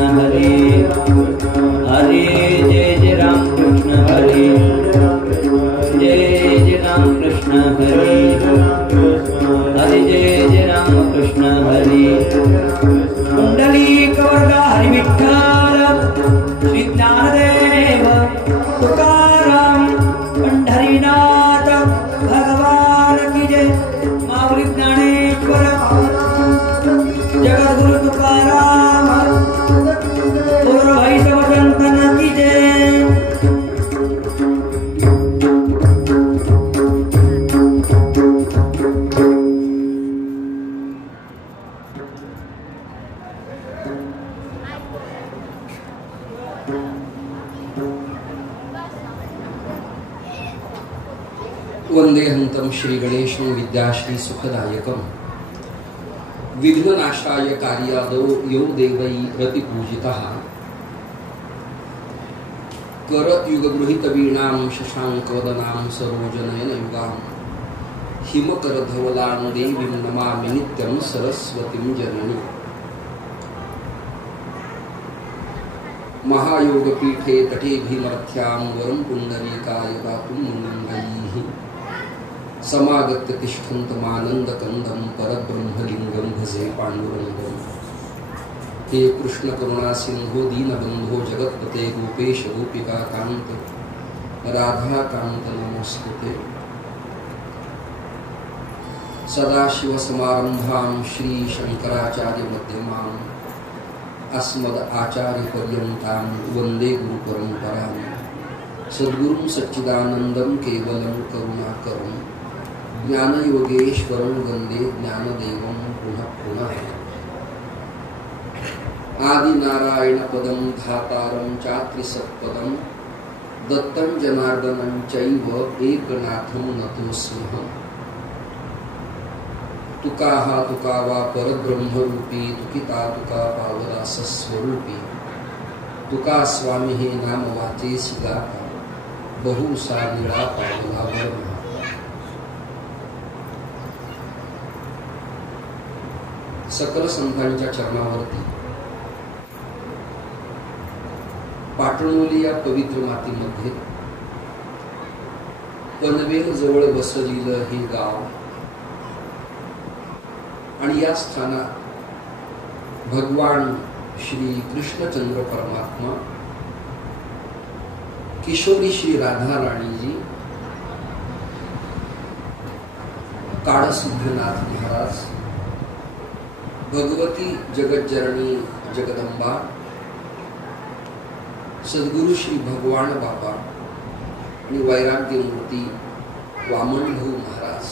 कृष्ण हरे हरे जय जय राम कृष्ण हरे जय जय राम कृष्ण हरे हरे जय जय राम कृष्ण हरे कुंडलिक वरदा हरि विठ्ठल श्री ज्ञानदेव तुकाराम पंढरीनाथ भगवान की जय माऊली ज्ञानेश्वर जगद्गुरु तुकाराम और भाई समर्थन की जय। वंदेहंतं श्री गणेशं विद्याश्री सुखदायकं विघ्ननाशाय कार्यादो यो देवै रतिपूजितः करयुगगृहीत वीणां शशाङ्कवदनां सरोजनयन युगां हिमकरधवलां देवीं नमामि नित्यं सरस्वतीं जननी। महायोगपीठे तटे भीमर्थ्यां वरं पुण्डरीकाय दातुं मुनिन्द्रैः समागत्य तिष्ठन्तमानन्दकन्दं परब्रह्मलिङ्गं भजे पाण्डुरङ्गम्। हे कृष्ण करुणा सिन्धो दीनबन्धो जगत्पते गोपेश गोपिकान्त राधाकान्त नमोऽस्तुते। सदाशिवसमारम्भां श्रीशङ्कराचार्यमध्यमाम् अस्मद आचार्यपर्यन्तां वन्दे गुरुपरम्परां। सद्गुरुं सच्चिदानन्दं केवलं करुणाकरं ज्ञानयोगेश्वरं वन्दे ज्ञानदेवं पुनः पुनः। आदिनारायणपदं धातारं चात्रिसत्पदं दत्तं जनार्दनं चैव एकनाथं नतोऽस्म्यहम्। तुका हा तुकावा परब्रह्मरूपी तुकिता तुका पावदासस्वरूपी तुका स्वामी हे नाम वाचेसी गाता बहुसा निळा पावला वर्मा। सकल संतांच्या चरणावरती पाटणोली या पवित्र मातीमध्ये पनवेल जवळ वसलेलं हे गाव आणि या स्थानात भगवान श्री कृष्णचंद्र परमात्मा, किशोरी श्री राधा राणीजी, काळसिद्धनाथ महाराज, भगवती जगज्जननी जगदंबा, सद्गुरु श्री भगवान बाबा आणि वैराग्य मूर्ती वामनभाऊ महाराज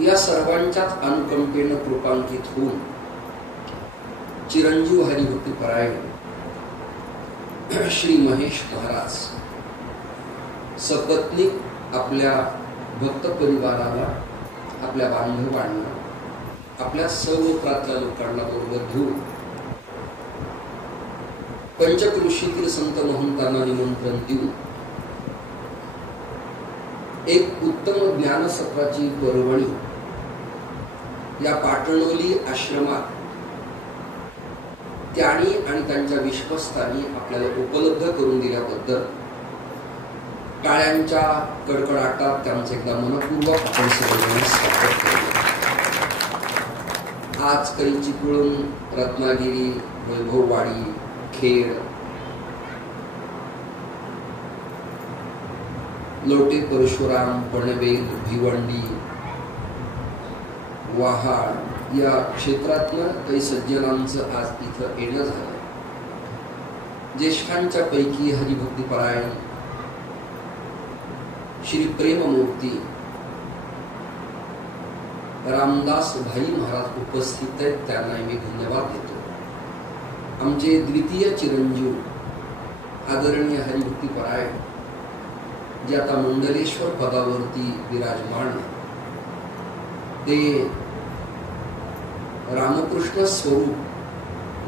या सर्वांच्याच अनुकंपेनं कृपांकित होऊन चिरंजीव हरिभक्तीपरायण श्री महेश महाराज सपत्नीक आपल्या भक्त परिवाराला, आपल्या बांधवांना, आपल्या सर्वत्रातल्या लोकांना बरोबर घेऊन पंचक्रोशीतील संत महंतांना निमंत्रण देऊन एक उत्तम ज्ञानसत्राची पर्वणी या पाटणोली आश्रमात त्यांनी आणि त्यांच्या विश्वस्तांनी आपल्याला उपलब्ध करून दिल्याबद्दल टाळ्यांच्या कडकडाटात त्यांचे एकदा मनपूर्वक आपण सर्वांनी स्वागत करूया। आज काही चिपळूण, रत्नागिरी, वैभववाडी, खेड, लोटे परशुराम, पनवेल, भिवंडी, वहाड या क्षेत्रातनं काही सज्जनांचं आज इथं येणं झालं। ज्येष्ठांच्या पैकी हरिभक्तीपरायण श्री प्रेममूर्ती रामदास भाई महाराज उपस्थित आहेत, त्यांना मी धन्यवाद देतो। आमचे द्वितीय चिरंजीव आदरणीय हरिभक्तीपरायण जे आता मंडलेश्वर पदावरती विराजमान, ते रामकृष्ण स्वरूप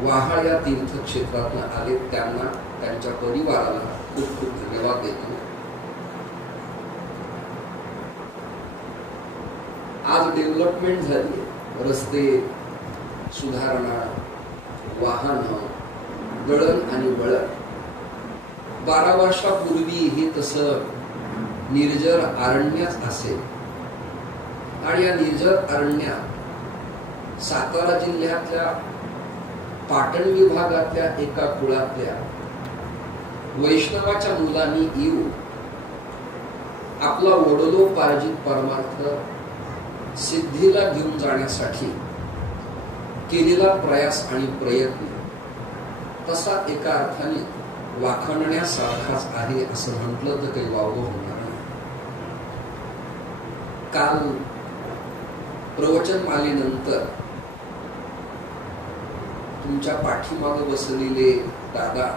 वहाड या तीर्थक्षेत्रातून आले, त्यांना त्यांच्या परिवाराला खूप खूप धन्यवाद देतो। आज डेव्हलपमेंट झाली, रस्ते सुधारणा, वाहन, दळण आणि वळण. 12 वर्षापूर्वी हे तसं निर्जर अरण्यच असेल आणि या निर्जर अरण्यात सातारा जिल्ह्यातल्या पाटण विभागातल्या एका कुळातल्या वैष्णवाच्या मुलांनी येऊन आपला वडलोपार्जित परमार्थ सिद्धीला घेऊन जाण्यासाठी केलेला प्रयास आणि प्रयत्न तसा एका अर्थाने वाखाणण्यासारखाच आहे असं म्हटलं तर काही वावगं होणार नाही. काल प्रवचन मालेनंतर तुमच्या पाठीमागे बसलेले दादा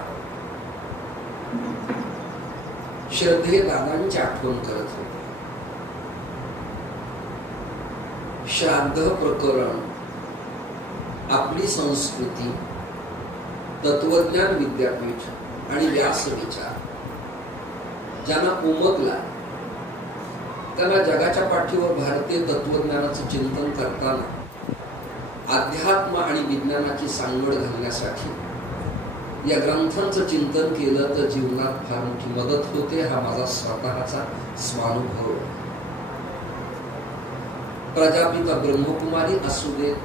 श्रद्धेय दादांची आठवण करत होते. श्राद्ध प्रकरण, आपली संस्कृती, तत्वज्ञान विद्यापीठ आणि व्यासविचार ज्यांना उमगला त्यांना जगाच्या पाठीवर भारतीय तत्वज्ञानाचं चिंतन करताना अध्यात्म आणि विज्ञानाची सांगड घालण्यासाठी या ग्रंथांचं चिंतन केलं तर जीवनात फार मोठी मदत होते. हा माझा स्वतःचा स्वानुभव. प्रजापिता ब्रह्मकुमारी असू देत,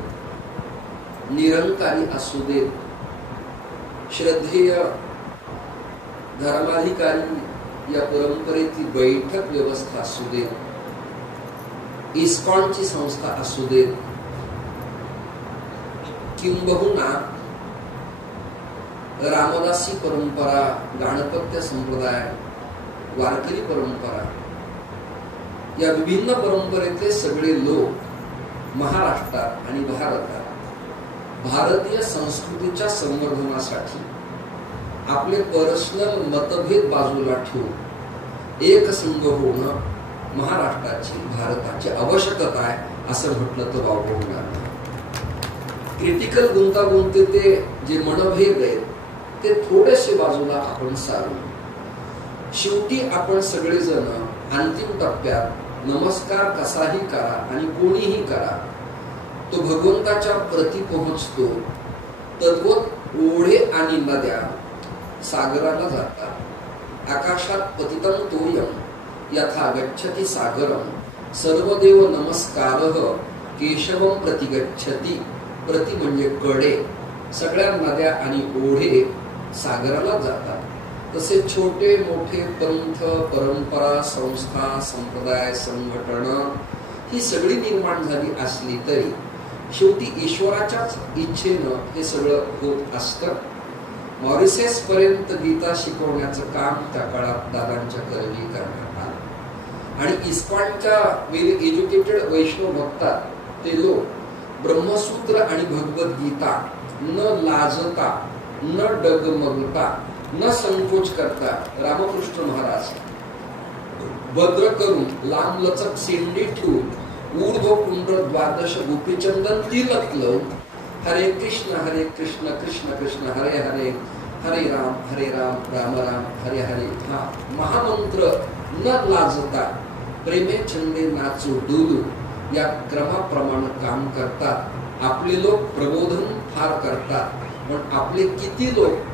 निरंकारी असू देत, श्रद्धेय धर्माधिकारी या परंपरेची बैठक व्यवस्था असू देत, इस्कॉनची संस्था असू देत, किंबहुना रामदासी परंपरा, गणपत्य संप्रदाय, वारकरी परंपरा, या विभिन्न परंपरेतले सगळे लोक महाराष्ट्रात आणि भारतात भारतीय संस्कृतीच्या संवर्धनासाठी आपले पर्सनल मतभेद बाजूला ठेवून एक संघ होणं महाराष्ट्राची, भारताची आवश्यकता आहे असं म्हटलं तर वावगं होणार नाही. क्रिटिकल गुंतागुंतीचे जे मनभेद आहेत ते थोडेसे बाजूला आपण सारू. शेवटी आपण सगळेजण अंतिम टप्प्यात नमस्कार कसाही करा आणि कोणीही करा तो भगवंताच्या प्रती पोहोचतो. तद्वत ओढे आणि नद्या सागराला जातात. आकाशात पतितं तोयं यथा गच्छति सागरं सर्वदेव नमस्कारः केशवं प्रति गच्छति. प्रति म्हणजे कडे. सगळ्या नद्या आणि ओढे सागराला जातात. तसे छोटे मोठे पंथ, परंपरा, संस्था, संप्रदाय, संघटना ही सगळी निर्माण झाली असली तरी शेवटी ईश्वराच्याच इच्छेनं हे सगळं होत असतं. मॉरिसेस पर्यंत गीता शिकवण्याचं काम त्या काळात दादांच्या करवी करण्यात आलं आणि इस्कॉनच्या वेल एज्युकेटेड वैष्णव भक्तात ते लोक ब्रह्मसूत्र आणि भगवद्गीता न लाजता, न डगमगता, न संकोच करता रामकृष्ण महाराज भद्र करून लांब लचक शेंडी ठेवून ऊर्ध्व पुंड्र द्वादश गोपीचंदन तिलक लावून हरे कृष्ण कृष्ण कृष्ण हरे हरे, हरे राम राम राम हरे हरे हा महामंत्र न लाजता प्रेमे छंदे नाचू डोलू या क्रमाप्रमाणे काम करतात. आपले लोक प्रबोधन फार करतात पण आपले किती लोक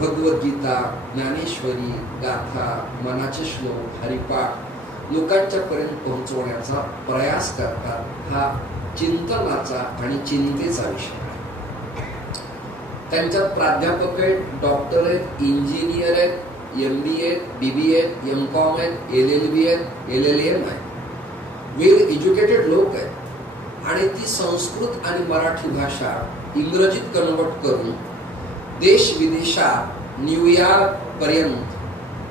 भगवद्गीता, ज्ञानेश्वरी, गाथा, मनाचे श्लोक, हरिपाठ लोकांच्या पर्यंत पोहोचवण्याचा प्रयास करतात. हा चिंतनाचा आणि चिंतेचा विषय आहे. त्यांच्यात प्राध्यापक आहेत, डॉक्टर आहेत, इंजिनियर आहेत, MBA, BBA, MCOM आहेत, LLB आहेत, LLM आहेत. वेल एज्युकेटेड लोक आहेत आणि ती संस्कृत आणि मराठी भाषा इंग्रजीत कन्वर्ट करून देश विदेशात न्यूयॉर्क पर्यंत,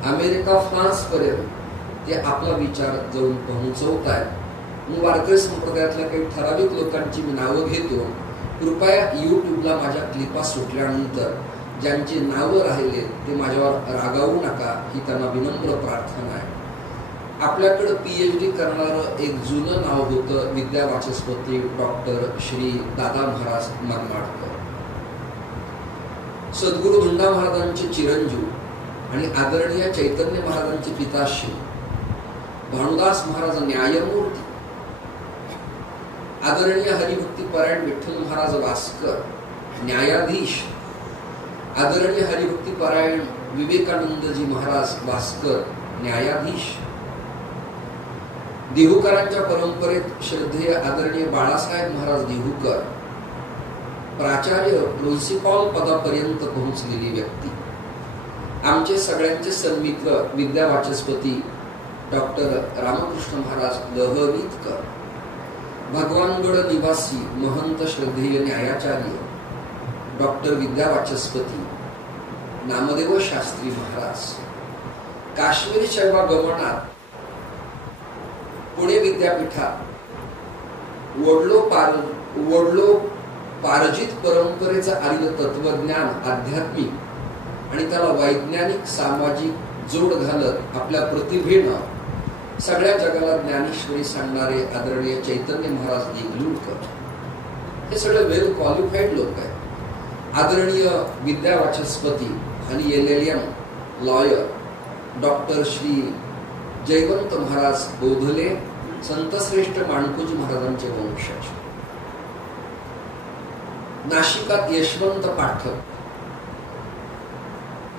अमेरिका, फ्रान्स पर्यंत ते आपला विचार जाऊन पोहोचवत आहेत. वारकरी संप्रदायातल्या काही ठराविक लोकांची मी नावं घेतो. कृपया YouTubeला माझ्या क्लिपा सुटल्यानंतर ज्यांची नावं राहिले ते माझ्यावर रागावू नका ही त्यांना विनम्र प्रार्थना आहे. आपल्याकडे PhD करणारं एक जुनं नाव होतं विद्यावाचस्पती डॉक्टर श्री दादा महाराज मनमाडकर. सद्गुरु धुंडा महाराजांचे चिरंजीव आणि आदरणीय चैतन्य महाराजांचे पिताश्री भानुदास महाराज न्यायमूर्ती, आदरणीय हरिभक्ती परायण विठ्ठल महाराज वास्कर न्यायाधीश आदरणीय हरिभक्ती पारायण विवेकानंदजी महाराज भास्कर न्यायाधीश, देहूकरांच्या परंपरेत श्रद्धेय आदरणीय बाळासाहेब महाराज देहूकर प्राचार्य प्रिन्सिपॉल पदापर्यंत पोहोचलेली व्यक्ती, आमचे सगळ्यांचे सन्मित्र विद्यावाचस्पती डॉक्टर रामकृष्ण महाराज लहवीतकर, भगवानगड निवासी महंत श्रद्धेय न्यायाचार्य डॉक्टर विद्यावाचस्पती नामदेव शास्त्री महाराज, काश्मीरी शैवा गमनात पुणे विद्यापीठात वडलो पारजित परंपरेचं आलेलं तत्वज्ञान आध्यात्मिक आणि त्याला वैज्ञानिक सामाजिक जोड घालत आपल्या प्रतिभेनं सगळ्या जगाला ज्ञानेश्वरी सांगणारे आदरणीय चैतन्य महाराज देगलूरकर, हे सगळे वेल क्वालिफाईड लोक आहेत. आदरणीय विद्यावाचस्पती आणि LLM lawyer doctor Shri Jaywant Maharaj Bodhle, संतश्रेष्ठ माणकोजी महाराजांचे वंशज. नाशिकात यशवंत पाठक,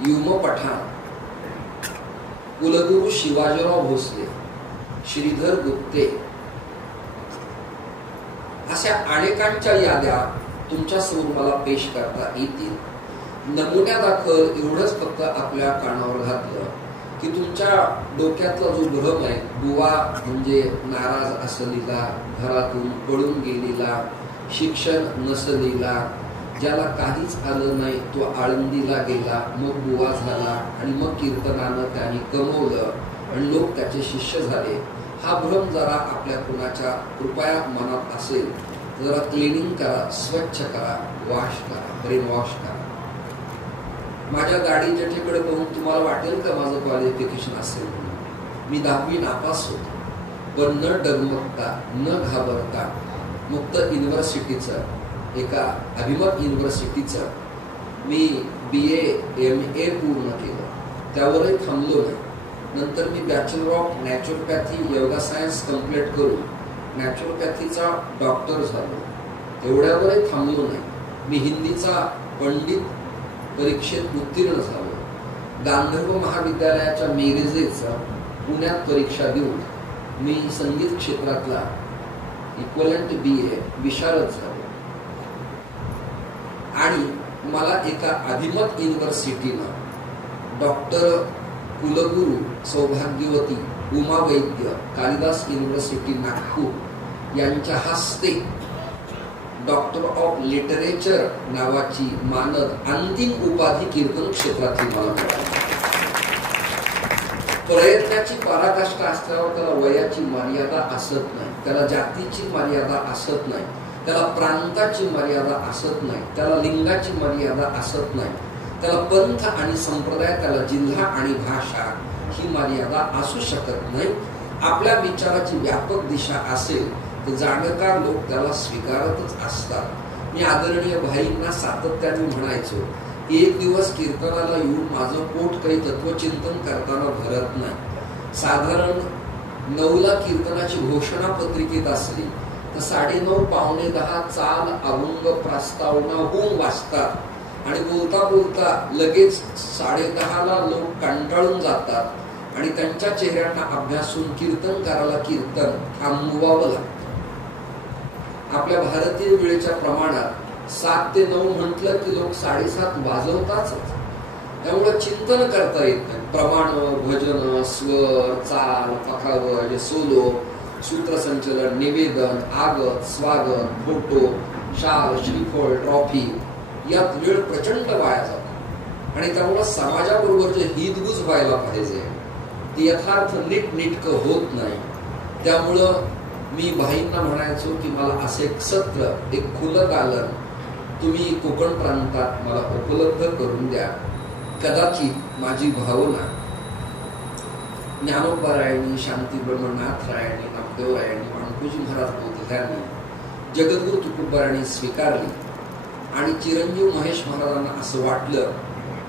युम पठाण, कुलगुरू शिवाजीराव भोसले, श्रीधर गुप्ते, अशा अनेकांच्या याद्या तुमच्या समोर मला पेश करता येतील. नमुन्यादाखल एवढंच फक्त आपल्या कानावर घातलं की तुमच्या डोक्यातला जो भ्रम आहे, बुवा म्हणजे नाराज असलेला, घरातून पळून गेलेला, शिक्षण नसलेला, ज्याला काहीच आलं नाही तो आळंदीला गेला, मग बुवा झाला आणि मग कीर्तनानं त्याने कमवलं आणि लोक त्याचे शिष्य झाले. हा भ्रम जरा आपल्या कुणाच्या कृपया मनात असेल तर जरा क्लिनिंग करा, स्वच्छ करा, वॉश करा, ब्रेन वॉश करा. माझ्या दाढी जटेकडे पाहून तुम्हाला वाटेल का माझं क्वालिफिकेशन असेल म्हणून? मी 10वी नापास होतो, पण न डगमगता न घाबरता मुक्त युनिव्हर्सिटीचं, एका अभिमत युनिव्हर्सिटीचं मी BA MA पूर्ण केलं. त्यावरही थांबलो नाही. नंतर मी bachelor of naturopathy yoga science complete करून नॅचरोपॅथीचा डॉक्टर झालो. एवढ्यावरही थांबलो नाही. मी हिंदीचा पंडित परीक्षेत उत्तीर्ण झालो. गांधर्व महाविद्यालयाच्या मेरिजेचा पुण्यात परीक्षा देऊन मी संगीत क्षेत्रातला इक्वलंट BA विशारद झालो. आणि मला एका अभिमत युनिव्हर्सिटीनं डॉक्टर कुलगुरू सौभाग्यवती उमा वैद्य कालिदास युनिव्हर्सिटी नागपूर यांच्या हस्ते डॉक्टर ऑफ लिटरेचर नावाची मानद अंतिम उपाधी कीर्तन क्षेत्रातली मला मिळाली. प्रयत्नाची पराकाष्ठा असल्यावर त्याला वयाची मर्यादा असत नाही, त्याला जातीची मर्यादा असत नाही, त्याला प्रांताची मर्यादा असत नाही, त्याला लिंगाची मर्यादा असत नाही, त्याला पंथ आणि संप्रदाय, त्याला जिल्हा आणि भाषा ही मर्यादा असू शकत नाही. आपल्या विचाराची व्यापक दिशा असेल तर जाणकार लोक त्याला स्वीकारतच असतात. मी आदरणीय भाईंना सातत्याने म्हणायचो, एक दिवस कीर्तनाला येऊन माझं पोट काही तत्वचिंतन करताना भरत नाही. साधारण 9ला कीर्तनाची घोषणा पत्रिकेत असली तर 9:30 पावणे 10 चाल अभंग प्रस्तावना होऊन वाचतात आणि बोलता बोलता लगेच 10:30ला लोक कंटाळून जातात आणि त्यांच्या चेहऱ्यांना अभ्यासून कीर्तनकाराला कीर्तन थांबवावं लागतं. आपल्या भारतीय वेळेच्या प्रमाणात 7 ते 9 म्हटलं की लोक 7:30 वाजवताच. त्यामुळे चिंतन करता येत नाही. प्रमाण, भजन, स्वर, चाल, पखावज, सोलो, सूत्रसंचलन, निवेदन, आगत, स्वागत, फोटो, शाल, श्रीफळ, ट्रॉफी यात वेळ प्रचंड वाया जातो. आणि त्यामुळे समाजाबरोबर जे हितगुज व्हायला पाहिजे ते यथार्थ नीटनेटकं होत नाही. त्यामुळं मी भाईंना म्हणायचो की मला असे एक सत्र, एक खुलं दालन तुम्ही कोकण प्रांतात मला उपलब्ध करून द्या. कदाचित माझी भावना ज्ञानोबारायांनी, शांती ब्रह्मनाथरायांनी, नामदेवरायांनी, माणकोजी महाराज बोधल्यांनी, जगद्गुरु तुकोबारायांनी स्वीकारली. आणि चिरंजीव महेश महाराजांना असं वाटलं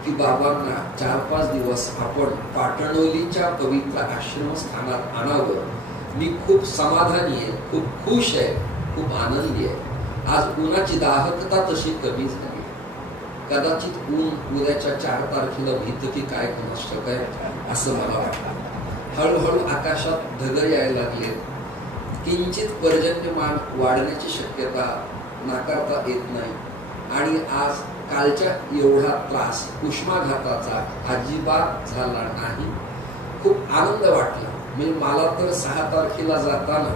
की बाबांना 4-5 दिवस आपण पाटणवलीच्या पवित्र आश्रमस्थानात आणावं. मी खूप समाधानी आहे, खूप खुश आहे, खूप आनंदी आहे. आज उन्हाची दाहकता तशी कमी झाली. कदाचित ऊन उद्याच्या 4 तारखेला भीत की काय कोणाष्टक आहे असं मला वाटतं. हळूहळू आकाशात ढग यायला लागले. किंचित पर्जन्यमान वाढण्याची शक्यता नाकारता येत नाही. आणि आज कालच्या एवढा त्रास उष्माघाताचा अजिबात झाला नाही. खूप आनंद वाटला. म्हणजे मला तर 6 तारखेला जाताना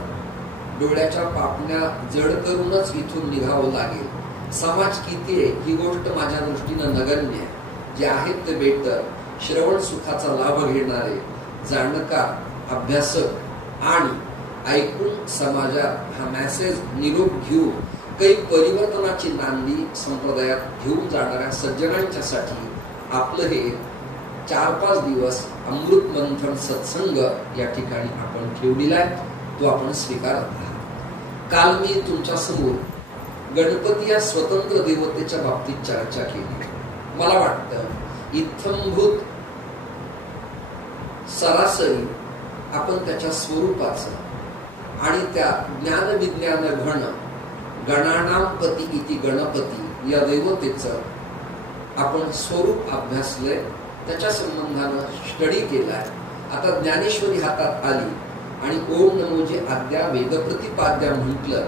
डोळ्याच्या पापण्या जड करूनच इथून निघावं लागेल. समाज किती आहे ही गोष्ट माझ्या दृष्टीनं नगण्य आहे. जे आहेत ते बेटर, श्रवण सुखाचा लाभ घेणारे, जाणकार, अभ्यासक आणि ऐकून समाजात हा मेसेज निरोप घेऊन काही परिवर्तनाची नांदी संप्रदायात घेऊन जाणाऱ्या सज्जनांच्यासाठी आपलं हे 4-5 दिवस अमृत मंथन सत्संग या ठिकाणी आपण ठेवलेला आहे. तो आपण स्वीकारत आहात. काल मी तुमच्या समोर गणपती या स्वतंत्र देवतेच्या बाबतीत चर्चा केली. मला वाटतं इत्थंभूत सरासरी आपण त्याच्या स्वरूपाचं आणि त्या ज्ञान विज्ञान घन गणानांपती इति गणपती या देवतेचं आपण स्वरूप अभ्यासलंय. त्याच्या संबंधानं स्टडी केलाय. आता ज्ञानेश्वरी हातात आली आणि ओम नमोजी आद्या वेद प्रतिपाद्या म्हटलं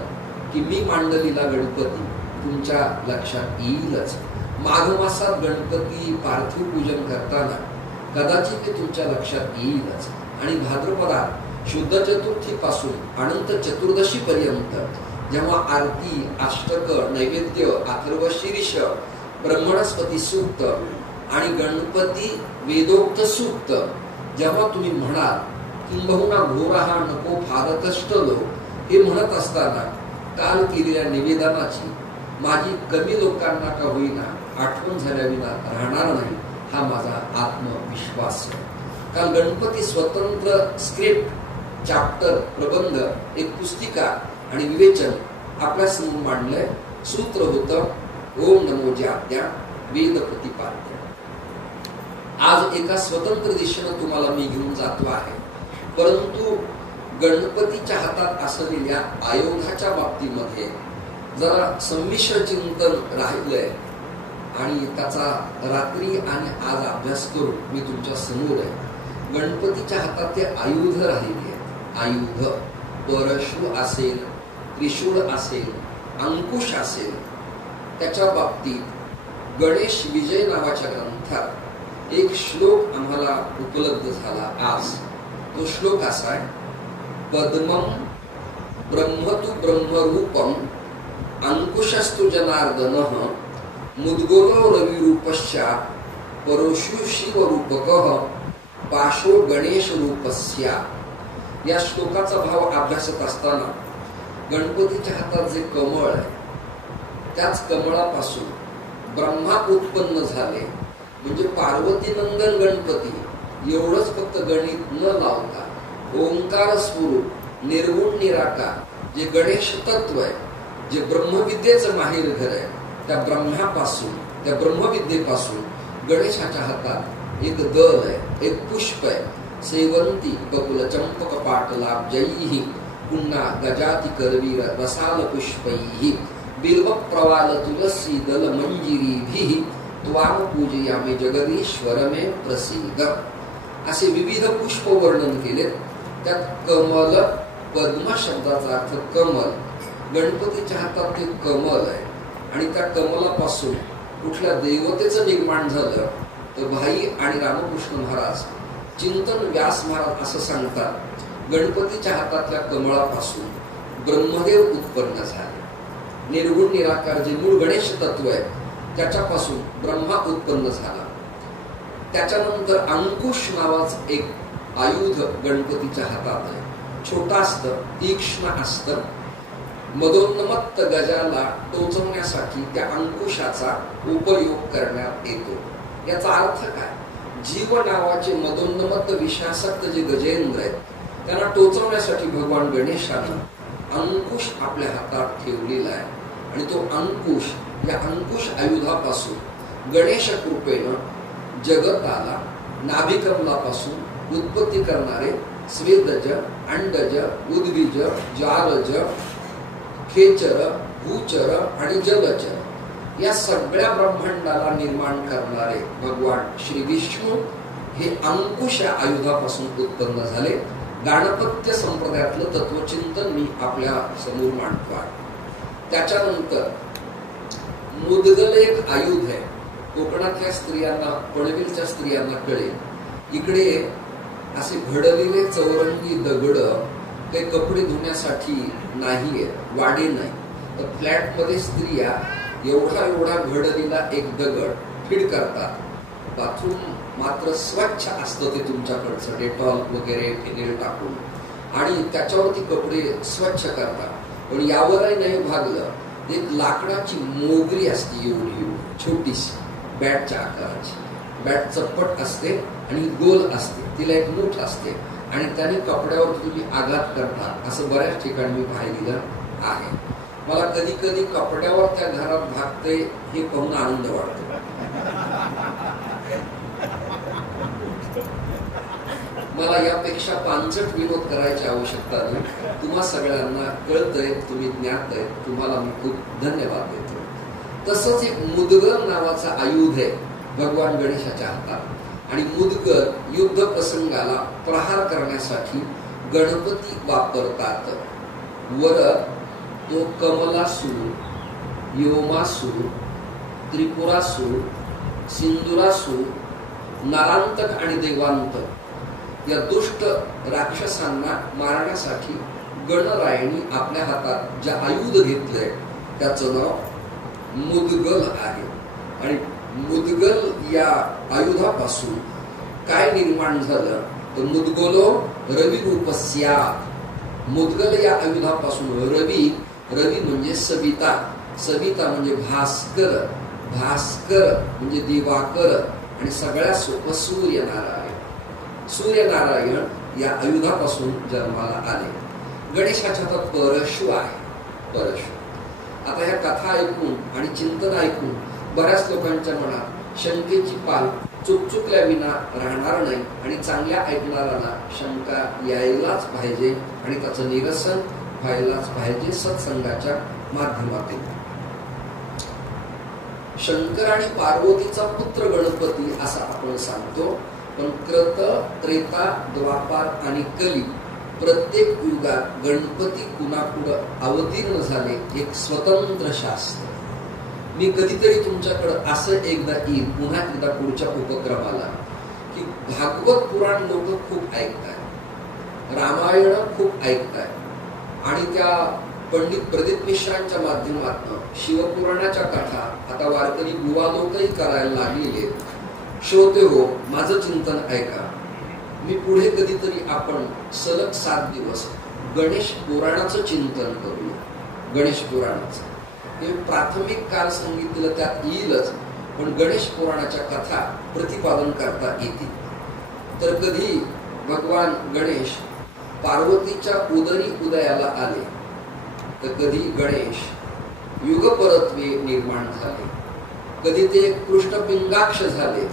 की मी मांडलीला गणपती तुमच्या लक्षात येईलच. माघ मासात गणपती पार्थिव पूजन करताना कदाचित ते तुमच्या लक्षात येईलच. आणि भाद्रपदात शुद्ध चतुर्थी पासून अनंत चतुर्दशी पर्यंत जेव्हा आरती, अष्टक, नैवेद्य, अथर्व शीर्ष, ब्रह्मणस्पती सूक्त आणि गणपती वेदोक्त सूक्त जेव्हा तुम्ही म्हणाल किंबहुना घोरहा नको फारतष्टलो हे म्हणत असताना काल केलेल्या निवेदनाची माझी कमी लोकांना का होईना आठवण झाल्याविना राहणार नाही हा माझा आत्मविश्वास. काल गणपती स्वतंत्र स्क्रिप्ट, चॅप्टर, प्रबंध, एक पुस्तिका आणि विवेचन आपल्या समोर मांडलंय. सूत्र होतं ओम नमोजी आद्या वेद प्रतिपाद्य. आज एका स्वतंत्र दिशेनं तुम्हाला मी घेऊन जातो आहे. परंतु गणपतीच्या हातात असलेल्या आयुधाच्या बाबतीमध्ये जरा संमिश्र चिंतन राहिलंय आणि त्याचा रात्री आणि आज अभ्यास करून मी तुमच्या समोर आहे. गणपतीच्या हातात ते आयुध राहिली आहेत. आयुध परशु असेल, त्रिशूळ असेल, अंकुश असेल. त्याच्या बाबतीत गणेश विजय नावाच्या ग्रंथात एक श्लोक आम्हाला उपलब्ध झाला आज. तो श्लोक असा आहे, पद्मं ब्रह्मतु ब्रह्मरूपम अंकुशस्तु जनार्दनः मुद्गलो रविरूपस्य परशु शिवरूपकः पाशो गणेश रूपस्य. या श्लोकाचा भाव अभ्यासत असताना गणपतीच्या हातात जे कमळ आहे त्याच कमळापासून ब्रह्मा उत्पन्न झाले. म्हणजे पार्वती नंदन गणपती एवढंच फक्त गणित न लावता ओंकार स्वरूप निर्गुण निराकार जे गणेश तत्व आहे, जे ब्रह्मविद्येचं माहेर घर आहे, त्या ब्रह्मापासून, त्या ब्रह्मविद्येपासून गणेशाच्या हातात एक दल आहे, एक पुष्प आहे. सेवंती बकुल चंपक पाटलाभ जयी पुन्हा गजाती करवीर रसाल पुष्पैहि बिल्व प्रवाल तुलसी दल मंजिरीभिः त्वाम पूजयामि जगदीश्वर मे प्रसीद. असे विविध पुष्प वर्णन केले. त्यात कमल, पद्म शब्दाचा अर्थ कमल. गणपतीच्या हातात ते कमल आहे आणि त्या कमलापासून कुठल्या देवतेचं निर्माण झालं तर भाई आणि रामकृष्ण महाराज, चिंतन व्यास महाराज असं सांगतात, गणपतीच्या हातातल्या कमळापासून ब्रह्मदेव उत्पन्न झाले. निर्गुण निराकार जे मूळ गणेश तत्व आहे त्याच्यापासून ब्रह्मा उत्पन्न झाला. त्याच्यानंतर अंकुश नावाचं एक आयुध गणपतीच्या हातात आहे. छोटा असतं, तीक्ष्ण असतं. मदोन्नमत्त गजाला टोचवण्यासाठी त्या अंकुशाचा उपयोग करण्यात येतो. याचा अर्थ काय? जीव नावाचे मदोन्नमत्त विषयासक्त जे गजेंद्र आहेत त्यांना टोचवण्यासाठी भगवान गणेशाने अंकुश आपल्या हातात ठेवलेला आहे. आणि तो अंकुश, या अंकुश आयुधापासून गणेश कृपेनं जगताला नाभिकमलापासून उत्पत्ती करणारे स्वेदज, अंडज, उद्विज, जालज, खेचर, भूचर आणि जलचर या सगळ्या ब्रह्मांडाला निर्माण करणारे भगवान श्री विष्णू हे अंकुश या आयुधापासून उत्पन्न झाले. गाणपत्य संप्रदायातलं तत्वचिंतन मी आपल्या समोर मांडतो आहे. त्याच्यानंतर मुदगल एक आयुध आहे. कोकणातल्या स्त्रियांना, पनवेलच्या स्त्रियांना कळेल. इकडे असे घडलेले चौरंगी दगड काही कपडे धुण्यासाठी नाहीये, वाडे नाही. तर फ्लॅटमध्ये स्त्रिया एवढा घडलेला एक दगड फीड करतात. बाथरूम मात्र स्वच्छ असतं ते तुमच्याकडचं, डेटॉल वगैरे फिनेल टाकून, आणि त्याच्यावरती कपडे स्वच्छ करतात. पण यावरही नाही भागलं, एक लाकडाची मोगरी असते एवढी छोटीशी, बॅटच्या आकाराची. बॅट चप्पट असते आणि गोल असते, तिला एक मूठ असते, आणि त्याने कपड्यावर तुम्ही आघात करता. असं बऱ्याच ठिकाणी मी पाहिलेलं आहे. मला कधी कधी कपड्यावर त्या घरात भागते हे पाहून आनंद वाटतो. मला यापेक्षा पानसट विनोद करायची आवश्यकता नाही. तुम्हा सगळ्यांना कळतंय, तुम्ही ज्ञात आहे, तुम्हाला मी खूप धन्यवाद देतो. तसंच एक मुदगल नावाचा आयुध आहे भगवान गणेशाच्या हातात. आणि मुदगल युद्ध प्रसंगाला प्रहार करण्यासाठी गणपती वापरतात. वर तो कमलासूर, योमासूर, त्रिपुरासूर, सिंदुरासूर, नरांतक आणि देवांतक या दुष्ट राक्षसांना मारण्यासाठी गणरायाने आपल्या हातात जे आयुध घेतलंय त्याचं नाव मुदगल आहे. आणि मुदगल या आयुधापासून काय निर्माण झालं तर मुदगलो रवी रूपस्या. मुदगल या आयुधापासून रवी म्हणजे सविता, सविता म्हणजे भास्कर, भास्कर म्हणजे दिवाकर, आणि सगळ्या सोपं सूर्यनारायण. सूर्यनारायण या आयुधापासून जन्माला आले. गणेशाच्या हातात परशु आहे, परशु. आता ह्या कथा ऐकून आणि चिंतन ऐकून बऱ्याच लोकांच्या मनात शंकेची पाल चुकचुकल्या विना राहणार नाही. आणि चांगल्या ऐकणाऱ्यांना शंका यायलाच पाहिजे आणि त्याचं निरसन व्हायलाच पाहिजे सत्संगाच्या माध्यमातून. शंकर आणि पार्वतीचा पुत्र गणपती असं आपण सांगतो. पण कृत, त्रेता, द्वापार आणि कली प्रत्येक युगात गणपती कुणापुढं अवतीर्ण झाले एक स्वतंत्र शास्त्र. मी कधीतरी तुमच्याकडं असं एकदा येईल, पुन्हा एकदा पुढच्या उपक्रमाला, की भागवत पुराण लोक खूप ऐकताय, रामायण खूप ऐकताय, आणि त्या पंडित प्रदीप मिश्रांच्या माध्यमातून शिवपुराणाच्या कथा आता वारकरी बुवा लोकही करायला लागलेले. श्रोते हो, माझं चिंतन ऐका. मी पुढे कधीतरी आपण सलग 7 दिवस गणेश पुराणाचं चिंतन करूया. गणेश पुराणाचं हे प्राथमिक काल सांगितलं त्यात येईलच, पण गणेश पुराणाच्या कथा प्रतिपादन करता येतील. तर कधी भगवान गणेश पार्वतीच्या उदरी उदयाला आले, तर कधी गणेश युगपरत्वे निर्माण झाले, कधी ते कृष्णपिंगाक्ष झाले,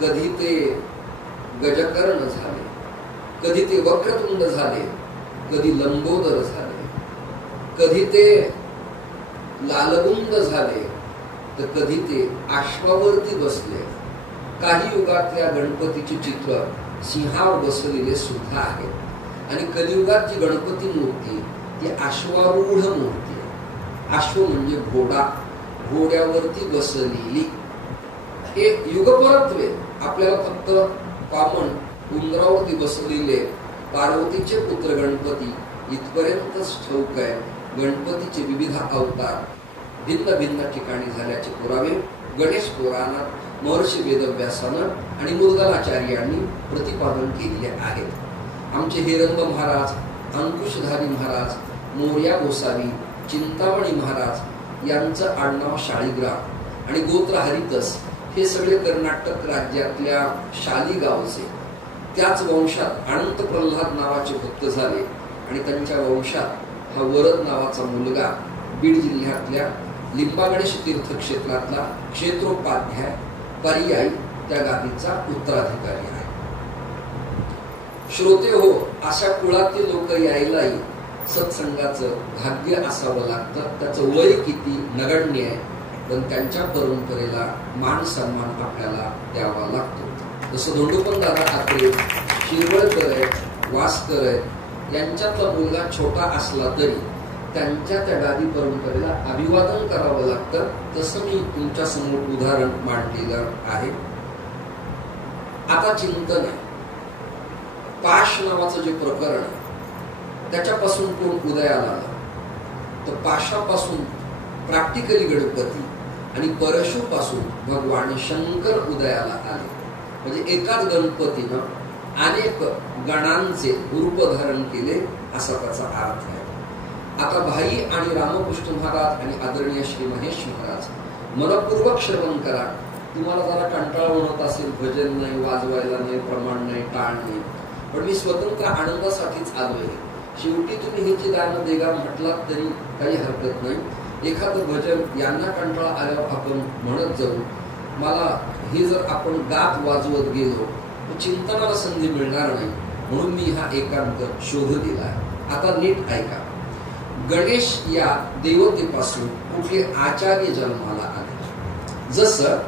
कधी ते गजकर्ण झाले, कधी ते वक्रतुंड झाले, कधी लंबोदर झाले, कधी ते लालगुंद झाले, तर कधी ते अश्वावरती बसले. काही युगातल्या गणपतीची चित्र सिंहावर बसलेले सुद्धा आहेत. आणि कलियुगात जी गणपती मूर्ती ती अश्वारूढ मूर्ती आहे. अश्व म्हणजे घोडा, घोड्यावरती बसलेली. हे युगपरत्वे आपल्याला फक्त कॉमन उंदरावरती बसलेले पार्वतीचे पुत्र गणपती इथपर्यंतच ठाऊक आहे. गणपतीचे विविध अवतार भिन्न भिन्न ठिकाणी झाल्याचे पुरावे गणेश पुराणात महर्षी वेदव्यासानं आणि मुद्गलाचार्यांनी प्रतिपादन केलेले आहेत. आमचे हेरंब महाराज, अंकुशधारी महाराज, मोर्या गोसावी, चिंतामणी महाराज यांचं आडनाव शाळीग्राम आणि गोत्र हरितस हे सगळे कर्नाटक राज्यातल्या शाली गावचे. त्याच वंशात अनंत प्रल्हाद नावाचे भक्त झाले आणि त्यांच्या वंशात हा वरद नावाचा मुलगा बीड जिल्ह्यातल्या लिंबागणेश तीर्थक्षेत्रातला क्षेत्रोपाध्याय पर्यायी त्या गादीचा उत्तराधिकारी आहे. श्रोते हो, अशा कुळातील लोक यायलाही सत्संगाचं भाग्य असावं लागतं. त्याचं वय किती नगण्य आहे, पण त्यांच्या परंपरेला मान सन्मान आपल्याला द्यावा लागतो. जसं धोंडोपंत दादा ठाकरे, शिरवळकर आहेत, वासकर आहेत, यांच्यातला मुलगा छोटा असला तरी त्यांच्या त्या दादी परंपरेला अभिवादन करावं लागतं. तसं मी तुमच्या समोर उदाहरण मांडलेलं आहे. आता चिंतन आहे. पाश नावाचं जे प्रकरण आहे त्याच्यापासून कोण उदयाला आला, तर पाशापासून प्रॅक्टिकली गणपती आणि परशुपासून भगवान शंकर उदयाला आले. म्हणजे एकाच गणपतीनं अनेक गणांचे रूप धारण केले असा त्याचा अर्थ आहे. आता भाई आणि रामकृष्ण महाराज आणि आदरणीय श्री महेश महाराज मनपूर्वक श्रवण करा. तुम्हाला जरा कंटाळा होत असेल, भजन नाही, वाजवायला नाही, प्रमाण नाही, टाळ नाही, पण मी स्वतंत्र आनंदासाठीच आलोय. शेवटी तुम्ही हे जे गाणं देगा म्हटलात तरी काही हरकत नाही. एखादं भजन यांना कंटाळा आल्यावर आपण म्हणत जाऊ. मला हे जर आपण गात वाजवत गेलो तर चिंतनाला संधी मिळणार नाही, म्हणून मी हा एकांत शोध दिला आहे. आता नीट ऐका. गणेश या देवतेपासून कुठले आचार्य जन्माला आले. जसं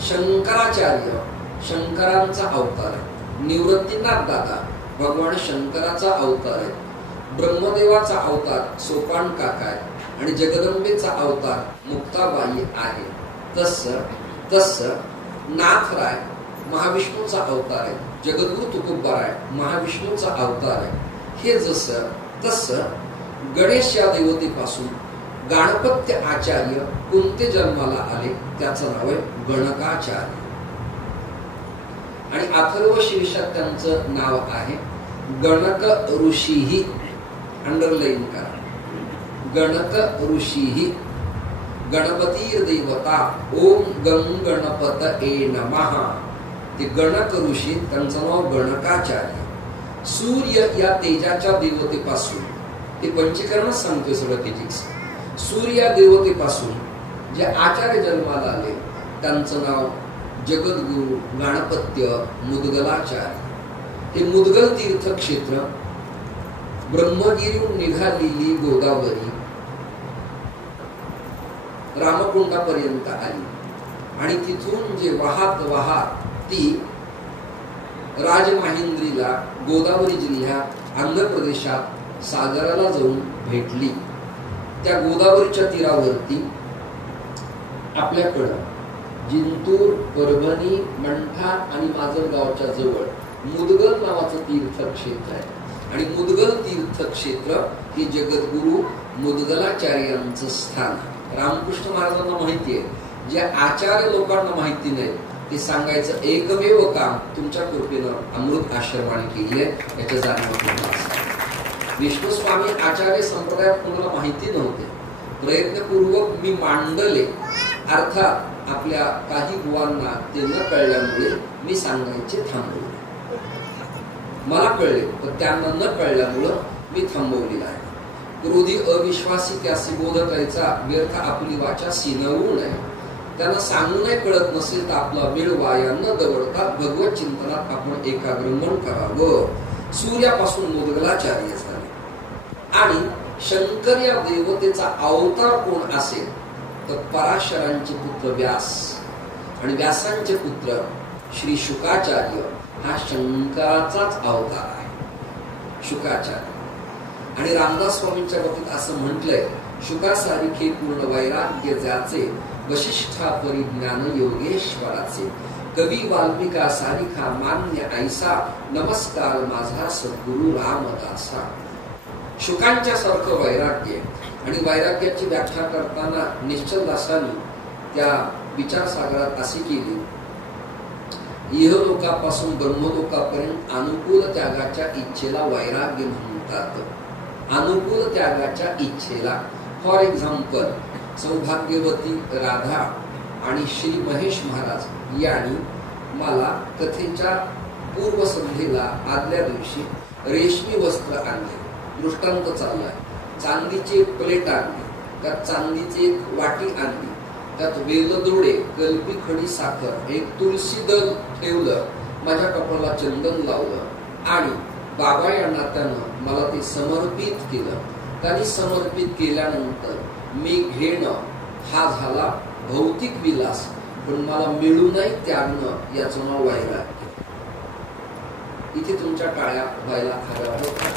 शंकराचार्य शंकरांचा अवतार आहे, निवृत्तीनाथ दादा भगवान शंकराचा अवतार आहे, ब्रह्मदेवाचा अवतार सोपान काका आहे आणि जगदंबेचा अवतार मुक्ताबाई आहे. तसं नाथराय महाविष्णूचा अवतार आहे, जगद्गुरु तुकोबाराय महाविष्णूचा अवतार आहे. हे जसं तसं गणेश या देवतेपासून गणपत्य आचार्य कोणते जन्माला आले, त्याचं नाव आहे गणकाचार्य. आणि अथर्व शीर्षात त्यांचं नाव आहे गणक ऋषीही. अंडरलाईन करा, गणक ऋषीही. गणपती देवता ओम गं गणपतये नमः. ते गणक ऋषी, त्यांचं नाव गणकाचार्य. सूर्य या तेजाच्या देवतेपासून, ते पंचीकरणच सांगतोय सगळं फिजिक्स. सूर्य या देवतेपासून जे आचार्य जन्माला आले त्यांचं नाव जगद्गुरु गणपत्य मुदगलाचार्य. हे मुदगल तीर्थक्षेत्र ब्रह्मगिरीहून निघालेली गोदावरी रामकुंडापर्यंत आली आणि तिथून जे वाहत ती राजमाहिंद्रीला गोदावरी जिल्ह्यात आंध्र प्रदेशात सागराला जाऊन भेटली. त्या गोदावरीच्या तीरावरती आपल्याकडं जिंतूर, परभणी, मंठा आणि माजलगावच्या जवळ मुदगल नावाचं तीर्थक्षेत्र आहे. आणि मुदगल तीर्थक्षेत्र हे जगद्गुरु मुदगलाचार्यांचं स्थान. रामकृष्ण महाराजांना माहिती आहे, जे आचार्य लोकांना माहिती नाही ते सांगायचं एकमेव काम तुमच्या कृपेनं अमृत आश्रमाने केली आहे, याच्या जाणीव. विष्णू स्वामी आचार्य संप्रदायात कोणाला माहिती नव्हते, प्रयत्नपूर्वक मी मांडले. अर्थात आपल्या काही बुवांना ते न कळल्यामुळे मी सांगायचे थांबवले. मला कळले पण त्यांना न कळल्यामुळं मी थांबवलेलं आहे. क्रोधी अविश्वासी त्यासी बोध करायचा, व्यर्थ आपली वाचा सिनवू नये. त्यांना सांगू नाही कळत नसेल तर आपला वेळ वाया न दवडता भगवत चिंतनात आपण एकाग्र मन करावं. सूर्यापासून मुदगलाचार्य झाले. आणि शंकर या देवतेचा अवतार कोण असेल तर पराशरांचे पुत्र व्यास आणि व्यासांचे पुत्र श्री शुकाचार्य हा शंकराचाच अवतार आहे, शुकाचार्य. आणि रामदास स्वामींच्या बाबतीत असं म्हटलंय, शुकासारिखे पूर्ण वैराग्य ज्याचे, वशिष्ठा परिज्ञान योगेश्वराचे, कवी वाल्मिका सारिखा मान्य ऐसा, नमस्कार माझा सद्गुरु रामदासा. शुकांच्या सारखं वैराग्य. आणि वैराग्याची व्याख्या करताना निश्चलदासांनी त्या विचारसागरात अशी केली, इहलोकापासून ब्रह्मलोकापर्यंत अनुकूल त्यागाच्या इच्छेला वैराग्य म्हणतात. अनुकूल त्यागाच्या इच्छेला, फॉर एक्झाम्पल सौभाग्यवती राधा आणि श्री महेश महाराज यांनी मला कथेच्या पूर्वसंध्येला आदल्या दिवशी रेशमी वस्त्र आणले. दृष्टांत चाललाय. चांदीची एक प्लेट आणली, त्यात चांदीची एक वाटी आणली, त्यात वेलदोडे, कल्पी खडी साखर, एक तुळशी दल ठेवलं, माझ्या कपाळाला चंदन लावलं आणि बाबा या नात्यानं मला ते समर्पित केलं. त्यांनी समर्पित केल्यानंतर मी घेणं हा झाला भौतिक विलास, पण मला मिळूनही त्यागणं याचं नाव वैराग्य. इथे तुमच्या टाळ्या व्हायला हव्या होत्या.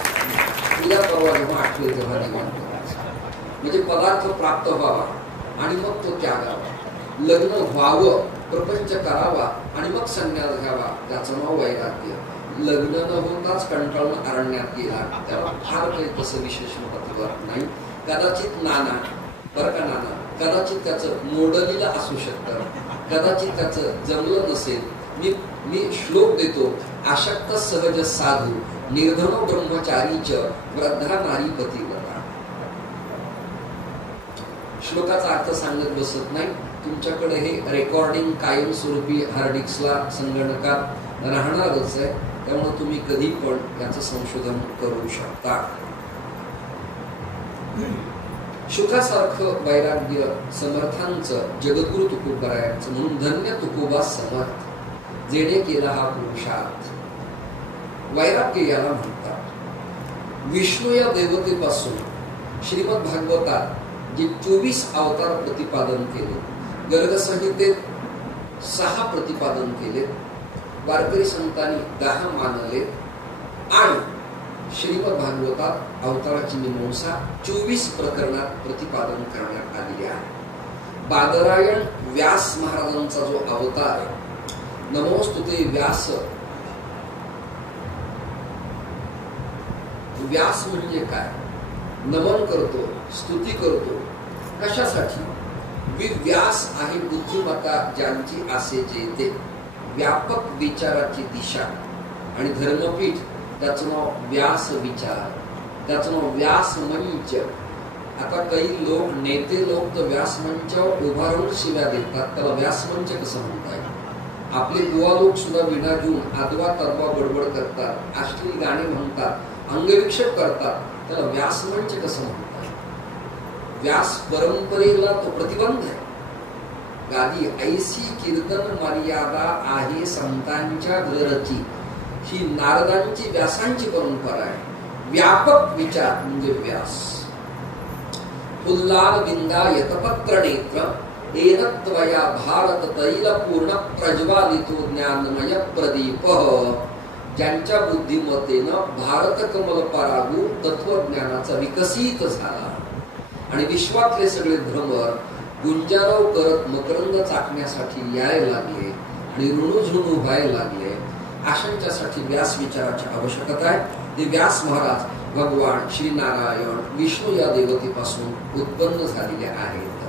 उद्या परवा जेव्हा आठवेल तेव्हा निवांत करायचं. म्हणजे पदार्थ प्राप्त व्हावा आणि मग तो त्यागावा, लग्न व्हावं, प्रपंच करावा आणि मग संन्यास घ्यावा, त्याचं नाव वैराग्य. लग्न न होताच कंटाळून अरण्यात गेला, त्याला फार काही तसं विशेष महत्त्व नाही. कदाचित नाना, बरं का नाना, कदाचित त्याचं मोडलेलं असू शकतं, कदाचित त्याचं जमलं नसेल. मी श्लोक देतो, आशक्त सहज साधू निर्धनो ब्रह्मचारीच वृद्धा नारी पतिव्रता. श्लोकाचा अर्थ सांगत बसत नाही. तुमच्याकडे हे रेकॉर्डिंग कायमस्वरूपी हार्ड डिस्कला संगणकात राहणारच आहे, त्यामुळे तुम्ही कधी पण याचं संशोधन करू शकता. शुकासारखं वैराग्य समर्थांचं जगद्गुरु तुकोबरायांचं, म्हणून धन्य तुकोबा समर्थ जेणे केला हा पुरुषार्थ. वैराग्य याला म्हणतात. विष्णू या देवतेपासून श्रीमद भागवतात जे 24 अवतार प्रतिपादन केले, गर्गसंहितेत 6 प्रतिपादन केले, वारकरी संतांनी 10 मानले आणि श्रीमद भागवतात अवताराची मीमांसा 24 प्रकरणात प्रतिपादन करण्यात आलेली आहे. बादरायण व्यास महाराजांचा जो अवतार आहे, नमोस्तुते व्यास. व्यास म्हणजे काय? नमन करतो, स्तुती करतो. कशासाठी? व्यास आहे बुद्धिमत्ता ज्यांची आसेचे ते, व्यापक विचाराची दिशा. आणि धर्मपीठ त्याचं नाव व्यास विचार, त्याचं नाव व्यास मंच. आता काही लोक, नेते लोक तर व्यास मंचावर उभा राहून शिव्या देतात, त्याला व्यास मंच कसं म्हणता येईल? आपले युवा लोक सुद्धा विणा घेऊन आदवा तद्वा बडबड करतात, अश्लील गाणे म्हणतात, अंगविक्षेप करतात, त्याला व्यास मंच कसं म्हणतात? व्यास परंपरेला तो प्रतिबंध आहे. गादी ऐसी कीर्तन मर्यादा आहे संतांच्या घरची, ही नारदांची व्यासांची परंपरा आहे. व्यापक विचार म्हणजे व्यास. फुल्लाल बिंदा यतपत्र नेत्र एनत्वया भारत तैल पूर्ण प्रज्वालितो ज्ञानमय प्रदीप. ज्यांच्या बुद्धिमत्तेनं भारत कमल परागू तत्वज्ञानाचा विकसित झाला आणि विश्वातले सगळे भ्रमर गुंजारव करत मकरंद चाकण्यासाठी यायला लागले आणि ऋणुझुणू व्हायला लागले. अशांच्यासाठी व्यास विचाराची आवश्यकता आहे. ते व्यास महाराज भगवान श्री नारायण विष्णू या देवतेपासून उत्पन्न झालेले आहेत.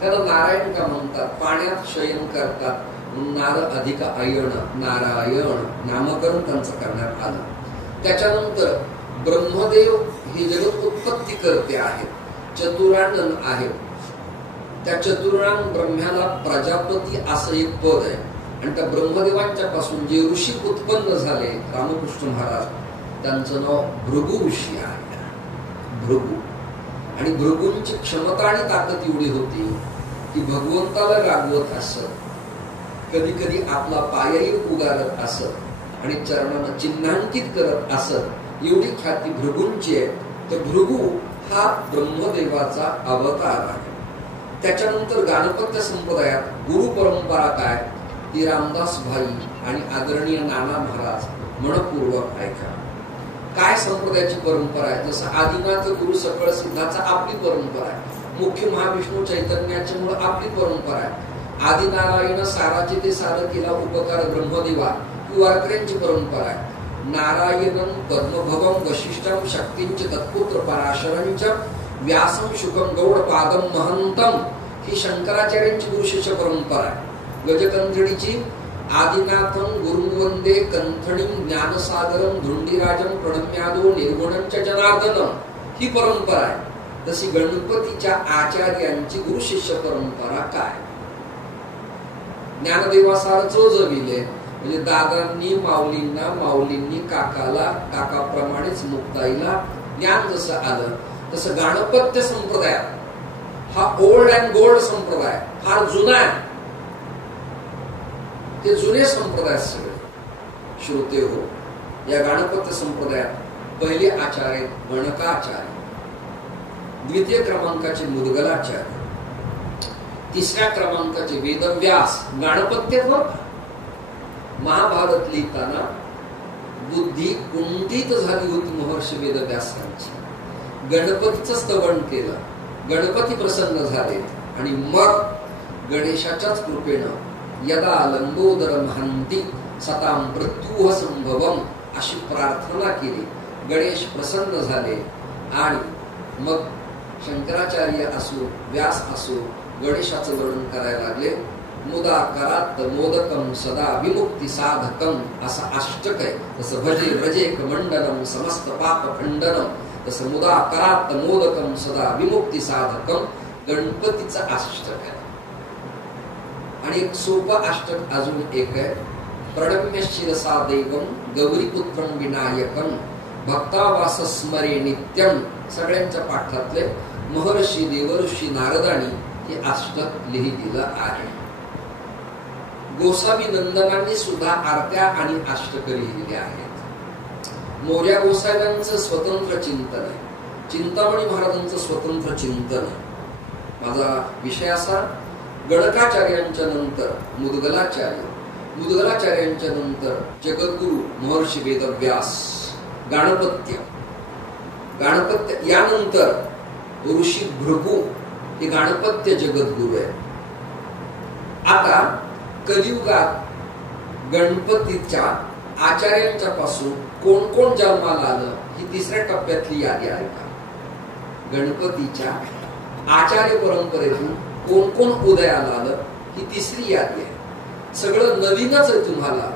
त्याला नारायण का म्हणतात? पाण्यात शयन करतात, नार अधिक अयण, नारायण नामकरण त्यांचं करण्यात आलं. त्याच्यानंतर ब्रह्मदेव हे जगत उत्पत्ती करते आहेत, चतुरानन आहेत. त्या चतुरानन ब्रह्म्याला प्रजापती असं एक पद आहे आणि त्या ब्रह्मदेवांच्या पासून जे ऋषी उत्पन्न झाले रामकृष्ण महाराज, त्यांचं नाव भृगु ऋषी आहे. भृगु. आणि भृगूंची क्षमता आणि ताकद एवढी होती की भगवंताला रागवत असत, कधी कधी आपला पायही उगारत असत आणि चरणानं चिन्हांकित करत असत. एवढी ख्याती भृगूंची आहे. तर भृगु हा ब्रह्मदेवाचा अवतार आहे. त्याच्यानंतर गाणपत्य संप्रदायात गुरु परंपरा काय ती रामदास भाई आणि आदरणीय नाना महाराज मनपूर्वक ऐका. काय संप्रदायाची परंपरा आहे? जसं आदिनाथ गुरु सकळ सिद्धाचा आपली परंपरा आहे, मुख्य महाविष्णू चैतन्याच्या मुळे आपली परंपरा आहे. आदिनारायण साराचे ते सार केला उपकार ब्रह्मदेवा ही वारकऱ्यांची परंपरा आहे. नारायणं पद्मभवं वशिष्ठं शक्तींच तत्पुत्र पराशरंच व्यासं शुकं गौड पादं महंतम ही शंकराचार्यांची गुरुशिष्य परंपरा आहे. गजकंठणीची आदिनाथं गुरुवंदे कंथणी ज्ञानसागरं धुंडीराजं प्रणम्यादो निर्गुणंच जनार्दनं ही परंपरा आहे. तशी गणपतीच्या आचार्यांची गुरुशिष्य परंपरा काय? ज्ञानदेवासार जोजविले म्हणजे दादांनी माऊलींना, माऊलींनी काकाला, काकाप्रमाणेच मुक्ताईला ज्ञान जसं आलं तसं गाणपत्य संप्रदायात हा ओल्ड अँड गोल्ड संप्रदाय फार जुना आहे. ते जुने संप्रदाय सगळे श्रोते हो. या गाणपत्य संप्रदायात पहिले आचार्य गणकाचार्य. द्वितीय क्रमांकाचे मुद्गलाचार्य, तिसऱ्या क्रमांकाचे वेदव्यास. गणपत्य महाभारत लिहिताना बुद्धी कुंठित झाली होती महर्षी वेदव्यासांची. गणपतीचं स्तवन केलं, गणपती प्रसन्न झाले आणि मग गणेशाच्याच कृपेनं यदा लंबोदर महांती सतां मृत्यूह संभवम अशी प्रार्थना केली. गणेश प्रसन्न झाले आणि मग शंकराचार्य असो व्यास असो गणेशाचं वर्णन करायला लागले. मुदा करात मोदकम सदा विमुक्ती साधकम असा अष्टक आहे. तसं भजे व्रजे कमंडलम समस्त पाप खंडनम, तसं मुदा करात मोदकम सदा विमुक्ती साधकम गणपतीचं अष्टक आहे. आणि एक सोपं अष्टक अजून एक आहे. प्रणम्य शिरसा देवम गौरीपुत्रम विनायकम भक्तावास स्मरे नित्यम. सगळ्यांच्या पाठातले महर्षी देवर्षी नारदांनी हे अष्टक लिहिलेलं आहे. गोसावी नंदनांनी सुद्धा आरत्या आणि अष्टक लिहिलेले आहेत. मोर्या गोसाव्यांचं स्वतंत्र चिंतन आहे, चिंतामणी महाराजांचं स्वतंत्र चिंतन आहे. माझा विषय असा, गणकाचार्यांच्या नंतर मुद्गलाचार्य, मुद्गलाचार्यांच्या नंतर जगद्गुरु महर्षी वेदव्यास, गणपत्य, गणपत्य यानंतर ऋषी भृगु हे गणपत्य जगद्गुरु आहे. आता कलियुगात गणपतीच्या आचार्यांच्या पासून कोण कोण जन्माला आलं ही तिसऱ्या टप्प्यातली यादी आहे का? गणपतीच्या आचार्य परंपरेतून कोण कोण उदयाला आलं ही तिसरी यादी आहे. सगळं नवीनच आहे. तुम्हाला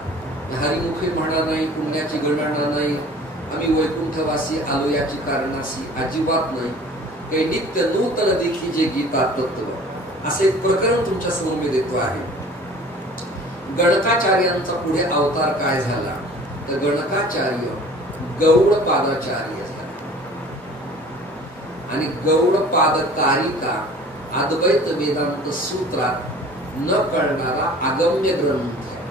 हरिमुखे म्हणा नाही, पुण्याची गणना नाही, आम्ही वैकुंठवासी आलो याची कारणासी अजिबात नाही. काही नित्य नूतन देखी जे गीता तत्व असे एक प्रकरण तुमच्या समोर मी देतो आहे. गणकाचार्यांचा पुढे अवतार काय झाला तर गणकाचार्य गौडपादाचार्य झाले. आणि गौडपादकारिका अद्वैत वेदांत सूत्रात न कळणारा अगम्य ग्रंथ आहे.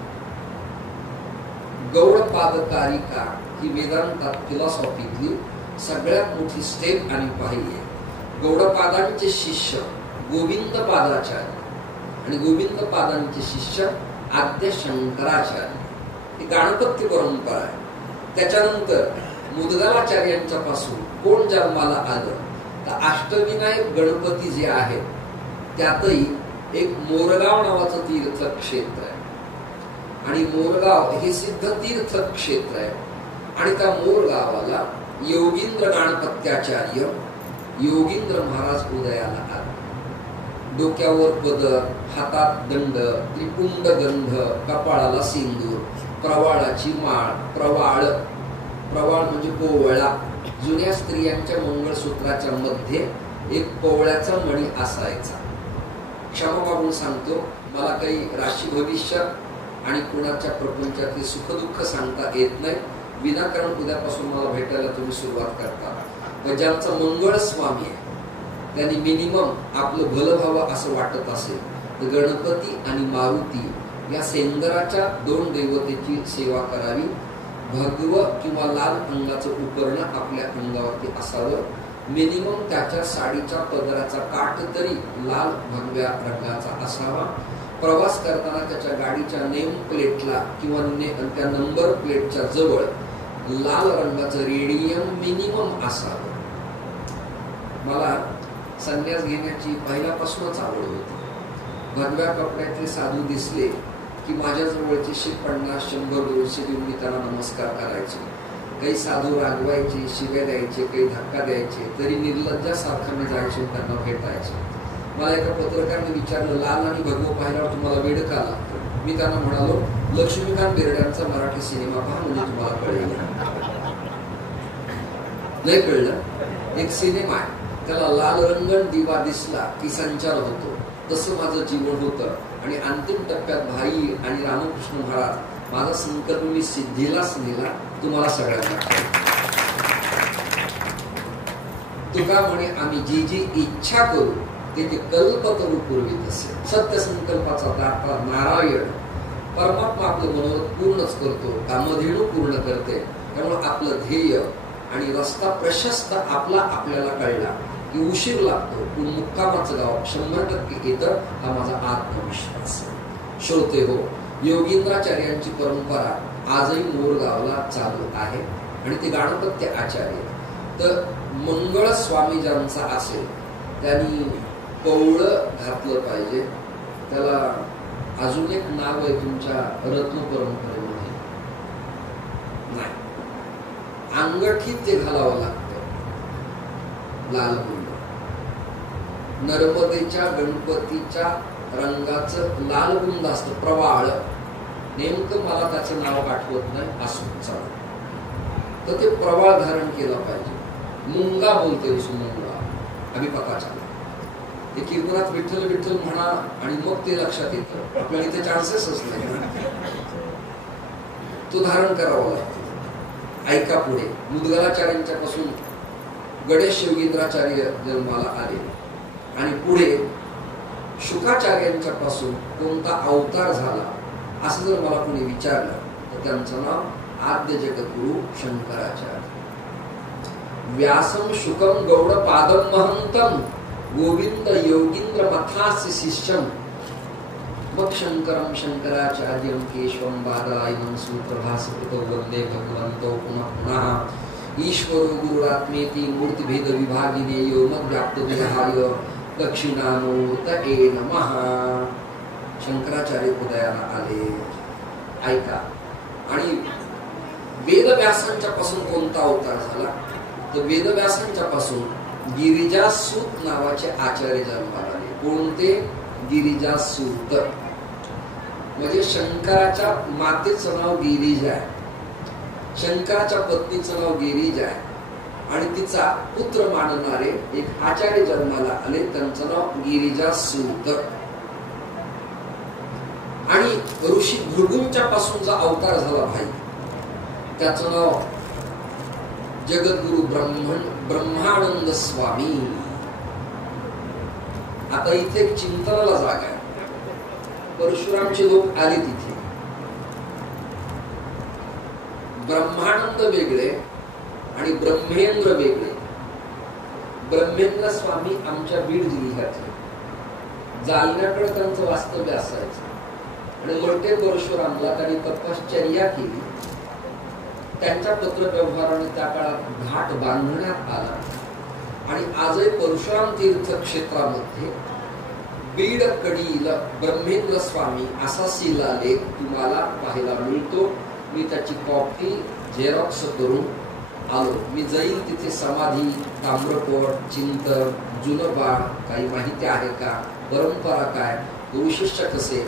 गौडपादकारिका ही वेदांतात फिलॉसॉफीतली सगळ्यात मोठी स्टेप आणि पाहिली आहे. गौडपादांचे शिष्य गोविंद पादाचार्य आणि गोविंद पादांचे शिष्य आद्य शंकराचार्य ही गणपत्य परंपरा आहे. त्याच्यानंतर मुद्गलाचार्यांच्या पासून कोण जन्माला आलं तर अष्टविनायक गणपती जे आहेत त्यातही एक मोरगाव नावाचं तीर्थक्षेत्र आहे. आणि मोरगाव हे सिद्ध तीर्थक्षेत्र आहे. आणि त्या मोरगावाला योगींद्र गणपत्याचार्य योगींद्र महाराज उदयाला आले. डोक्यावर पदर, हातात दंड, त्रिपुंड गंध, कपाळाला सिंदूर, प्रवाळाची माळ. प्रवाळ, प्रवाळ म्हणजे पोवळा. जुन्या स्त्रियांच्या मंगळसूत्राच्या मध्ये एक पोवळ्याचा मणी असायचा. क्षमा मागून सांगतो, मला काही राशी भविष्य आणि कुणाच्या प्रपंचातले सुखदुःख सांगता येत नाही. विनाकारण उद्यापासून मला भेटायला तुम्ही सुरुवात करता. पण ज्यांचा मंगळ स्वामी आहे त्यांनी मिनिमम आपलं भलं व्हावं असं वाटत असेल तर गणपती आणि मारुती या सेंदराच्या दोन देवतेची सेवा करावी. भगव किंवा लाल अंगाचं उपकरण आपल्या अंगावरती असावं. मिनिमम त्याच्या साडीच्या पदराचा काठ तरी लाल भगव्या रंगाचा असावा. प्रवास करताना त्याच्या गाडीच्या नेम प्लेटला किंवा त्या नंबर प्लेटच्या जवळ लाल रंगाचं रेडियम मिनिमम असावं. मला संन्यास घेण्याची पहिल्यापासूनच आवड होती. भगव्या कपड्यातले साधू दिसले की माझ्या जवळचे 50, 100, 200 देऊन मी त्यांना नमस्कार करायचे. काही साधू रागवायचे, शिव्या द्यायचे, काही धक्का द्यायचे, तरी निर्लज्जासारखं मी जायचे त्यांना भेटायचे. मला एका पत्रकाराने विचारलं, लाल आणि भगव पाहिल्यावर तुम्हाला वेड का लागतं? मी त्यांना म्हणालो, लक्ष्मीकांत बेर्डेंचा मराठी सिनेमा पहा म्हणजे तुम्हाला कळेल. नाही कळलं? एक सिनेमा आहे, त्याला लाल रंगण दिवा दिसला की संचार होतो. तसं माझं जीवन होतं. आणि अंतिम टप्प्यात भाई आणि रामकृष्ण महाराज माझा संकल्प मी सिद्धीलाच नेला. तुम्हाला सगळ्यांना तुका म्हणे, आम्ही जी जी इच्छा करू ते ते कल्प करू पूर्वीत असेल. सत्य संकल्पाचा दाता नारायण परमात्मा आपलं मनोरथ पूर्णच करतो, कामधेनू पूर्ण करते. त्यामुळे आपलं ध्येय आणि रस्ता प्रशस्त आपल्याला कळला की उशीर लागतो पण मुक्कामाचं गाव 100% येतं, हा माझा आत्मविश्वास. श्रोते हो, योगींद्राचार्यांची परंपरा आजही मोरगावला चालू आहे आणि ते गणपत्य आचार्य. तर मंगळ स्वामी ज्यांचा असेल त्यांनी पवळं घातलं पाहिजे. त्याला अजून एक नाव आहे तुमच्या रत्न परंपरेमध्ये, नाही, अंगठीत ते घालावं लागतं लाल बुंद. नर्मदेच्या गणपतीच्या रंगाचं लाल बुंद असतं, प्रवाळ. नेमकं मला त्याचं नाव आठवत नाही, असं चालू. तर ते प्रवाळ धारण केलं पाहिजे. मुंगा बोलते सुमुंगा अभिपकाच्या. ते कीर्तनात विठ्ठल विठ्ठल म्हणा आणि मग ते लक्षात येतं, आपल्याला इथे चान्सेसच नाही. तो धारण करावा लागतो. ऐका पुढे. मुद्गलाचार्यांच्या पासून गणेश योगींद्राचार्य जन्माला आले आणि पुढे शुकाचार्यांच्या पासून कोणता अवतार झाला असं जर मला कोणी विचारलं तर त्यांचं नाव आद्य जगद्गुरु शंकराचार्य. व्यासम शुकम गौड पादम महंतम गोविंद योगींद्र मथास्य शिष्यम मग शंकरम शंकराचार्यम केशवम बादरायणं सूत्रभासकृतौ वंदे भगवन्तौ पुनः पुनः ईश्वरो गुरुरात्मेति मूर्तिभेद विभागिने यो मद्व्याप्त देहाय दक्षिणामूर्तये नमः. शंकराचार्य उदयाला आले. ऐका. आणि वेदव्यासांच्या पासून कोणता अवतार झाला तर वेदव्यासांच्या पासून गिरिजासूत नावाचे आचार्य जन्माला आले. कोणते? गिरिजासूत. म्हणजे शंकराच्या मातेचं नाव गिरिजा आहे, शंकराच्या पत्नीचं नाव गिरिजा आहे आणि तिचा पुत्र मानणारे एक आचार्य जन्माला आले, त्यांचं नाव गिरिजासूत. आणि ऋषी भृगूंच्या पासून जो अवतार झाला भाई त्याचं नाव जगद्गुरु ब्रह्मानंद स्वामी. आता इथे एक चिंतनाला जागा आहे. परशुरामचे लोक आले तिथे. ब्रह्मानंद वेगळे आणि ब्रह्मेंद्र वेगळे. ब्रह्मेंद्र स्वामी आमच्या बीड जिल्ह्यातले, जालन्याकडे त्यांचं वास्तव्य असायचं आणि मोठे परशुरामला त्यांनी तपश्चर्या केली. त्यांच्या पत्र व्यवहाराने त्या काळात घाट बांधण्यात आला आणि आजही परशुराम तीर्थ क्षेत्रामध्ये बीड कडील ब्रह्मेंद्र स्वामी असा शिलालेख तुम्हाला पाहायला मिळतो. मी त्याची कॉपी झेरॉक्स करून आलो. मी जाईल तिथे समाधी, ताम्रपट, चिंतन, जुनबाळ काही माहिती आहे का, परंपरा काय, वैशिष्ट्य कसे,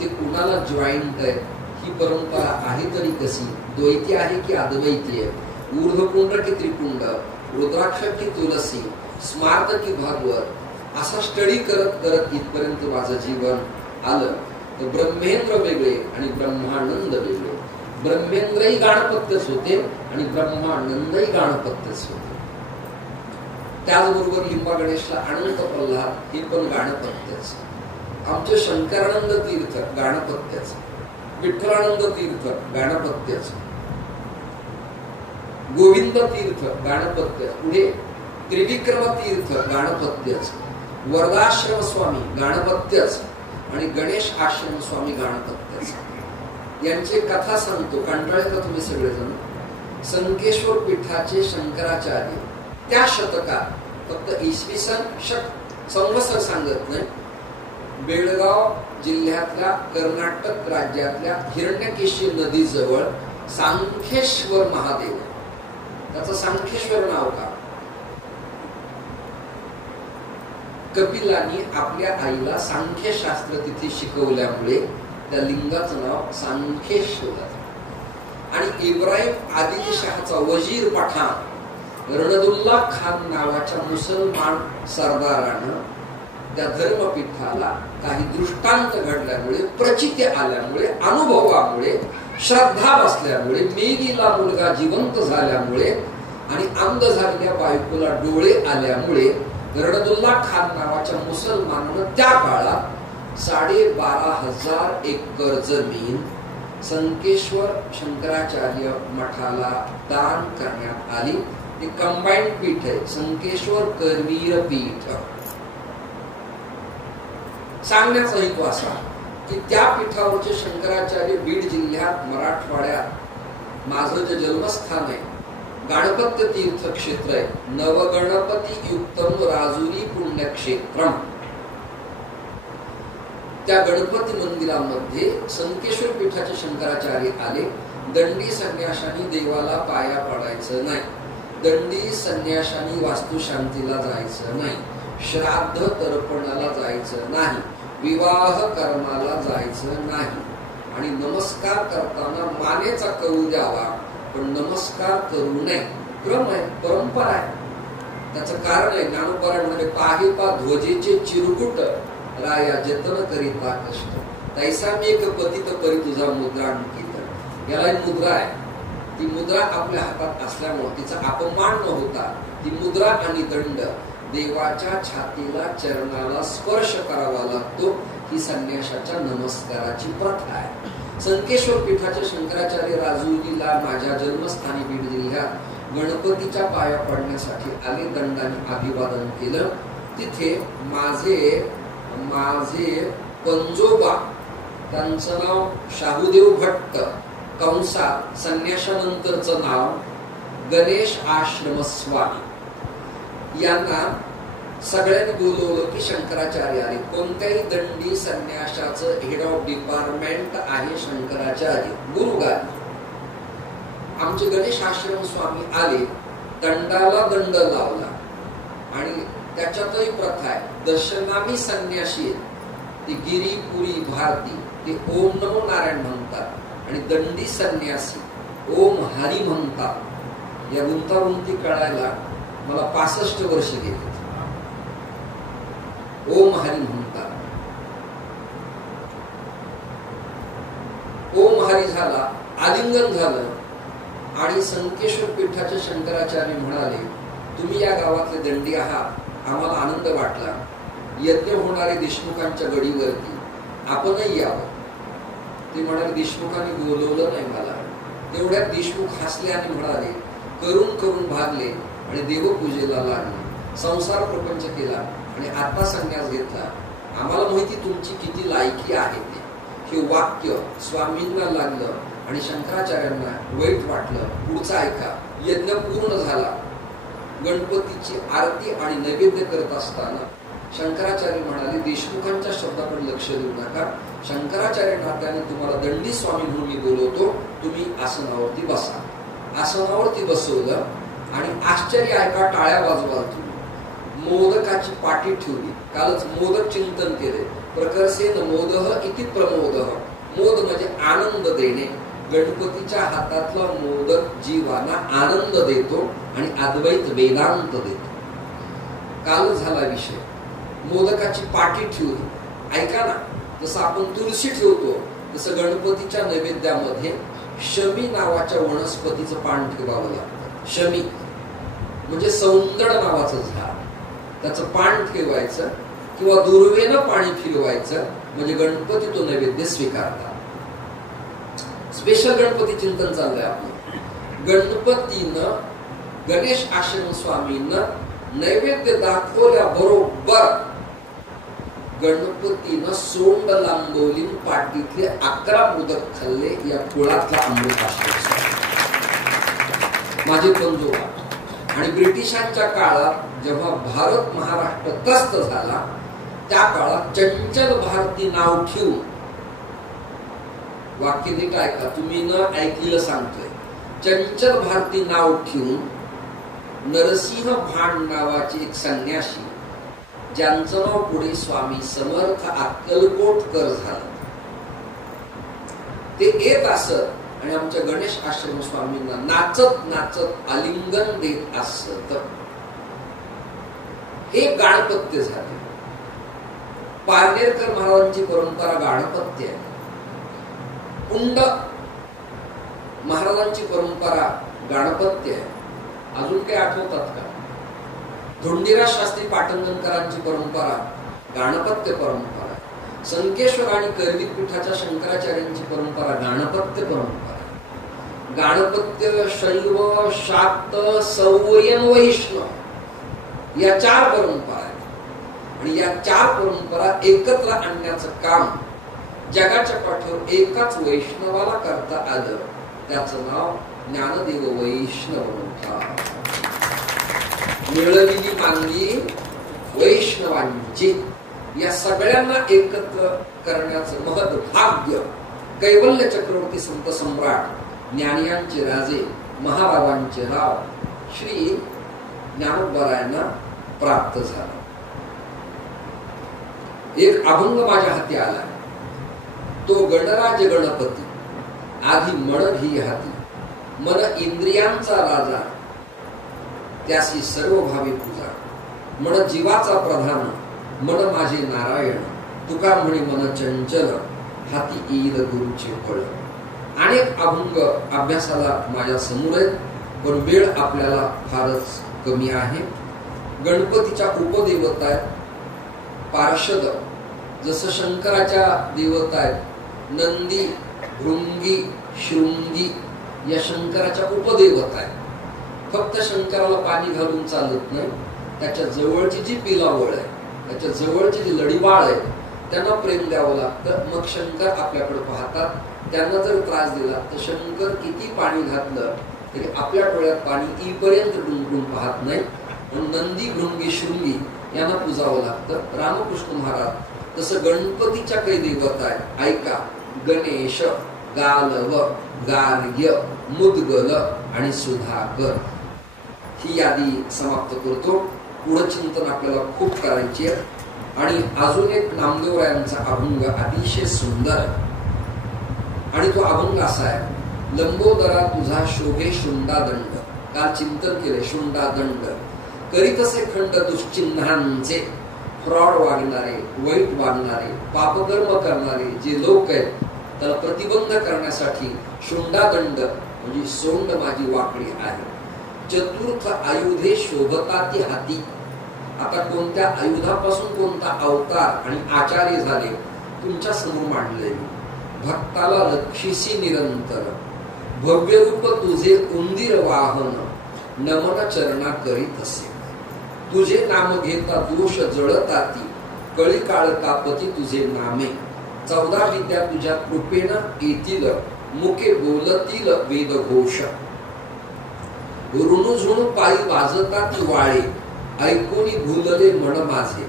ते कुणाला जॉईंट आहे, ही परंपरा आहे तरी कशी, द्वैती आहे की अद्वैती आहे, ऊर्ध्वपुंड की त्रिपुंड, रुद्राक्ष की तुलसी, स्मार्त की भागवत, असा स्टडी करत करत इथपर्यंत माझं जीवन आलं. तर ब्रह्मेंद्र वेगळे आणि ब्रह्मानंद वेगळे. ब्रह्मेंद्रही गाणपत्यच होते आणि ब्रह्मानंदही गाणपत्यच होते. त्याचबरोबर लिंबा गणेशला अनंत प्रल्हाद हे पण गाणपत्यच. आमचे शंकरानंद तीर्थ गाणपत्यच, विठ्ठलानंद तीर्थ गाणपत्यच, गोविंद तीर्थ गाणपत्यच, पुढे त्रिविक्रम तीर्थ गाणपत्यच, वरदाश्रम स्वामी गाणपत्यच आणि गणेश आश्रम स्वामी गाणपत्यच. यांची कथा सांगतो, कंटाळले का तुम्ही सगळेजण. संकेश्वर पीठाचे शंकराचार्य त्या शतकात, फक्त इसवी सन संवत्सर सांगत नाही, बेळगाव जिल्ह्यातल्या कर्नाटक राज्यातल्या हिरण्यकेशी नदीजवळ सांखेश्वर महादेव, त्याचं सांखेश्वर नाव का? कपिलांनी आपल्या आईला सांख्यशास्त्र तिथे शिकवल्यामुळे त्या लिंगाचं नाव सांखेश्वर. आणि इब्राहिम आदिलशहाचा वजीर पठाण रणदुल्ला खान नावाच्या मुसलमान सरदारानं त्या धर्मपीठाला काही दृष्टांत घडल्यामुळे, प्रचिती आल्यामुळे, अनुभवामुळे, श्रद्धा बसल्यामुळे, मेलीला मुलगा जिवंत झाल्यामुळे आणि अंध झालेल्या बायकोला डोळे आल्यामुळे रणदुल्ला खान नावाच्या मुसलमानानं त्या काळात 12,500 एकर जमीन संकेश्वर शंकराचार्य मठाला दान करण्यात आली ते कंबाईंड पीठ आहे, संकेश्वर करवीर पीठ. सांगण्याचा हेतू असा की त्या पीठावरचे शंकराचार्य बीड जिल्ह्यात मराठवाड्यात माझं जे जन्मस्थान आहे गाणपत्य तीर्थ क्षेत्र आहे, नवगणपती युक्तम राजुरी पुण्यक्षेत्रम. त्या गणपती मंदिरामध्ये संकेश्वर पीठाचे शंकराचार्य आले. दंडी संन्याशांनी देवाला पाया पडायचं नाही, दंडी संन्याशांनी वास्तुशांतीला जायचं नाही, श्राद्ध तर्पणाला जायचं नाही, विवाह कर्माला जायचं नाही, आणि नमस्कार करताना मानेचा करू द्यावा पण नमस्कार करू नये. क्रम आहे, परंपरा आहे. त्याचं कारण आहे ज्ञानोपरायण पाहे पा ध्वजेचे चिरकुट राया जतन करीता कष्ट, तैसा मी एक पतित परी तुझा मुद्रांकित. याला एक मुद्रा आहे. ती मुद्रा आपल्या हातात असल्यामुळे तिचा अपमान न होता ती मुद्रा आणि दंड देवाच्या छातीला चरणाला स्पर्श करावा लागतो. ही संन्याशाच्या नमस्काराची प्रथा आहे. संकेश्वर पीठाचे शंकराचार्य राजुरीला माझ्या जन्मस्थानी बीड जिल्ह्यात गणपतीच्या पाया पडण्यासाठी आले. दंडाने अभिवादन केलं. तिथे माझे पंजोबा, त्यांचं नाव शाहुदेव भट्ट, कंसात संन्याशानंतरचं नाव गणेश आश्रम स्वामी, यांना सगळ्यांनी बोलवलं की शंकराचार्य आले. कोणत्याही दंडी संन्याशाचं हेड ऑफ डिपार्टमेंट आहे शंकराचार्य, गुरुगादी. आमचे गणेश आश्रम स्वामी आले, दंडाला दंड लावला. आणि त्याच्यातही प्रथा आहे, दर्शनामी संन्याशी ते गिरीपुरी भारती ते ओम नमो नारायण म्हणतात, आणि दंडी संन्यासी ओम हरी म्हणतात. या गुंतागुंती कळायला मला 65 वर्ष गेली. ओम हरी म्हणतात. ओम हरी झाला, आलिंगन झालं, आणि संकेश्वर पीठाचे शंकराचार्य म्हणाले, तुम्ही या गावातले दंडी आहात, आम्हाला आनंद वाटला. यज्ञ होणारे देशमुखांच्या गडीवरती आपणही यावं. ते म्हणाले, देशमुखांनी बोलवलं नाही मला. तेवढ्यात देशमुख हसले आणि म्हणाले, करून करून भागले आणि देवपूजेला लागले, संसार प्रपंच केला आणि आता संन्यास घेतला. आम्हाला माहिती तुमची किती लायकी आहे ते. हे वाक्य स्वामींना लागलं आणि शंकराचार्यांना वाईट वाटलं. पुढचं ऐका. यज्ञ पूर्ण झाला. गणपतीची आरती आणि नैवेद्य करत असताना शंकराचार्य म्हणाले, देशमुखांच्या शब्दाकडे लक्ष देऊ नका. शंकराचार्य नात्याने तुम्हाला दंडी स्वामी म्हणून मी बोलवतो, तुम्ही आसनावरती बसा. आसनावरती बसवलं आणि आश्चर्य ऐका, टाळ्या वाजवाल तुम्ही. मोदकाची पाटी ठेवली. कालच मोदक चिंतन केले. प्रकर्षेन मोदः इति प्रमोदः. मोद म्हणजे आनंद देणे. गणपतीच्या हातातला मोदक जीवाला आनंद देतो आणि अद्वैत वेदांत देतो. काल झाला विषय. मोदकाची पाटी ठेवली. ऐका ना, जसं आपण तुळशी ठेवतो तसं गणपतीच्या नैवेद्यामध्ये शमी नावाच्या वनस्पतीचं पान ठेवावं लागतं. शमी म्हणजे सौंदड नावाचं झाड, त्याचं पान ठेवायचं किंवा दुर्वेनं पाणी फिरवायचं, म्हणजे गणपती तो नैवेद्य स्वीकारतात. स्पेशल गणपती चिंतन चाललंय आपलं. गणपतीनं गणेश आश्रम स्वामींना नैवेद्य दाखवल्याबरोबर गणपतीनं सोंड लांबवली, पाठीतले 11 मोदक खाल्ले. या कुळातला अमृत आश्रम माझे पंजोबा. आणि ब्रिटिशांच्या काळात जेव्हा भारत महाराष्ट्र त्रस्त झाला त्या काळात चंचल भारती नाव ठेवून, वाक्य नीट ऐका, तुम्ही न ऐकलेलं सांगतोय, चंचल भारती नाव ठेवून नरसिंह भांड नावाचे एक संन्यासी, ज्यांचं नाव पुढे स्वामी समर्थ अक्कलकोटकर झालं, ते येत असत आणि आमच्या गणेश आश्रम स्वामींना नाचत नाचत आलिंगन देत असत. हे गाणपत्य झाले. पारनेरकर महाराजांची परंपरा गाणपत्य आहे. पुंड महाराजांची परंपरा गाणपत्य आहे. अजून काही आठवतात का? धोंडीराज शास्त्री पाटणकरांची परंपरा गाणपत्य परंपरा. संकेश्वर आणि करवीर पीठाच्या शंकराचार्यांची परंपरा गाणपत्य परंपरा. गाणपत्य, शैव, शाक्त, सौर्य, वैष्णव या 4 परंपरा आहेत. आणि या 4 परंपरा एकत्र आणण्याचं काम जगाच्या पाठीवर एकाच वैष्णवाला करता आलं. त्याचं नाव ज्ञानदेव वैष्णव होता. मिळविली मानली वैष्णवांची. या सगळ्यांना एकत्र करण्याचं महत् भाग्य कैवल्य चक्रवर्ती संत सम्राट ज्ञानियांचे राजे महारावांचे राव श्री ज्ञानोबरायांना प्राप्त झालं. एक अभंग माझ्या हाती आला. तो गणराज गणपती आधी मन ही हाती, मन इंद्रियांचा राजा, त्यासी सर्व भावी पूजा. मन जीवाचा प्रधान, मन माझे नारायण, तुका म्हणे मन चंचल, हाती येईल गुरुचे फळ. अनेक अभंग अभ्यासाला माझ्या समोर आहेत, पण वेळ आपल्याला फारच कमी आहे. गणपतीच्या उपदेवता आहेत पार्षद, जसं शंकराच्या देवता आहेत नंदी, भृंगी, शृंगी, या शंकराच्या उपदेवता आहेत. फक्त शंकराला पाणी घालून चालत नाही. त्याच्या जवळची जी पिलावळ आहे, त्याच्या जवळची जी लढीवाळ आहे, त्यांना प्रेम द्यावं लागतं. मग शंकर आपल्याकडे पाहतात. त्यांना जर त्रास दिला तर शंकर किती पाणी घातलं तरी आपल्या डोळ्यात पाणी येईपर्यंत डुंकून पाहत नाही. नंदी, भृंगी, शृंगी यांना पूजावं लागतं. रामकृष्ण महाराज तसं गणपतीच्या काही देवता आहेत. ऐका, गणेश, गालव, गार्ग्य, मुद्गल आणि सुधाकर. ही यादी समाप्त करतो. पुढं चिंतन आपल्याला खूप करायची आहे. आणि अजून एक नामदेवरायांचा अभंग अतिशय सुंदर, आणि तो अभंग असा आहे. लंबोदरा तुझा शोभे शुंडादंड. काल चिंतन केले शुंडादंड. करीतसे खंड दुश्चिन्हांचे. फ्रॉड वागणारे, वाईट वागणारे, पापकर्म करणारे जे लोक आहेत त्याला प्रतिबंध करण्यासाठी शुंडादंड म्हणजे सोंड माझी वाकडी आहे. चतुर्थ आयुधे शोभता ती हाती. आता कोणत्या आयुधापासून कोणता अवतार आणि आचार्य झाले तुमच्या समोर मांडले. भक्ताला लक्षिसी निरंतर. भव्य रूप तुझे उंदीर वाहन. नमन चरणा करीत असे. तुझे नाम घेता दोष जळताती. कळी काळ कापती तुझे नामे. 14 विद्या तुझ्या कृपेनं येतील. मुके बोलतील वेद घोष. ऋणुझुणू पायी वाजता ती वाळे. ऐकूनी भुलले मन माझे.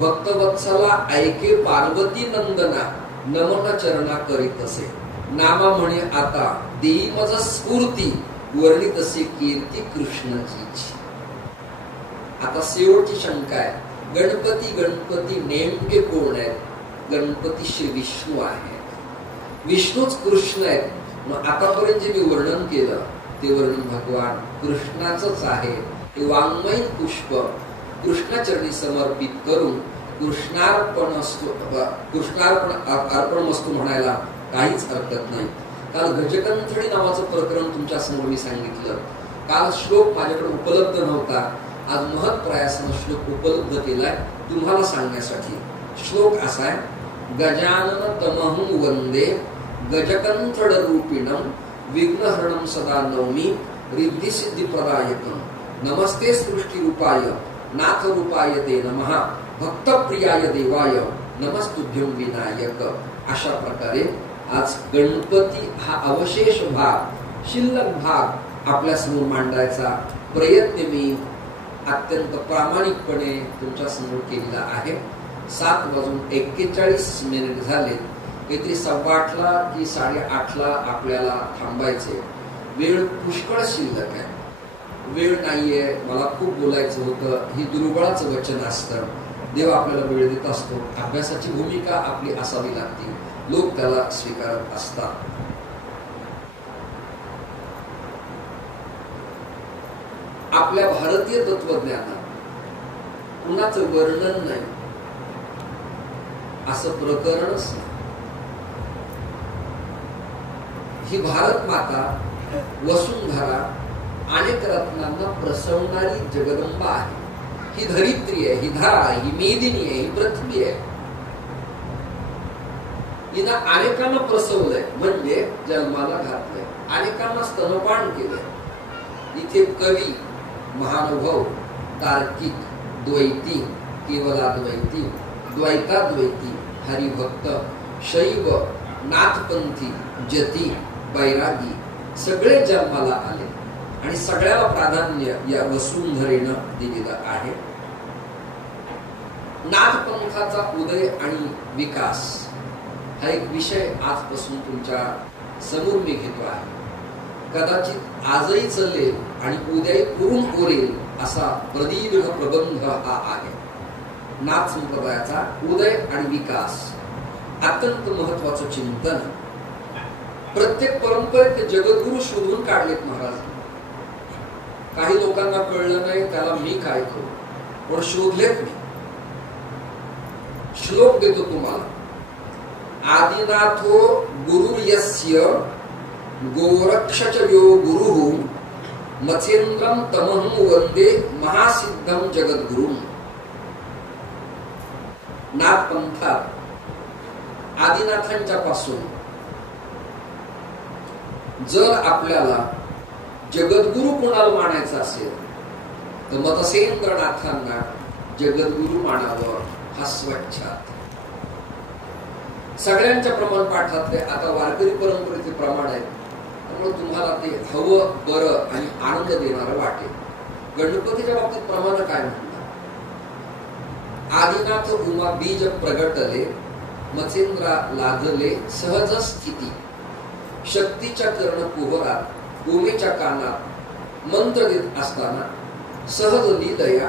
भक्तवत्सला ऐके पार्वती नंदना. नमन चरणा करीत असे. नामा म्हणे आता देई मज स्फूर्ती. वर्णित असे कीर्ती कृष्णजीची. आता शेवटची शंका आहे. गणपती गणपती नेमके कोण आहेत? गणपती श्री विष्णू आहे. विष्णूच कृष्ण आहेत. मग आतापर्यंत जे मी वर्णन केलं ते वर्णन भगवान कृष्णाचंच आहे. ते वाङ्मयीन पुष्प कृष्णाचरणी समर्पित करून कृष्णार्पण मस्तू म्हणायला काहीच हरकत नाही. काल गजकंठणी नावाचं प्रकरण तुमच्या समोर मी सांगितलं. काल श्लोक माझ्याकडे उपलब्ध नव्हता. आज महत् प्रयासानं श्लोक उपलब्ध केलाय तुम्हाला सांगण्यासाठी. श्लोक असा आहे. गजानन तमहं वंदे गजकंठड रूपिणं. विघ्नहरणं सदा नौमी. रिद्धी सिद्धी प्रदायकं. नमस्ते सृष्टी रूपाय नाथ रूपाय ते नमः. भक्तप्रियाय देवाय नमस्तुभ्यं विनायक. अशा प्रकारे आज गणपती हा अवशेष भाग, शिल्लक भाग आपल्या समोर मांडायचा प्रयत्न मी अत्यंत प्रामाणिकपणे तुमच्या समोर केलेला आहे. 7:41 झाले. काहीतरी 8:15 की 8:30 आपल्याला थांबायचे. वेळ पुष्कळ शिल्लक आहे. वेळ नाहीये. मला खूप बोलायचं होतं. ही दुर्बळाचं वचन असतं. देव आपल्याला वेळ देत असतो. अभ्यासाची भूमिका आपली असावी लागते. लोक त्याला स्वीकारत असतात. आपल्या भारतीय तत्वज्ञानात कुणाचं वर्णन नाही असं प्रकरणच नाही. ही भारत माता वसुंधरा अनेक रत्नांना प्रसवणारी जगदंबा आहे. ही धरित्री आहे, ही धरा आहे, ही मेदिनी आहे, ही पृथ्वी आहे. हिनं अनेकांना प्रसवलंय म्हणजे जन्माला घातलंय. अनेकांना स्तनपान केलं. इथे कवी, महानुभव, तार्किक, द्वैती, केवलाद्वैती, द्वैताद्वैती, हरिभक्त, शैव, नाथपंथी, जती, बैरागी सगळे जन्माला आले आणि सगळ्याला प्राधान्य या वसुंधरेनं दिलेलं आहे. नाथपंथाचा उदय आणि विकास हा एक विषय आजपासून तुमच्या समोर मी घेतो आहे. कदाचित आजही चालेल आणि उद्याही पुरून उरेल असा प्रदीर्घ प्रबंध हा आहे. नाथ संप्रदायाचा उदय आणि विकास अत्यंत महत्वाचं चिंतन. प्रत्येक परंपरेत जगद्गुरु शोधून काढलेत महाराज. काही लोकांना कळलं नाही त्याला मी काय करू, पण शोधलेत मी. श्लोक देतो तुम्हाला. आदिनाथो गुरुर्यस्य गोरक्षचयो गुरुः मत्स्येन्द्रं तमहं वंदे महासिद्धं जगद्गुरुं. नाथपंथात आदिनाथांच्या पासून जर आपल्याला जगद्गुरु कोणाला मानायचं असेल तर मत्स्येंद्रनाथांना जगद्गुरु मानावं हा स्वच्छात. सगळ्यांच्या प्रमाण पाठातले आता वारकरी परंपरेचे प्रमाण आहेत, त्यामुळे तुम्हाला ते हवं, बरं आणि आनंद देणारं वाटेल. गणपतीच्या बाबतीत प्रमाण काय म्हणतात? आदिनाथ उमा बीज प्रगटले, मत्स्येंद्रा लादले सहज स्थिती. शक्तीच्या कर्ण कुहरात, उमेच्या कानात मंत्र देत असताना सहज लीलया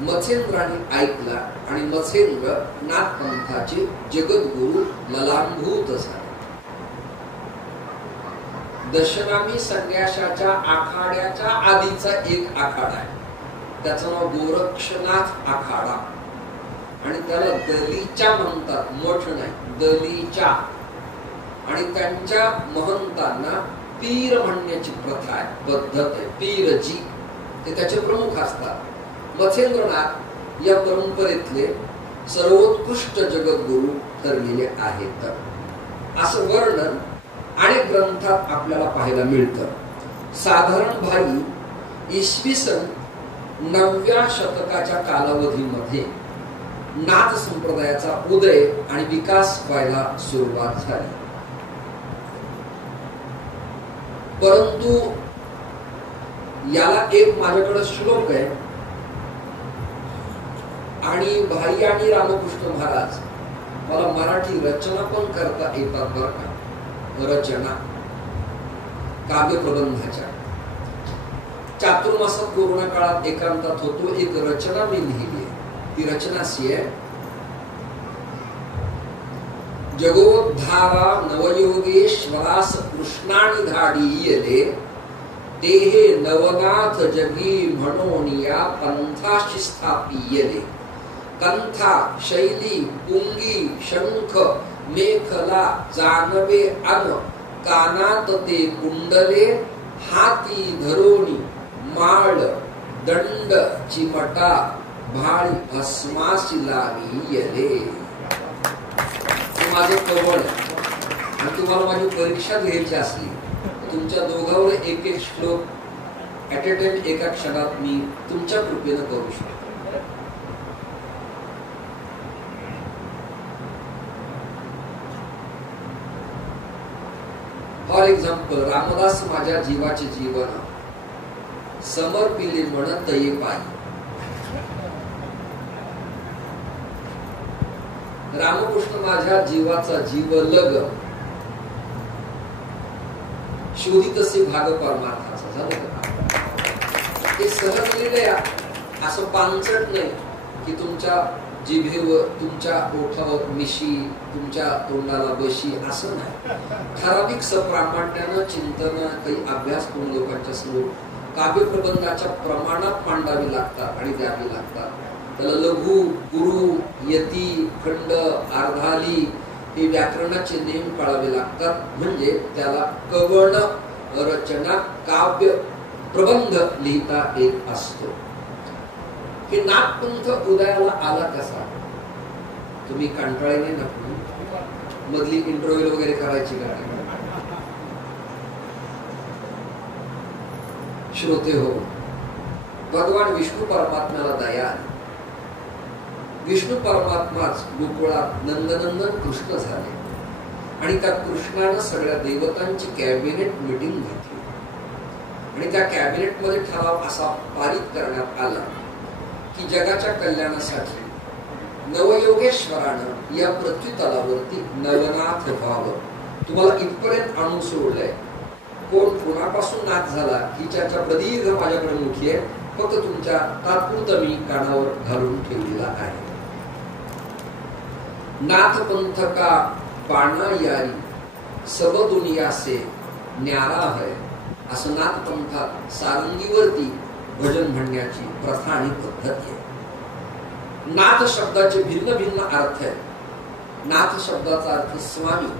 मत्स्येंद्राने ऐकला आणि मत्स्येंद्र नाथपंथाचे जगद्गुरु ललांभूत झाले. दशनामी संन्यासाच्या आखाड्याच्या आधीचा एक आखाडा आहे, त्याचं नाव गोरक्षनाथ आखाडा आणि त्याला दलीच्या म्हणतात. मठ नाही, दलीच्या. आणि त्यांच्या महंतांना पीर म्हणण्याची प्रथा आहे, पद्धत आहे. पीरजी ते त्याचे प्रमुख असतात. मत्स्येंद्रनाथ या परंपरेतले सर्वोत्कृष्ट जगद्गुरु ठरलेले आहेत असं वर्णन अनेक ग्रंथात आपल्याला पाहायला मिळतं. साधारण भाई इसवी सन 9व्या शतकाच्या कालावधीमध्ये नाथ संप्रदायाचा उदय आणि विकास व्हायला सुरुवात झाली. परंतु याला एक माझ्याकडे श्लोक आहे आणि भाई आणि रामकृष्ण महाराज मला मराठी रचना पण करता येतात बरं का. रचना काव्य प्रबंधाच्या चातुर्मासात कोरोना काळात एकांतात होतो, एक रचना मी लिहिली आहे. ती रचना अशी आहे. जगोद्धारा नवयोगेश्वरास कृष्णानि धाडीयले, तेहे नवनाथ जगी म्हणून या पंथाशी स्थापियले. कंथा शैली पुंगी शंख मेखला जानवे अन, कानात ते कुंडले हाती धरोनी माळ दंड चिमटा भाळी भस्मासी लावियले. माझं कवळ आणि तुम्हाला माझी परीक्षा घ्यायची असली तुमच्या दोघांवर एक एक श्लोक ऍट अ टाइम एका क्षणात मी तुमच्या कृपेनं करू शकतो. फॉर एक्झाम्पल, रामदास माझ्या जीवाचे जीवन समर्पिले म्हणत ये पायी. रामकृष्ण माझ्या जीवाचा जीव लग, शोधित असे भाग परमार्थाचा. झालं का? हे सहज लिहिलंय, असं पानचट नाही की तुमच्या जिभेवर, तुमच्या ओठावर मिशी, तुमच्या तोंडाला बशी, असं नाही. ठराविक सप्रामाण्यानं चिंतन, काही अभ्यास करून लोकांच्या समोर काव्य प्रबंधाच्या प्रमाणात मांडावी लागतात आणि द्यावी लागतात. त्याला लघु, गुरु, यती, खंड, अर्धाली हे व्याकरणाचे नेम पाळावे लागतात. म्हणजे त्याला कवण रचना काव्य प्रबंध लिहिता येत असतो. की नाथपंथ उदयाला आला कसा? तुम्ही कंटाळे नाही ना मधली इंटरव्ह्यू वगैरे करायची का? श्रोते हो, भगवान विष्णू परमात्म्याला दया आली. विष्णू परमात्माच गोकुळात नंदनंदन कृष्ण झाले आणि त्या कृष्णानं सगळ्या देवतांची कॅबिनेट मीटिंग घेतली आणि त्या कॅबिनेटमध्ये ठराव असा पारित करण्यात आला की जगाच्या कल्याणासाठी नवयोगेश्वरानं या पृथ्वीतलावरती नवनाथ व्हावं. तुम्हाला इथपर्यंत आणून सोडलंय. कोण कोणापासून नाथ झाला ही चर्चा प्रदीर्घ माझ्याकडे मोठी आहे, फक्त तुमच्या तात्पुरतं मी कानावर घालून ठेवलेला आहे. नाथ पंथ का पाना यारी सब दुनिया से न्यारा है, असं नाथ पंथात सारंगीवरती भजन म्हणण्याची प्रथा आणि पद्धत आहे. नाथ शब्दाचे भिन्न भिन्न अर्थ आहेत. नाथ शब्दाचा अर्थ स्वामी,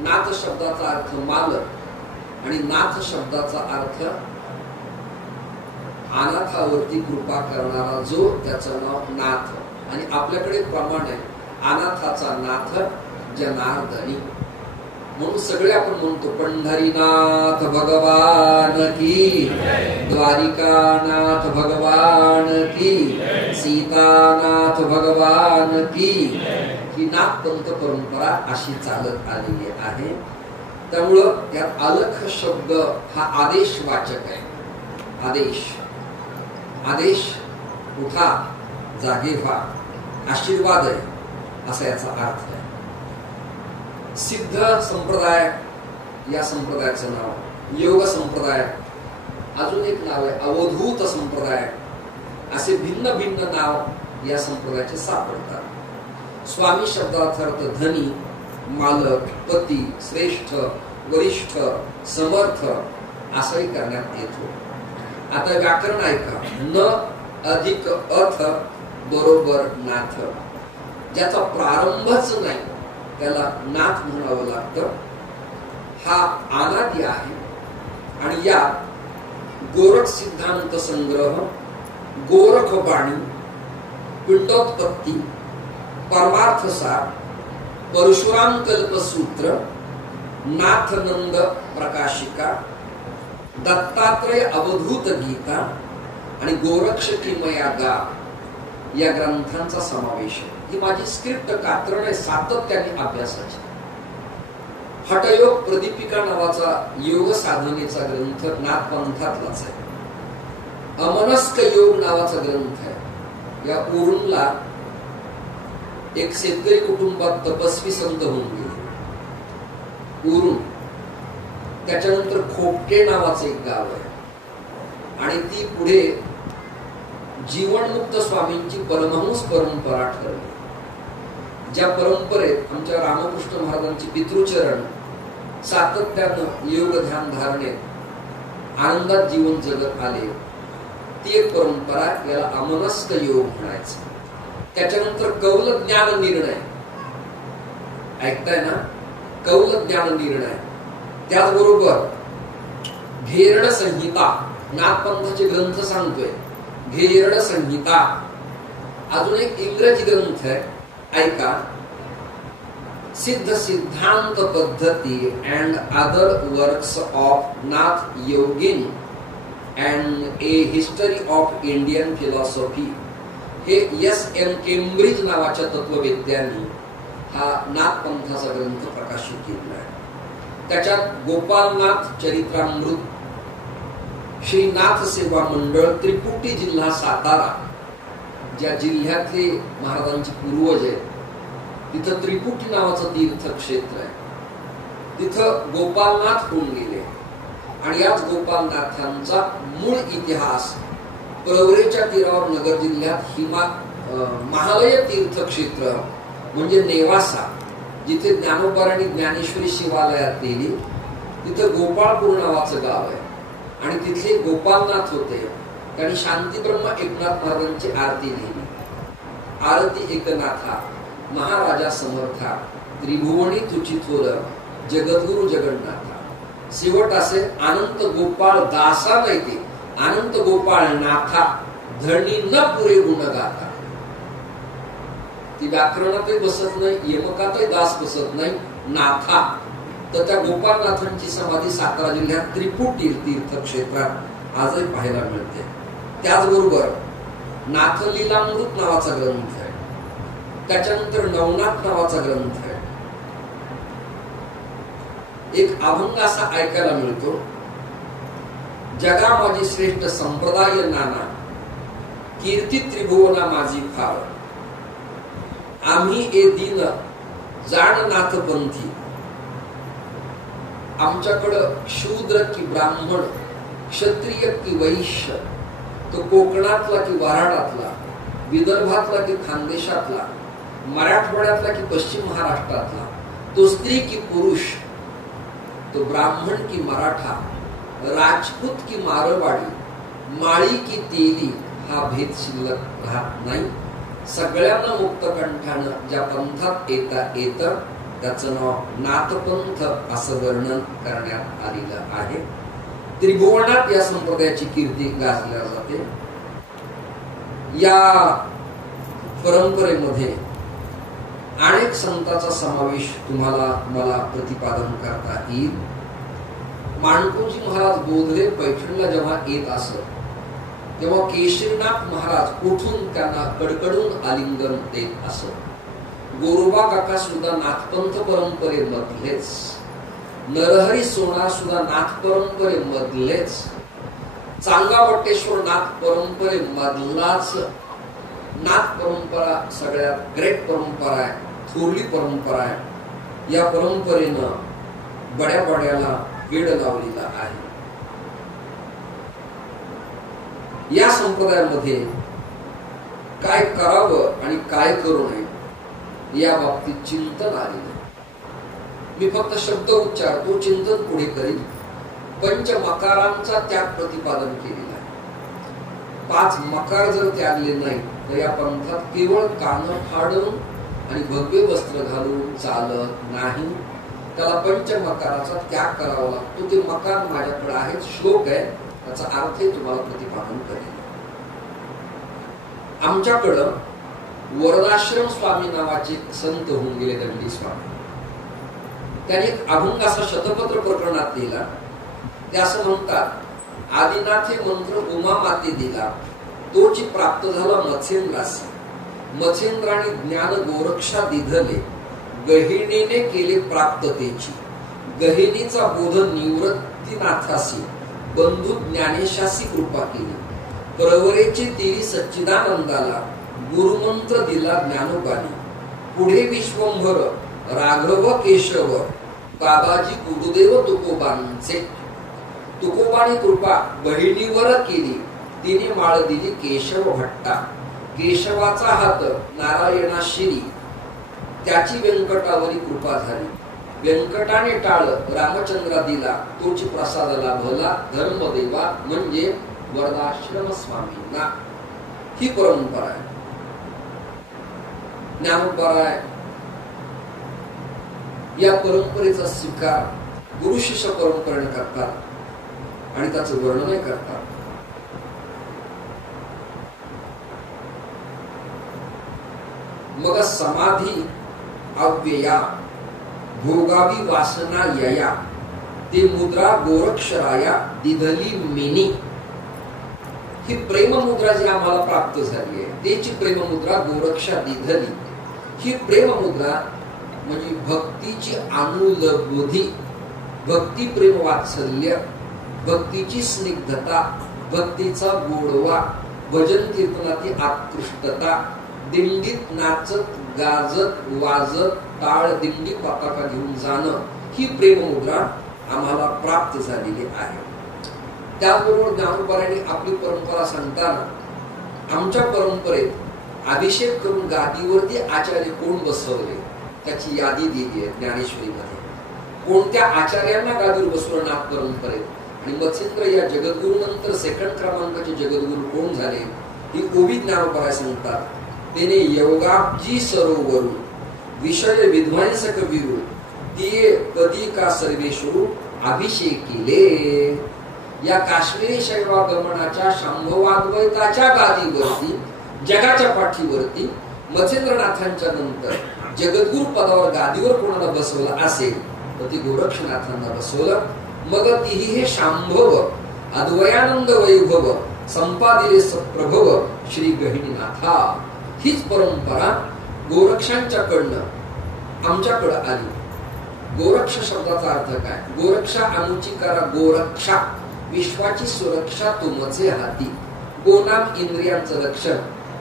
नाथ शब्दाचा अर्थ मालक आणि नाथ शब्दाचा अर्थ अनाथावरती कृपा करणारा जो, त्याचं नाव नाथ. आणि आपल्याकडे प्रमाण आहे अनाथाचा नाथ जनार्दनी. म्हणून सगळे आपण म्हणतो पंढरीनाथ भगवान की, द्वारिकानाथ भगवान की, सीतानाथ भगवान की. ही नाथ पंथ परंपरा अशी चालत आलेली आहे. त्यामुळं यात अलख शब्द हा आदेश वाचक आहे. आदेश, आदेश उठा, जागे व्हा, आशीर्वाद आहे असा याचा अर्थ आहे. सिद्ध संप्रदाय या संप्रदायाचं नाव, योग संप्रदाय, अजून एक नाव आहे अवधूत संप्रदाय. असे भिन्न भिन्न नाव या संप्रदायाचे सापडतात. स्वामी शब्दाचा अर्थ धनी, मालक, पती, श्रेष्ठ, वरिष्ठ, समर्थ असंही करण्यात येतो. आता व्याकरण ऐका. न अधिक अथ बरोबर नाथ. ज्याचा प्रारंभच नाही त्याला नाथ म्हणावं लागतं. हा अनादि आहे. आणि या गोरख सिद्धांत संग्रह, गोरख बाणी, पिंडोत्पत्ती, परमार्थ सार, परशुराम कल्पसूत्र, नाथनंद प्रकाशिका, दत्तात्रय अवधूत गीता आणि गोरक्ष किमया गा या ग्रंथांचा समावेश आहे. ही माझी स्क्रिप्ट कात्रण आहे सातत्याने अभ्यासाची. हठयोग प्रदीपिका नावाचा योग साधनेचा ग्रंथ नाथ पंथातलाच आहे. अमनस्क योग नावाचा ग्रंथ आहे. या उरूनला एक शेतकरी कुटुंबात तपस्वी संत होऊन गेले. उरून, त्याच्यानंतर खोपटे नावाचं एक गाव आहे आणि ती पुढे जीवनमुक्त स्वामींची परमहंस परंपरा ठरली. ज्या परंपरेत आमच्या रामकृष्ण महाराजांची पितृचरण सातत्यानं योग ध्यान धारणेत आनंदात जीवन जगत आले, ती एक परंपरा. याला अमनस्क योग म्हणायचं. त्याच्यानंतर कौल ज्ञान निर्णय, ऐकताय ना, कौल ज्ञान निर्णय. त्याचबरोबर घेरण संहिता, नाथपंथाचे ग्रंथ सांगतोय, घेरण संहिता. अजून एक इंग्रजी ग्रंथ आहे, ऐका, Siddha Siddhanta Paddhati and other works of Nath yogin and a history of Indian philosophy. हे S.M. केम्ब्रिज नावाच्या तत्ववेत्यांनी हा नाथपंथाचा ग्रंथ प्रकाशित केला आहे. त्याच्यात गोपालनाथ चरित्रामृत, श्रीनाथ सेवा मंडळ, त्रिपुटी जिल्हा सातारा, ज्या जिल्ह्यातले महाराजांचे पूर्वज आहेत, तिथं त्रिपुटी नावाचं तीर्थक्षेत्र आहे. तिथं गोपालनाथ होऊन गेले आणि याच गोपालनाथांचा मूळ इतिहास प्रवरेच्या तीरावर नगर जिल्ह्यात महालय तीर्थक्षेत्र म्हणजे नेवासा, जिथे ज्ञानोबा ज्ञानेश्वरी शिवालयात गेली, तिथं गोपाळपूर नावाचं गाव आहे आणि तिथले गोपालनाथ होते. त्यांनी शांतीब्रह्म एकनाथ महाराजांची आरती लिहिली. आरती एकनाथा महाराजा समर्था, त्रिभुवनी तुची थोर, जगद्गुरु जगन्नाथा. शेवट असे अनंत गोपाळ दासा नाही ते अनंत गोपाळ नाथा, धरणी न पुरे गुण गाथा. ती व्याकरणातही बसत नाही, यमकातही दास बसत नाही, नाथा. तर त्या गोपालनाथांची समाधी सातारा जिल्ह्यात त्रिपुटी तीर्थक्षेत्रात आजही पाहायला मिळते. त्याचबरोबर नाथलीलामृत नावाचा ग्रंथ आहे, त्याच्यानंतर नवनाथ नावाचा ग्रंथ आहे. एक अभंग असा ऐकायला मिळतो, जगा माझी श्रेष्ठ संप्रदाय नाना, कीर्ती त्रिभुवना माझी फार, आम्ही ए दिन जाण नाथपंथी. आमच्याकडं शूद्र की ब्राह्मण, क्षत्रिय की वैश्य, तो कोकणातला की वऱ्हाडातला, विदर्भातला की खानदेशातला, मराठवाड्यातला की पश्चिम महाराष्ट्रातला, तो स्त्री की पुरुष, तो ब्राह्मण की मराठा, राजपूत की मारवाडी, माळी की तेली, हा भेद शिल्लक राहत नाही. सगळ्यांना मुक्त कंठानं ज्या पंथात येता येतं त्याचं नाव नाथपंथ असं वर्णन करण्यात आलेलं आहे. त्रिभुवनात या संप्रदायाची कीर्ती गाजल्या जाते. या परंपरेमध्ये अनेक संतांचा समावेश तुम्हाला मला प्रतिपादन करता येईल. माणकोजी महाराज बोधले पैठणला जेव्हा येत असत तेव्हा केशरीनाथ महाराज उठून त्यांना कडकडून आलिंगन देत असत. गोरोबा काका सुद्धा नाथपंथ परंपरेमधलेच, नरहरी सोनार सुद्धा नाथ परंपरेमधलेच, चांगावटेश्वर नाथ परंपरेमधलाच. नाथ परंपरा सगळ्यात ग्रेट परंपरा आहे, थोरली परंपरा आहे. या परंपरेनं बड्या बड्याला वेड लावलेला आहे. या संप्रदायामध्ये काय करावं आणि काय करू नये या बाबतीत चिंतन आलेलं. मी फक्त शब्द उच्चारतो, चिंतन पुढे करील. पंचमकारांचा त्याग प्रतिपादन केलेला आहे. 5 मकार जर त्यागले नाही तर या पंथात केवळ कान फाडून आणि भव्य वस्त्र घालून चालत नाही. त्याला पंचमकाराचा त्याग करावा लागतो. ते मकार माझ्याकडे आहेत, श्लोक आहे, त्याचा अर्थही तुम्हाला प्रतिपादन करेल. आमच्याकडं वरदाश्रम स्वामी नावाचे संत होऊन गेले, दंडी स्वामी. त्याने एक अभंग असा शतपत्र प्रकरणात लिहिला. ते असं म्हणतात, आदिनाथे मंत्र उमा माते दिला, तोची प्राप्त झाला मत्स्येंद्रासी. मत्स्येंद्राने ज्ञान गोरक्षा दिधले, गहिणीने केले प्राप्ततेची. गहिणीचा बोध निवृत्तीनाथासी, बंधू ज्ञानेशासी कृपा केली. प्रवरेची तेरी सच्चिदानंदाला, गुरुमंत्र दिला ज्ञानोबानी. पुढे विश्वंभर राघव केशव, बाबाजी गुरुदेव तुकोबांचे. तुकोबानी कृपा बहिणीवर केली, तिने माळ दिली केशव भट्टा. केशवाचा हात नारायणाशिरी, त्याची व्यंकटावरी कृपा झाली. व्यंकटाने टाळ रामचंद्रा दिला, तोची प्रसादाला भला धर्मदेवा म्हणजे वरदाश्रम स्वामींना. ही परंपरा आहे, ज्ञानोपरा आहे. या परंपरेचा स्वीकार गुरु शिष्य परंपरेने करतात आणि त्याचं वर्णनही करतात. मग समाधी अव्यया, भोगावी वासना यया, ते मुद्रा गोरक्षराया दिधली मेनी. ही प्रेममुद्रा जी आम्हाला प्राप्त झाली आहे त्याची प्रेममुद्रा गोरक्षा दिधली. ही प्रेममुद्रा म्हणजे भक्तीची अनुलबोधी, भक्ती प्रेम वात्सल्य, भक्तीची स्निग्धता, भक्तीचा गोडवा, भजन कीर्तनाची आत्कृष्टता, दिंडीत नाचत गाजत वाजत टाळ दिंडी पताका घेऊन जाणं, ही प्रेममुद्रा आम्हाला प्राप्त झालेली आहे. त्याचबरोबर ज्ञानोबारांनी आपली परंपरा सांगताना आमच्या परंपरेत अभिषेक करून गादीवरती आचार्य कोण बसवले त्याची यादी दिली आहे ज्ञानेश्वरीमध्ये. कोणत्या आचार्यांना गादीवर बसवलं नाथ परंपरेत, आणि मत्स्येंद्र या जगद्गुरु नंतर सेकंड क्रमांकाचे जगद्गुरु कोण झाले ही ओबी ज्ञानोबा सांगतात. त्याने योगाब्जी सरोवरू विषय विध्वंसक विरू, ते कधी का सर्वेश्वरू अभिषेक केले. या काश्मीरी शैवागमनाच्या शंभवाद्वैताच्या गादीवरती, जगाच्या पाठीवरती मत्स्येंद्रनाथांच्या नंतर जगद्गुरु पदावर गादीवर कोणाला बसवलं असेल तर ते गोरक्षनाथांना बसवलं. मग तीही हे शांभव अद्वयानंद वैभव संपादिले सप्रभव श्री गहिनीनाथा. हीच परंपरा गोरक्षांच्याकडनं आमच्याकडं आली. गोरक्ष शब्दाचा अर्थ काय? गोरक्षा अनुचिकारा गोरक्षा, विश्वाची सुरक्षा तुमचे हाती. गोनाम इंद्रियांचं रक्षण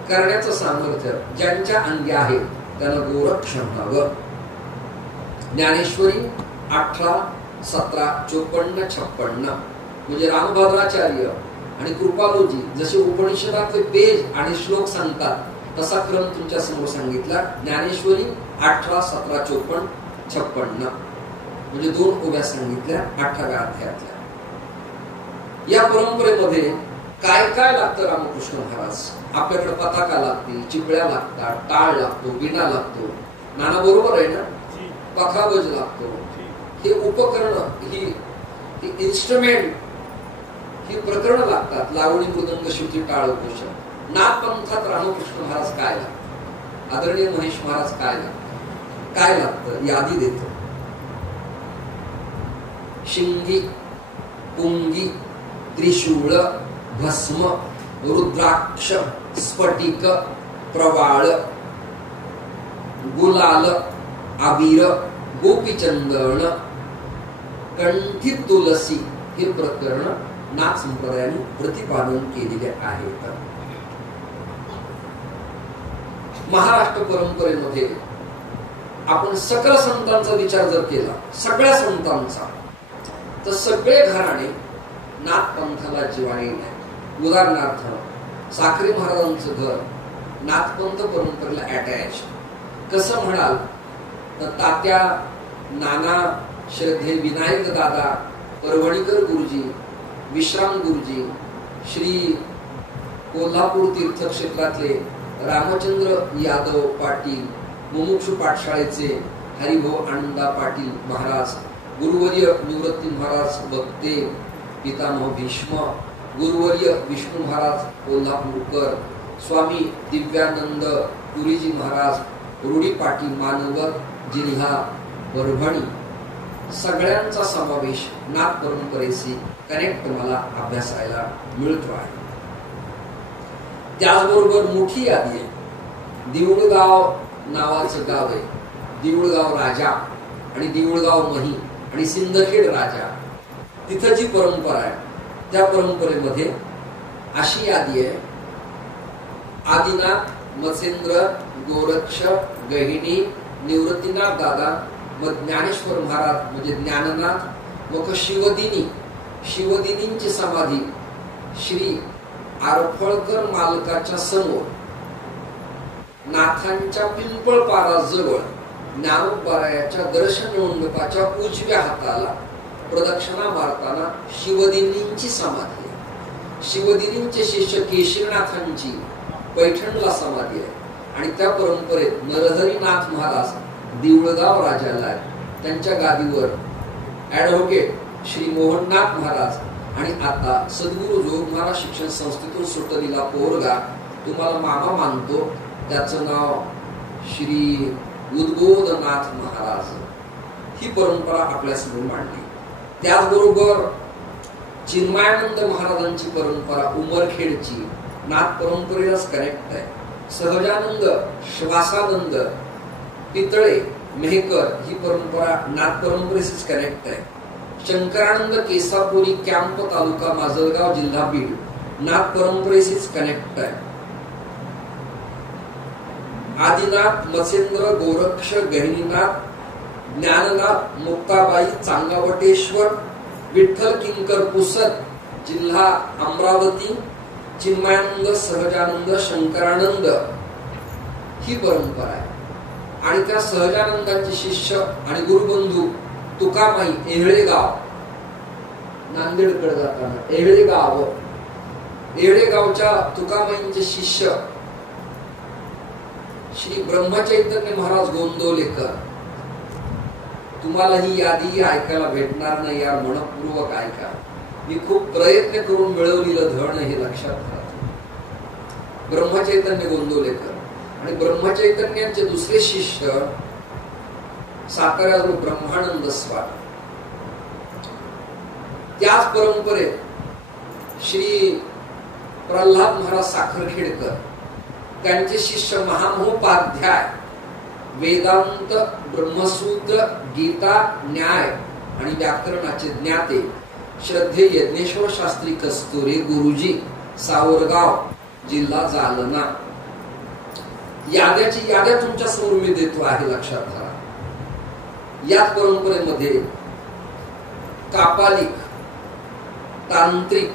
करण्याचं सामर्थ्य ज्यांच्या अंगी आहे त्यांना गोरक्ष म्हणावं. ज्ञानेश्वरी 18, 17, 54, 56 म्हणजे रामभद्राचार्य आणि कृपालूजी जसे उपनिषदातले पेज आणि श्लोक सांगतात तसा क्रम तुमच्या समोर सांगितला. ज्ञानेश्वरी 18, 17, 54, 56 म्हणजे 2 ओव्या सांगितल्या 18व्या अध्यायातल्या. या परंपरेमध्ये काय काय लागतं? रामकृष्ण महाराज आपल्याकडे पताका लागते, चिपळ्या लागतात, टाळ लागतो, विणा लागतो. नाना बरोबर आहे ना? पखावज लागतो. हे उपकरण, ही इन्स्ट्रुमेंट, ही प्रकरण लागतात. लावणी, मृदंग, श्रुती, टाळ, घोष. नाथपंथात रामकृष्ण महाराज काय लागतात? आदरणीय महेश महाराज काय लागतात? काय लागतं? यादी देतो. शिंगी, पुंगी, त्रिशूळ, भस्म, रुद्राक्ष, स्फटिक, प्रवाळ, गुलाल, आबीर, गोपीचंदन, कंठी तुलसी हे प्रकरण नाथ संप्रदायाने प्रतिपादन केलेले आहेत. महाराष्ट्र परंपरेमध्ये आपण सकल संतांचा विचार जर केला, सगळ्या संतांचा, तर सगळे घराणे नाथपंथाला जिव्हाळी आहे. उदाहरणार्थ साखरे महाराजांचं घर नाथपंथ परंपरेला अटॅच. कसं म्हणाल तर तात्या, नाना, श्रद्धे विनायक दादा, परभणीकर गुरुजी, विश्राम गुरुजी, श्री कोल्हापूर तीर्थक्षेत्रातले रामचंद्र यादव पाटील, मुमुक्षु पाठशाळेचे हरिभाऊ आनंदा पाटील महाराज, गुरुवर्य निवृत्ती महाराज बत्ते, पितामह भीष्म, गुरुवर्य विष्णू महाराज कोल्हापूरकर, स्वामी दिव्यानंद पुरीजी महाराज, रुडी पाटील मानवत, जिल्हा परभणी, सगळ्यांचा समावेश नाथ परंपरेशी कनेक्ट मला अभ्यासायला मिळतो आहे. त्याचबरोबर मोठी यादी आहे. दिवळगाव नावाचं गाव आहे. दिवळगाव राजा आणि दिवळगाव मही आणि सिंदखेड राजा, तिथं जी परंपरा आहे त्या परंपरेमध्ये अशी यादी आहे. आदिनाथ, मत्स्येंद्र, गोरक्ष, गहिनी, निवृत्तीनाथ दादा, मग ज्ञानेश्वर महाराज म्हणजे ज्ञाननाथ, मग शिवदिनी, शिवदिनींची समाधी श्री आरफळकर मालकाच्या समोर नाथांच्या पिंपळपाराजवळ ज्ञानोबरायाच्या दर्शन मंडपाच्या उजव्या हाताला प्रदक्षिणा मारताना शिवदिनींची समाधी आहे. शिवदिनींचे शिष्य केशरीनाथांची पैठणला समाधी आहे. आणि त्या परंपरेत नरहरीनाथ महाराज दिवळगाव राजाला आहे. त्यांच्या गादीवर ऍडव्होकेट श्री मोहननाथ महाराज आणि आता सद्गुरू जोग महाराज शिक्षण संस्थेतून सुटलेला पोरगा तुम्हाला मामा मानतो त्याचं नाव श्री उद्बोधनाथ महाराज. ही परंपरा आपल्यासमोर मांडली. त्याचबरोबर चिन्मयानंद महाराजांची परंपरा उमरखेडची नाथ परंपरेलाच कनेक्ट आहे. सहजानंद, श्वासानंद, पितळे, मेहकर ही परंपरा नाथ परंपरेशीच कनेक्ट आहे. शंकरानंद केसापुरी कॅम्प तालुका माजलगाव जिल्हा बीड नाथ परंपरेशीच कनेक्ट आहे. आदिनाथ, मत्स्येंद्र, गोरक्ष, गहिनीनाथ, ज्ञाननाथ, मुक्ताबाई, चांगावटेश्वर, विठ्ठल किंकर पुसद जिल्हा अमरावती, चिन्मयानंद, सहजानंद, शंकरानंद ही परंपरा आहे. आणि त्या सहजानंदांचे शिष्य आणि गुरुबंधू तुकामाई, एहळेगाव, नांदेडकडे जाताना एहळेगाव, एहळेगावच्या तुकामाईंचे शिष्य श्री ब्रह्मचैतन्य महाराज गोंदवलेकर. तुम्हाला ही यादी ऐकायला भेटणार नाही यार, मनपूर्वक ऐका. मी खूप प्रयत्न करून मिळवलेलं धन हे लक्षात घ्या. ब्रह्मचैतन्य गोंदवलेकर आणि ब्रह्मचैतन्यांचे दुसरे शिष्य साताऱ्यावर ब्रह्मानंद स्वामी. त्याच परंपरेत श्री प्रल्हाद महाराज साखरखेडकर, त्यांचे शिष्य महामहोपाध्याय वेदांत, ब्रह्मसूत्र, गीता, न्याय आणि व्याकरणाचे ज्ञाते श्रद्धे यज्ञेश्वर शास्त्री कस्तुरे गुरुजी, सावरगाव, जिल्हा जालना. याद्या तुमच्या समोर मी देतो आहे, लक्षात धरा. या परंपरेमध्ये कापालिक, तांत्रिक,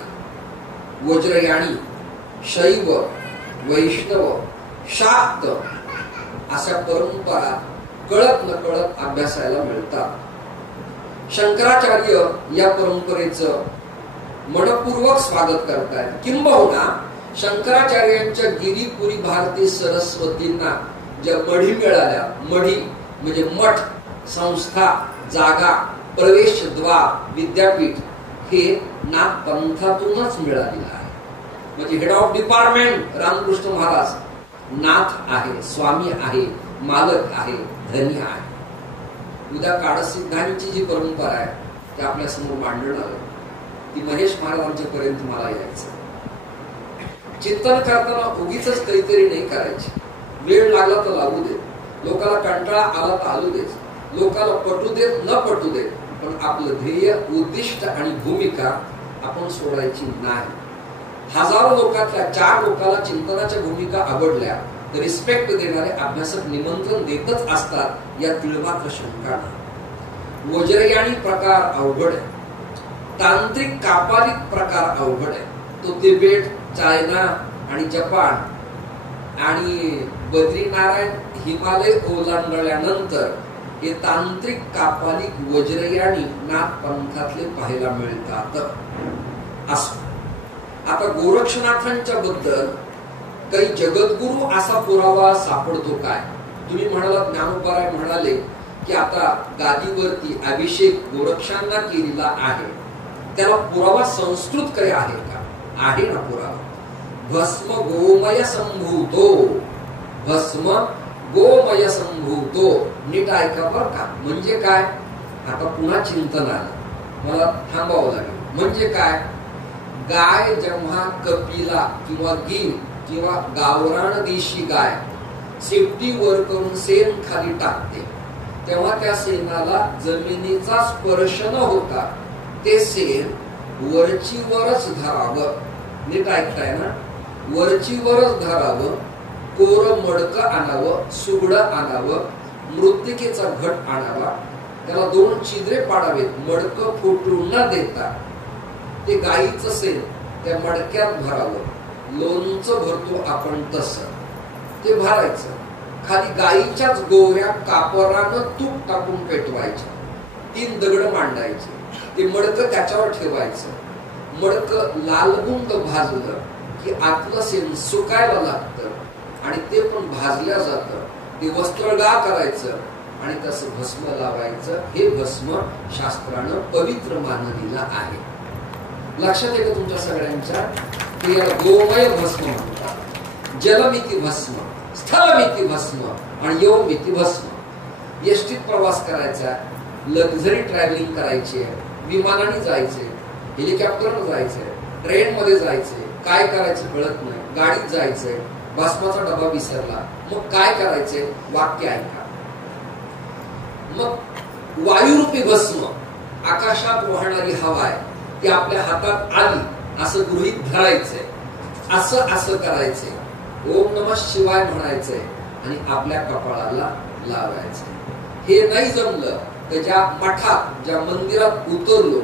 वज्रयाणी, शैव, वैष्णव, शाक्त अशा परंपरा कळत नकळत अभ्यासायला मिळतात. शंकराचार्य या परंपरेचं मनपूर्वक स्वागत करतायत. किंबहुना शंकराचार्यांच्या गिरीपुरी भारती सरस्वतींना ज्या मढी मिळाल्या, मढी म्हणजे मठ, संस्था, जागा, प्रवेशद्वार, विद्यापीठ, हे नाथपंथातूनच मिळालेलं आहे. म्हणजे head of department Ramakrishna Maharaj Nath आहे, स्वामी आहे, मालक आहे, धनी आहे. उद्या काळसिद्धांची जी परंपरा आहे ती आपल्या समोर मांडणं आलं, ती महेश महाराजांच्या पर्यंत मला यायचं. चिंतन करताना उगीच काहीतरी नाही करायची. वेळ लागला तर लागू देत, लोकाला कंटाळा आला तर आलू देत, लोकाला पटू देत न पटू देत, पण आपलं ध्येय, उद्दिष्ट आणि भूमिका आपण सोडायची नाही. हजारो लोकांतल्या 4 लोकांना चिंतनाच्या भूमिका आवडल्या, रिस्पेक्ट देणारे अभ्यासक निमंत्रण देतच असतात, या तिळमात्र शंका नाही. वज्रयाणी प्रकार अवघड आहे, तांत्रिक कापालिक प्रकार अवघड आहे. तो तिबेट, चायना आणि जपान आणि बद्रीनारायण हिमालय ओलांडल्यानंतर हे तांत्रिक कापालिक वज्रयाणी नाथपंथातले पाहायला मिळतात. असं आता गोरक्षनाथांच्या बद्दल काही जगद्गुरु असा पुरावा सापडतो काय? तुम्ही म्हणाला, ज्ञानोबाराय म्हणाले की आता गादीवरती अभिषेक गोरक्षांना केलेला आहे, त्याला पुरावा संस्कृत काही आहे का? आहे ना पुरावा. भस्म गोमय संभूतो, भस्म गोमय संभूतो. नीट ऐका बर का. म्हणजे काय? आता पुन्हा चिंतन आलं, मला थांबावं लागेल. म्हणजे काय? गाय जेव्हा कपिला किंवा गीर किंवा गावरान देशी गाय शेपटी वर करून शेण खाली टाकते, तेव्हा त्या शेणाला जमिनीचा स्पर्श न होता ते शेण वरची वरच धरावं. नीट ऐकताय ना? वरची वरच धरावं, कोरं मडकं आणावं, सुगडं आणावं, मृत्तिकेचा घट आणावा, त्याला 2 छिद्रे पाडावेत, मडकं फुटून न देता ते गाईचं शेण त्या मडक्यात भरावं. लोणचं भरतो आपण तसं ते भरायचं. खाली गाईच्याच गोव्या कापरानं तूप टाकून पेटवायचं, 3 दगड मांडायचे, ते मडकं त्याच्यावर ठेवायचं. मडकं लालबुंद भाजलं की आतलं शेण सुकायला लागतं आणि ते पण भाजल्या जातं. ते वस्त्रगाळ करायचं आणि तसं भस्म लावायचं. हे भस्म शास्त्रानं पवित्र मानलेलं आहे. लक्षात आहे का तुमच्या सगळ्यांच्या? ते याला गोमय भस्म म्हणतात. जलमिती भस्म, स्थलमिती भस्म आणि योगमिती भस्म. एसटीत प्रवास करायचा, लक्झरी ट्रॅव्हलिंग करायची, विमानाने जायचे, हेलिकॉप्टरने जायचंय, ट्रेन मध्ये जायचंय, काय करायचं कळत नाही, गाडीत जायचंय, भस्माचा डबा विसरला, मग काय करायचंय? वाक्य ऐका. मग वायुरूपी भस्म, आकाशात वाहणारी हवा आहे ती आपल्या हातात आली असं गृहीत धरायचंय, असं करायचंय, ओम नमः शिवाय म्हणायचंय आणि आपल्या कपाळाला लावायचंय. हे नाही जमलं तर ज्या मठात, ज्या मंदिरात उतरलो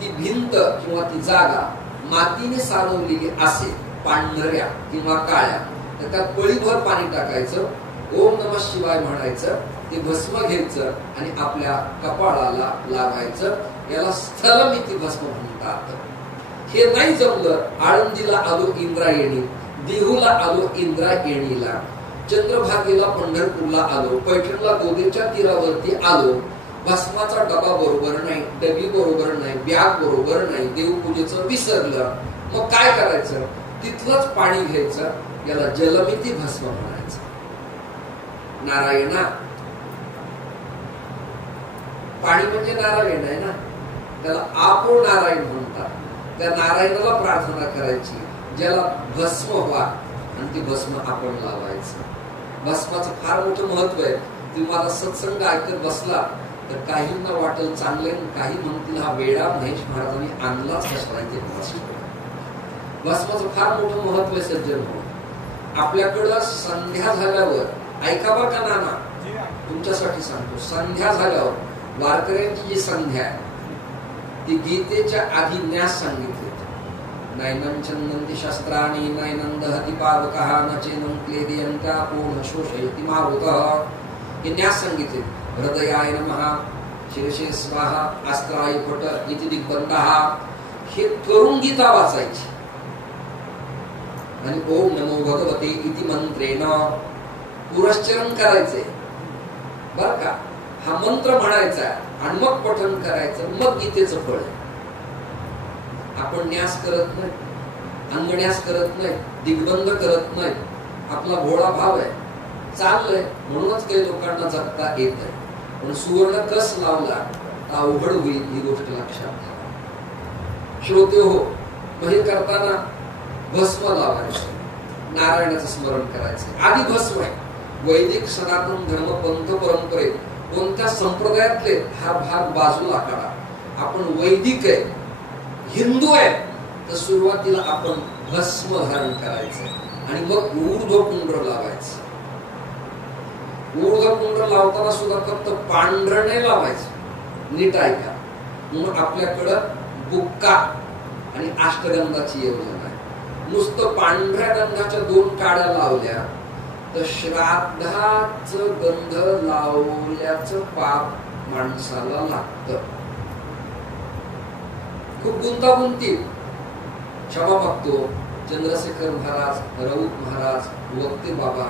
ती भिंत किंवा ती जागा मातीने सारवलेली असेल, पांढऱ्या किंवा काळ्या, तर त्यात पळीभर पाणी टाकायचं, ओम नमः शिवाय म्हणायचं, ते भस्म घ्यायचं आणि आपल्या कपाळाला लावायचं. याला स्थलमिती भस्म म्हणतात. हे नाही जमलं, आळंदीला आलो इंद्रायणी, देहूला आलो इंद्रायणीला, चंद्रभागेला पंढरपूरला आलो, पैठणला गोदेच्या तीरावरती आलो, भस्माचा डबा बरोबर नाही, डबी बरोबर नाही, बॅग बरोबर नाही, देवपूजेचं विसरलं, मग काय करायचं? तिथलंच पाणी घ्यायचं, याला जलमिती भस्म म्हणायचं. नारायणा, पाणी म्हणजे नारायण आहे ना, त्याला आपो नारायण म्हणतात. त्या नारायणाला प्रार्थना करायची, ज्याला भस्म व्हा, आणि ती भस्म आपण लावायचं. भस्माचं फार मोठं महत्व आहे. तुम्ही माझा सत्संग ऐकत बसला तर काहींना वाटेल चांगले, काही म्हणतील हा वेडा महेश महाराजांनी आणलाच कशाला इथे भस्म. भस्माचं फार मोठं महत्व आहे सज्जन हो. आपल्याकडं संध्या झाल्यावर, ऐका बरं का नाना, तुमच्यासाठी सांगतो, संध्या झाल्यावर वारकऱ्यांची जी संध्या आहे ती गीतेच्या आधी न्यास सांगितले. नैनं चंदन्ति शस्त्राणि नैनं दहति पावकः न चेनं क्लेदयन्त्या पूर्ण शोषयति मारुतः. हे न्यास सांगितले. हृदयाय नमः, शिरसे स्वाहा, अस्त्राय फट इति दिग्बंधः. हे करून गीता वाचायची आणि ओम नमो भगवते इति मंत्रेण पुरश्चरण करायचे बर का. हा मंत्र म्हणायचा आणि मग पठण करायचं, मग गीतेचं फळ. आपण न्यास करत नाही, अंगन्यास करत नाही, दिग्बंध करत नाही. आपला भोळा भाव आहे, चाललंय म्हणूनच काही लोकांना जगता येत आहे. पण सुवर्ण कस लावला तर अवघड होईल, ही गोष्ट लक्षात घ्या. श्रोते हो, हे करताना भस्म लावायचं, नारायणाचं स्मरण करायचं. आधी भस्म आहे. वैदिक सनातन धर्म पंथ परंपरेत कोणत्या संप्रदायातले हा भाग बाजूला काढा. आपण वैदिक आहे, हिंदू आहे, तर सुरुवातीला आपण भस्म धारण करायचं आणि मग ऊर्ध्वपुंड लावायचं. ऊर्ध्वपुंड लावताना सुद्धा फक्त पांढरं नाही लावायचं, नीट ऐका. म्हणून आपल्याकडं बुक्का आणि अष्टगंधाची योजना आहे. नुसतं पांढऱ्या गंधाच्या 2 काड्या लावल्या तर श्राद्धाचं गंध लावल्याचं पाप माणसाला लागतं. खूप गुंतागुंती. क्षमा मागतो. चंद्रशेखर महाराज, राऊत महाराज, वक्ते बाबा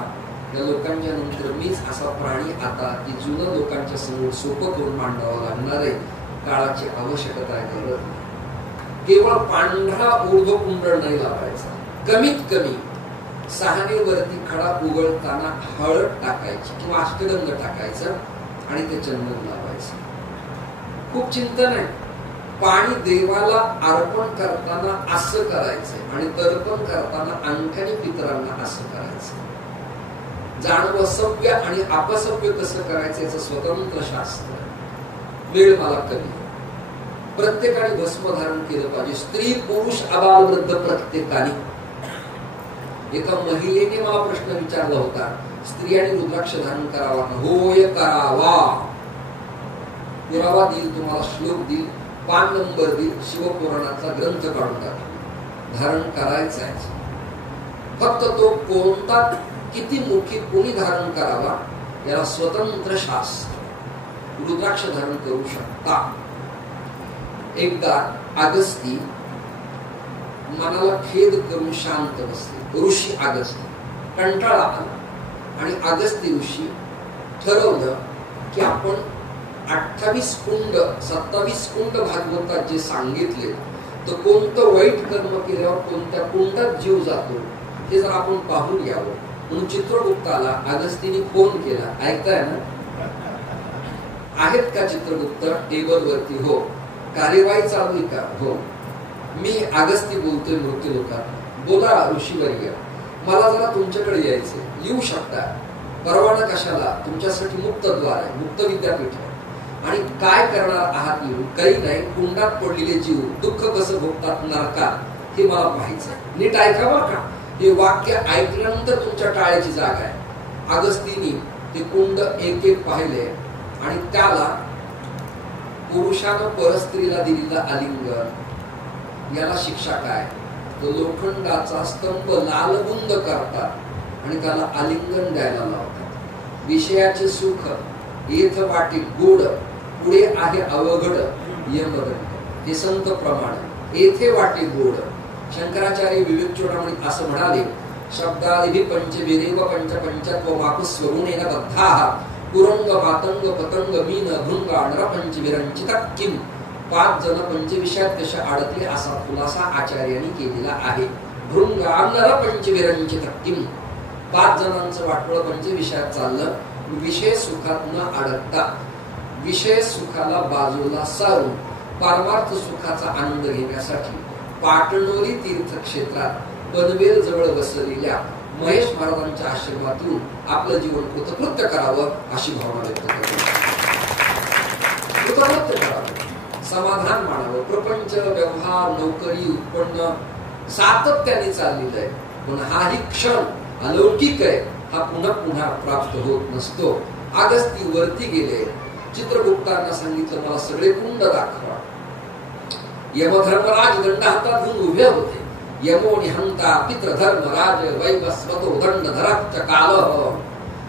या लोकांच्या नंतर मीच असा प्राणी आता की जुनं लोकांच्या समोर सोपं करून मांडावं लागणार आहे. काळाची आवश्यकता आहे, गरज नाही. केवळ पांढरा ऊर्ध्वपुंड नाही लावायचा. कमीत कमी सहानेवरती खडा उघडताना हळद टाकायची किंवा अष्टगंध टाकायचं आणि ते चंदन लावायचं. खूप चिंतन आहे. पाणी देवाला अर्पण करताना असं करायचं आणि तर्पण करताना अंगठ्याने पितरांना असं करायचं. जाणवं सभ्य आणि अपसभ्य कसं करायचं याचं स्वतंत्र शास्त्र. वेळ मला कमी. प्रत्येकाने भस्म धारण केलं पाहिजे. स्त्री पुरुष अबाल वृद्ध प्रत्येकाने. एका महिलेने मला प्रश्न विचारला होता, स्त्रियांनी रुद्राक्ष धारण करावा ना? होय, करावा. पुरावा देईल तुम्हाला, श्लोक देईल, पान नंबर देईल, शिवपुराणाचा ग्रंथ काढून टाका. धारण करायचा आहे. फक्त तो कोणता, किती मुखी, कोणी धारण करावा याला स्वतंत्र शास्त्र. रुद्राक्ष धारण करू शकता. एकदा अगस्ती मनाला खेद करून शांत बसले. ऋषी अगस्ती कंटाळा आला आणि अगस्ती ऋषी ठरवलं की आपण 28 कुंड 27 कुंड भागवतात जे सांगितले, तर कोणतं वाईट कर्म केल्यावर कोणत्या कुंडात जीव जातो हे जर आपण पाहून घ्यावं. म्हणून चित्रगुप्ताला अगस्तीने फोन केला. ऐकताय ना? आहेत का चित्रगुप्त टेबल वरती? हो. कार्यवाही चालू आहे का? हो. मी अगस्ती बोलतोय मृत्यूलोकात. बोला ऋषीवर्य, मला जरा तुमच्याकडे यायचे. येऊ शकता. परवाना कशाला? तुमच्यासाठी मुक्त द्वार आहे, मुक्त विद्यापीठ आहे. आणि काय करणार आहात येऊन? काही नाही. कुंडात पडलेले जीव दुःख कसं भोगतात नरकात हे मला पाहायचंय. नीट ऐकावं का? हे वाक्य ऐकल्यानंतर तुमच्या टाळ्याची जागा आहे. अगस्तीनी ते कुंड एक एक पाहिले आणि त्याला पुरुषानं परस्त्रीला दिलेला आलिंगन, याला शिक्षा काय? तो लोखंडाचा स्तंभ लालबुंद करतात आणि त्याला आलिंगन द्यायला लावतात. विषयाचे सुख येथ वाटे गोड, पुढे आहे अवघड यमदंड. हे संत प्रमाण. येथे वाटे गोड. शंकराचार्य विवेक चूडामणी असं म्हणाले, शब्दादिभि पंचविरेव पंचपंचत्व मापुस्वगुणेन बद्धाः कुरंग मातंग पतंग मीन भृंग नरपंचविरंचित किम. 5 जण पंचविषयात कशा अडकले असा खुलासा आचार्यांनी केलेला आहे. भृंग नरपंचविरंचित किम. 5 जणांचं वाटोळ पंचविषयात चाललं. विषय सुखात न अडकता विषय सुखाला बाजूला सारून परमार्थ सुखाचा आनंद घेण्यासाठी पाटणोली तीर्थक्षेत्रात पनवेल जवळ बसलेल्या महेश महाराजांच्या आश्रमातून आपलं जीवन कृतकृत्य करावं अशी भावना व्यक्त करतो. कृतकृत्य करावं, समाधान मानावं. प्रपंच, व्यवहार, नोकरी, उत्पन्न सातत्याने चाललेलं आहे, पण हाही क्षण अलौकिक आहे, हा पुन्हा पुन्हा प्राप्त होत नसतो. अगस्ती वरती गेले, चित्रगुप्तांना सांगितलं मला सगळे कुंड दाखवा. यमधर्मराज दंड हातात घेऊन उभे होते. यमो निहंता पितृधर्मराज वैवस्वतो दंडधराच्च काल.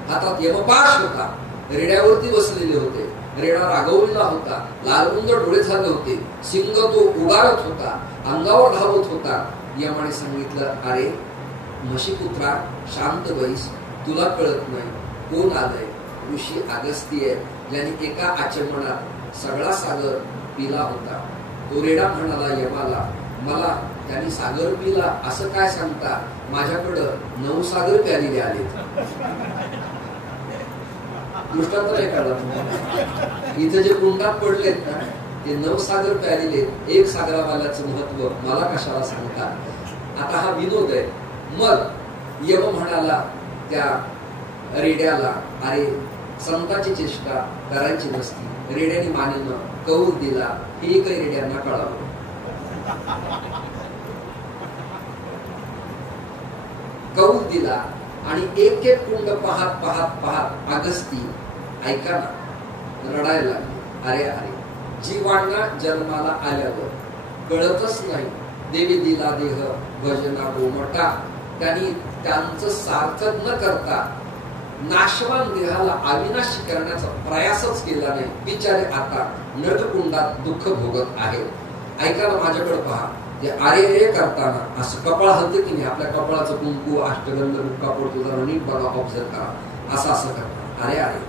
हातात यमपाश होता, रेड्यावरती बसलेले होते. रेडा रागवलेला होता, लालबुंद डोळे झाले होते, सिंग तो उगारत होता, अंगावर धावत होता. यमाने सांगितलं अरे म्हशीपुत्रा शांत बैस, तुला कळत नाही कोण आलंय. ऋषी अगस्ती आहे, ज्याने एका आचमनात सगळा सागर पिला होता. तो रेडा म्हणाला यमाला, मला त्यांनी सागर पिला असं काय सांगता, माझ्याकडं 9 सागर प्यालेले आले. दृष्टांत नाही काढला. इथे जे कुंडात पडलेत ना ते 9 सागर प्यालेले, एक सागरावाल्याचं महत्व मला कशाला सांगता. आता हा विनोद आहे. मग यम म्हणाला त्या रेड्याला, अरे संताची चेष्टा करायची नसती. रेड्याने मानेनं कौर दिला, हे काही रेड्यांना कळावं. कौल दिला आणि एक एक कुंड पाहत पाहत पाहत अगस्ती ऐका ना रडायला लागली. अरे अरे जीवांना जन्माला आल्यावर कळतच नाही देवी दिला देह भजना गोमटा. त्यांनी त्यांचं सार्थक न करता नाशवान देहाला अविनाशी करण्याचा प्रयासच केला नाही. बिचारे आता नरकुंडात दुःख भोगत आहेत. ऐकायला माझ्याकडे पहा. ते अरे रे करताना असं कपाळ हलते की नाही, आपल्या कपाळाचं कुंकू अष्टगंध बुक्का पडतो, जरा नीट बघा, ऑब्झर्व करा. असं असं करतात. अरे अरे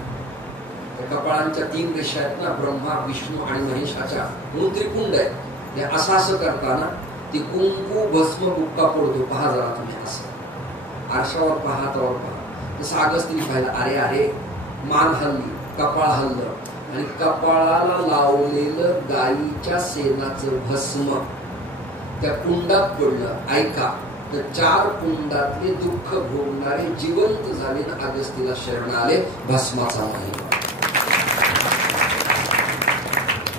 त्या कपाळांच्या 3 रेषा आहेत ना, ब्रह्मा विष्णू आणि महेशाच्या, म्हणून त्रिकुंड आहे. ते असं असं करताना ती कुंकू भस्म बुक्का पडतो. पहा जरा तुम्ही, असं आरशावर पहा, तवर पहा. तसं अगस्तीने पाहिलं. अरे अरे मान हल्ली, कपाळ हल्लं आणि कपाळाला लावलेलं गायीच्या शेणाचं भस्म त्या कुंडात पडलं. ऐका, तर 4 कुंडातले दुःख भोगणारे जिवंत झाले ना अगस्तीला शरण आले. भस्माचा महिमा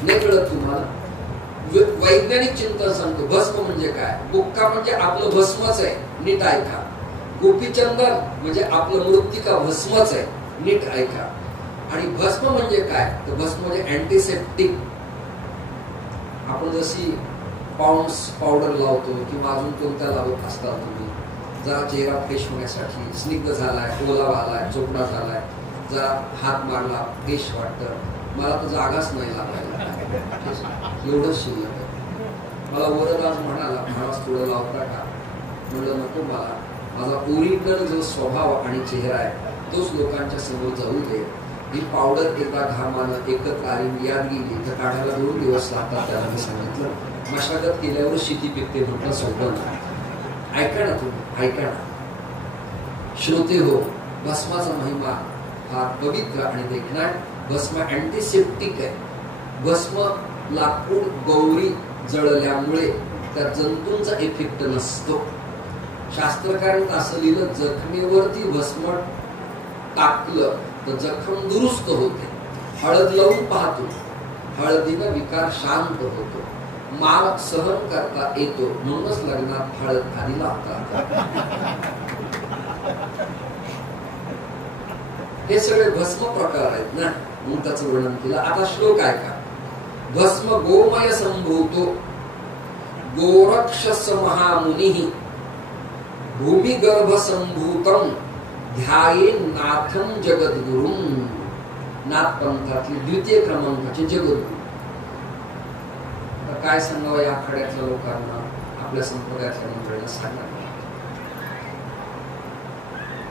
नाही कळत तुम्हाला. वैज्ञानिक चिंतन सांगतो. भस्म म्हणजे काय? बुक्का म्हणजे आपलं भस्मच आहे, नीट ऐका. गोपीचंदन म्हणजे आपलं मृत्तिका भस्मच आहे, नीट ऐका. आणि भस्म म्हणजे काय? तर भस्म म्हणजे अँटीसेप्टिक. आपण जशी पाऊंड्स पावडर लावतो किंवा अजून कोणत्या लावत असता तुम्ही, जरा चेहरा फ्रेश होण्यासाठी, स्निग्ध झालाय, ओला झालाय, चोपडा झालाय, जरा हात मारला फ्रेश वाटतं. मला तर जागाच नाही लागायला, एवढंच शिल्लक आहे. मला वरदास म्हणाला, महाराज थोडं लावता का? म्हणलं नको, मला माझा ओरिजिनल जो स्वभाव आणि चेहरा आहे तोच लोकांच्या समोर जाऊ दे. ही पावडर एका घामानं एकत्र आली, याद गेली तर काढायला 2 दिवस लागतात. त्याला मी सांगितलं मशागत केल्यावर शेती पिकते, म्हटलं सोडलं. ऐका ना तुम्ही, ऐका ना श्रोते हो. भस्माचा महिमा हा पवित्र आणि देखणा. भस्म अँटीसेप्टिक आहे. भस्म लाकूड गौरी जळल्यामुळे त्या जंतूंचा इफेक्ट नसतो. शास्त्रकारांनी असं लिहिलं, जखमेवरती भस्म टाकलं तर जखम दुरुस्त होते. हळद लावून पाहतो, हळदीनं विकार शांत होतो. माल सहन करता येतो, म्हणूनच लग्नात हळद आधी लावतात. हे सगळे भस्म प्रकार आहेत ना, म्हणून त्याचं वर्णन केलं. आता श्लोक ऐका. भस्म गोमय संभूतो गोरक्षस महामुनिः भूमिगर्भ संभूतम ध्याये नाथम जगद्गुरुम. नाथ पंथातले 2य क्रमांकाचे जगद्गुरु. काय सांगावं या आखाड्यातल्या लोकांना, आपल्या संप्रदायातल्या मंडळींना सांगा.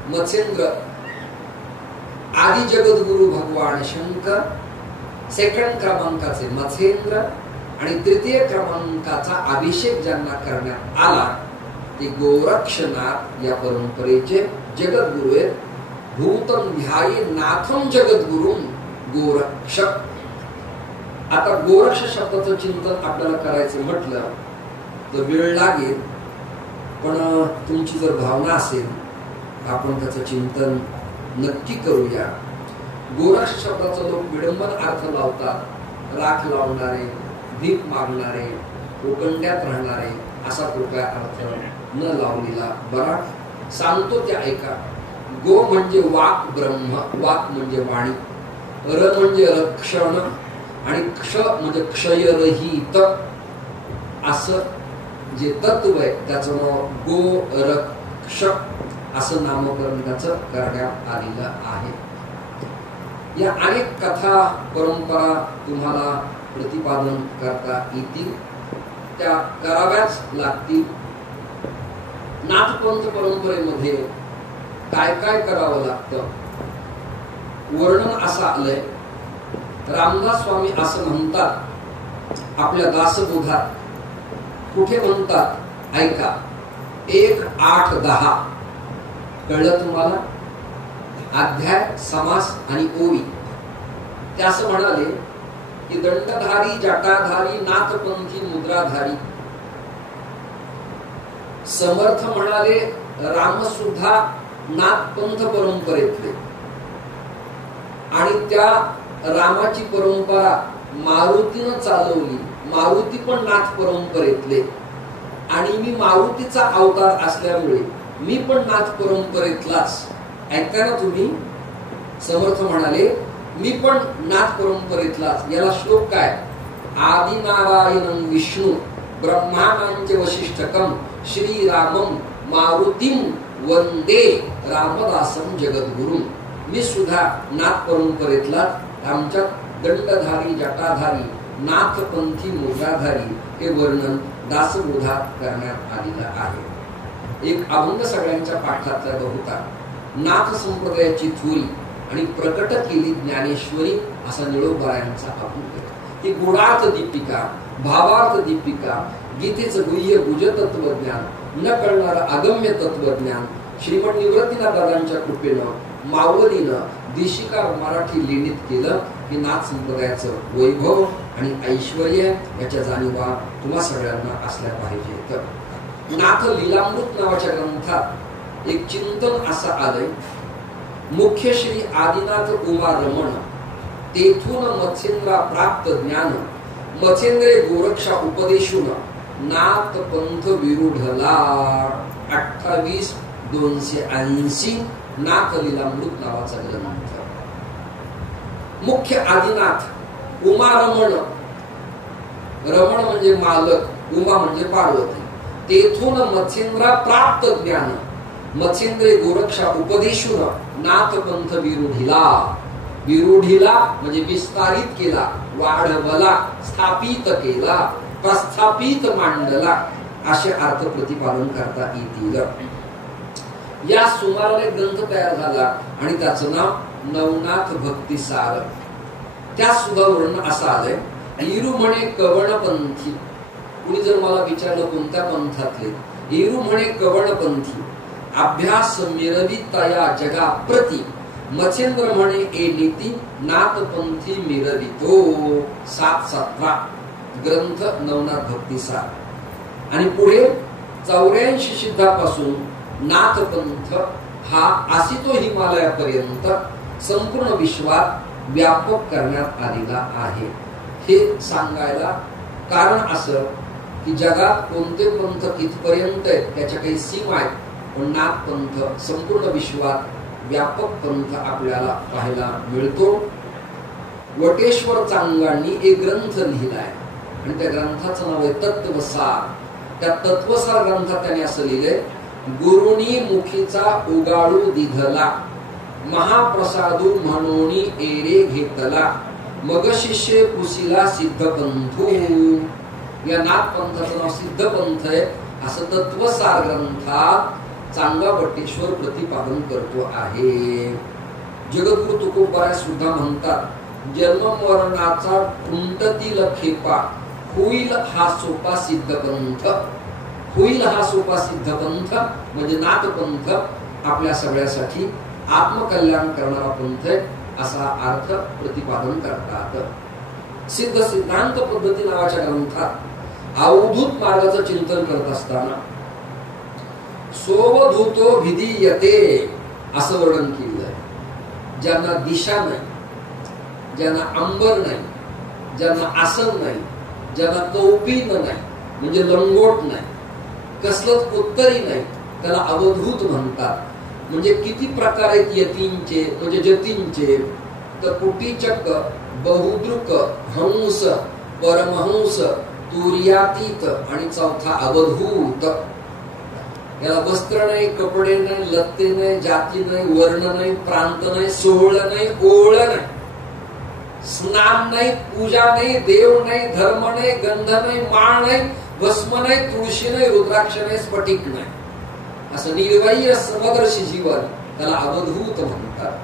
मत्स्येंद्र आदि जगद्गुरु भगवान शंकर, 2nd क्रमांकाचे मत्स्येंद्र आणि 3य क्रमांकाचा अभिषेक ज्यांना करण्यात आला ते गोरक्षनाथ या परंपरेचे जगद्गुरु आहेत. भूतम ध्याये नाथम जगद्गुरुम गोरक्ष. आता गोरक्ष शब्दाचं चिंतन आपल्याला करायचं म्हटलं तर वेळ लागेल, पण तुमची जर भावना असेल आपण त्याचं चिंतन नक्की करूया. गोरक्ष शब्दाचा लोक विडंबन अर्थ लावतात. राख लावणारे, भीक मागणारे, उकंड्यात राहणारे असा कृपया अर्थ न लावलेला बरा. सांगतो ते ऐका. गो म्हणजे वाक ब्रह्म, वाक म्हणजे वाणी, र म्हणजे रक्षण आणि क्ष म्हणजे क्षयरहित असं जे तत्व आहे त्याचं नाव गो रक्ष असं नामकरण त्याचं करण्यात आलेलं आहे. या अनेक कथा परंपरा तुम्हाला प्रतिपादन करता येतील, त्या कराव्याच लागतील. नाथपंथ परंपरेमध्ये काय काय करावं लागतं वर्णन असं आलंय. रामदास स्वामी असं म्हणतात आपल्या दासबोधात. कुठे म्हणतात ऐका. 1, 8, 10 कळलं तुम्हाला? अध्याय, समास आणि ओवी. ते असं म्हणाले की दंडधारी, जटाधारी, नाथपंथी, मुद्राधारी. समर्थ म्हणाले राम सुद्धा नाथपंथ परंपरेतले आणि त्या रामाची परंपरा मारुतीनं चालवली. मारुती पण नाथ परंपरेतले आणि मी मारुतीचा अवतार असल्यामुळे मी पण नाथ परंपरेतलाच. ऐका ना तुम्ही. समर्थ म्हणाले मी पण नाथ परंपरेतलाच. याला श्लोक काय? आदिनारायणं विष्णू ब्रह्मानांच वशिष्ठकम श्रीरामम मारुतीम वंदे रामदासम जगद्गुरु. मी सुद्धा नाथ परंपरेतलाच. आमच्या दंडधारी, जटाधारी, नाथपंथी, मुद्राधारी हे वर्णन दासबोधात करण्यात आलेलं आहे. एक अभंग सगळ्यांच्या पाठातला होता. नाथ संप्रदायाची थोरी आणि प्रकट केली ज्ञानेश्वरी असा निळोबायांचा अभंग. ही गुणार्थ दीपिका, भावार्थ दीपिका, गीतेचं गुह्य गुज तत्वज्ञान, न कळणार अगम्य तत्वज्ञान श्रीमद निवृत्तीनाथ दादांच्या कृपेनं मावलीनं देशिका मराठी लिहित केलं. की नाथ संप्रदायाचं वैभव आणि ऐश्वर्य याच्या जाणीवा तुम्हा सगळ्यांना असल्या पाहिजे. नाथ लीलामृत नावाच्या ग्रंथात एक चिंतन असं आलंय. मुख्य श्री आदिनाथ उमा रमण तेथून मत्स्येंद्रा प्राप्त ज्ञान, मत्स्येंद्रे गोरक्षा उपदेशून नाथ पंथ विरुढला. 28,280 नाथ लीलामृत नावाचा ग्रंथ. मुख्य आदिनाथ उमा रमण, रमण म्हणजे मालक, उमा म्हणजे पार्वती. तेथून मत्स्येंद्रा प्राप्त ज्ञान, मत्स्येंद्रे गोरक्षा उपदेशून नाथ पंथ विरुढीला. विरुढीला म्हणजे विस्तारित केला, वाढवला, स्थापित केला, प्रस्थापित मांडला असे अर्थ प्रतिपादन करता येतील. या सुमाराने ग्रंथ तयार झाला आणि त्याचं नाव नवनाथ भक्तिसार. त्या सुद्धा वर्णन असं आलंय. इरू म्हणे कवणपंथी. कुणी जर मला विचारलं कोणत्या पंथातले, इरू म्हणे कवणपंथी, अभ्यास मिरवितया जगा प्रति, मत्स्येंद्र म्हणे ए नीती, नाथपंथी मिरवितो. 7-17 ग्रंथ नवनाथ भक्तिसार. आणि पुढे 84 सिद्धापासून नाथपंथ हा आसितो हिमालयापर्यंत संपूर्ण विश्वात व्यापक करण्यात आलेला आहे. हे सांगायला कारण असं की जगात कोणते पंथ कितपर्यंत आहेत त्याच्या काही सीमा आहेत, पण नाथपंथ संपूर्ण विश्वात व्यापक पंथ आपल्याला पाहायला मिळतो. वटेश्वर चांगांनी एक ग्रंथ लिहिलाय आणि त्या ग्रंथाचं नाव आहे तत्वसार. त्या तत्वसार ग्रंथात त्याने असं लिहिलंय, गुरुनी मुखीचा उगाळू दिधला, महाप्रसादू म्हणून एरे घेतला, मग शिष्य पुसिला सिद्धपंथू. या नाथपंथाचं नाव सिद्धपंथ आहे असं तत्वसार ग्रंथात चांगा वटेश्वर प्रतिपादन करतो आहे. जगद्गुरु तुकोबाराय सुद्धा म्हणतात, जन्म मरणाचा कुंटतील खेपा, होईल हा सोपा सिद्धपंथ. होईल हा सोपा सिद्धपंथ म्हणजे नाथपंथ आपल्या सगळ्यासाठी आत्मकल्याण करणारा पंथ आहे असा अर्थ प्रतिपादन करतात. सिद्ध सिद्धांत पद्धती नावाच्या ग्रंथात अवधूत मार्गाचं चिंतन करत असताना सोवधूतो विधीयते असं वर्णन केलं आहे. ज्यांना दिशा नाही, ज्यांना अंबर नाही, ज्यांना आसन नाही, ज्यांना कौपीन नाही म्हणजे लंगोट नाही, कसलंच उत्तरी नाही, त्याला अवधूत म्हणतात. म्हणजे किती प्रकार आहेत यतींचे म्हणजे जतींचे, तर कुटीचक, बहुद्रुक, हंस, परमहंस, तुर्यातीत आणि चौथा अवधूत. याला वस्त्र नाही, कपडे नाही, लत्ते नाही, जाती नाही, वर्ण नाही, प्रांत नाही, सोहळ नाही, ओळ नाही, स्नान नाही, पूजा नाही, देव नाही, धर्म नाही, गंध नाही, माळ नाही, भस्म नाही, तुळशी नाही, रुद्राक्ष नाही, स्फटिक नाही, असं निर्वाह्य समदर्शी जीवन त्याला अवधूत म्हणतात.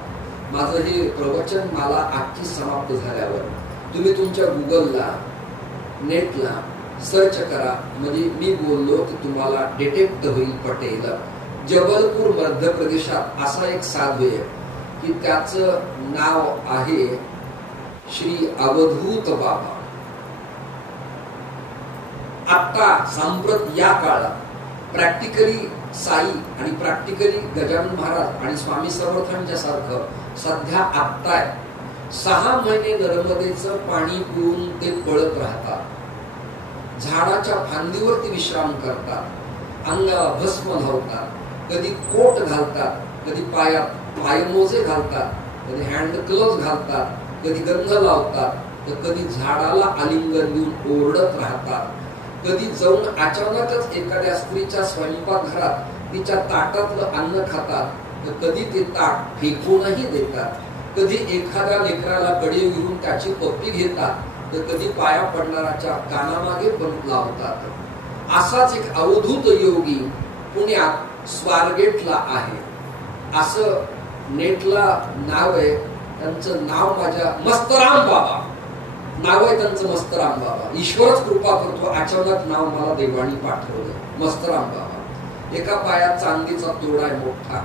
माझं हे प्रवचन मला आजची समाप्त झाल्यावर तुम्ही तुमच्या गुगलला नेटला सर्च करा, म्हणजे मी बोललो की तुम्हाला डिटेक्ट होईल पटेल. जबलपूर मध्य प्रदेशात असा एक साधू आहे की त्याचं नाव आहे श्री अवधूत बाबा. आता सांप्रत या काळात प्रॅक्टिकली साई आणि प्रॅक्टिकली गजानन महाराज आणि स्वामी समर्थांच्या सारखं सध्या आपताय. 6 महिने नर्मदेचं पाणी पिऊन ते पळत राहतात, झाडाच्या फांदीवरती विश्राम करतात, अंगाला भस्म लावतात, कधी कोट घालतात, कधी पायात पायमोजे घालतात, कधी हँड ग्लोव्ह घालतात, कधी गंध लावतात, तर कधी झाडाला आलिंगन देऊन ओरडत राहतात. कधी जाऊन अचानकच एखाद्या स्त्रीच्या स्वयंपाकघरात तिच्या ताटातलं अन्न खातात, तर कधी ते ताट फेकूनही देतात. कधी एखाद्या लेकराला गडी घेऊन त्याची पप्पी घेतात, तर कधी पाया पडणाऱ्याच्या कानामागे पण लावतात. असाच एक अवधूत योगी पुण्यात स्वारगेटला आहे. असं नेटला नाव आहे त्यांचं. नाव माझ्या मस्तराम बाबा नाव आहे त्यांचं, मस्तराम बाबा. ईश्वरच कृपा करतो, अचानक नाव मला देवाणी पाठवलं, मस्तराम बाबा. एका पायात चांदीचा तोडा आहे मोठा.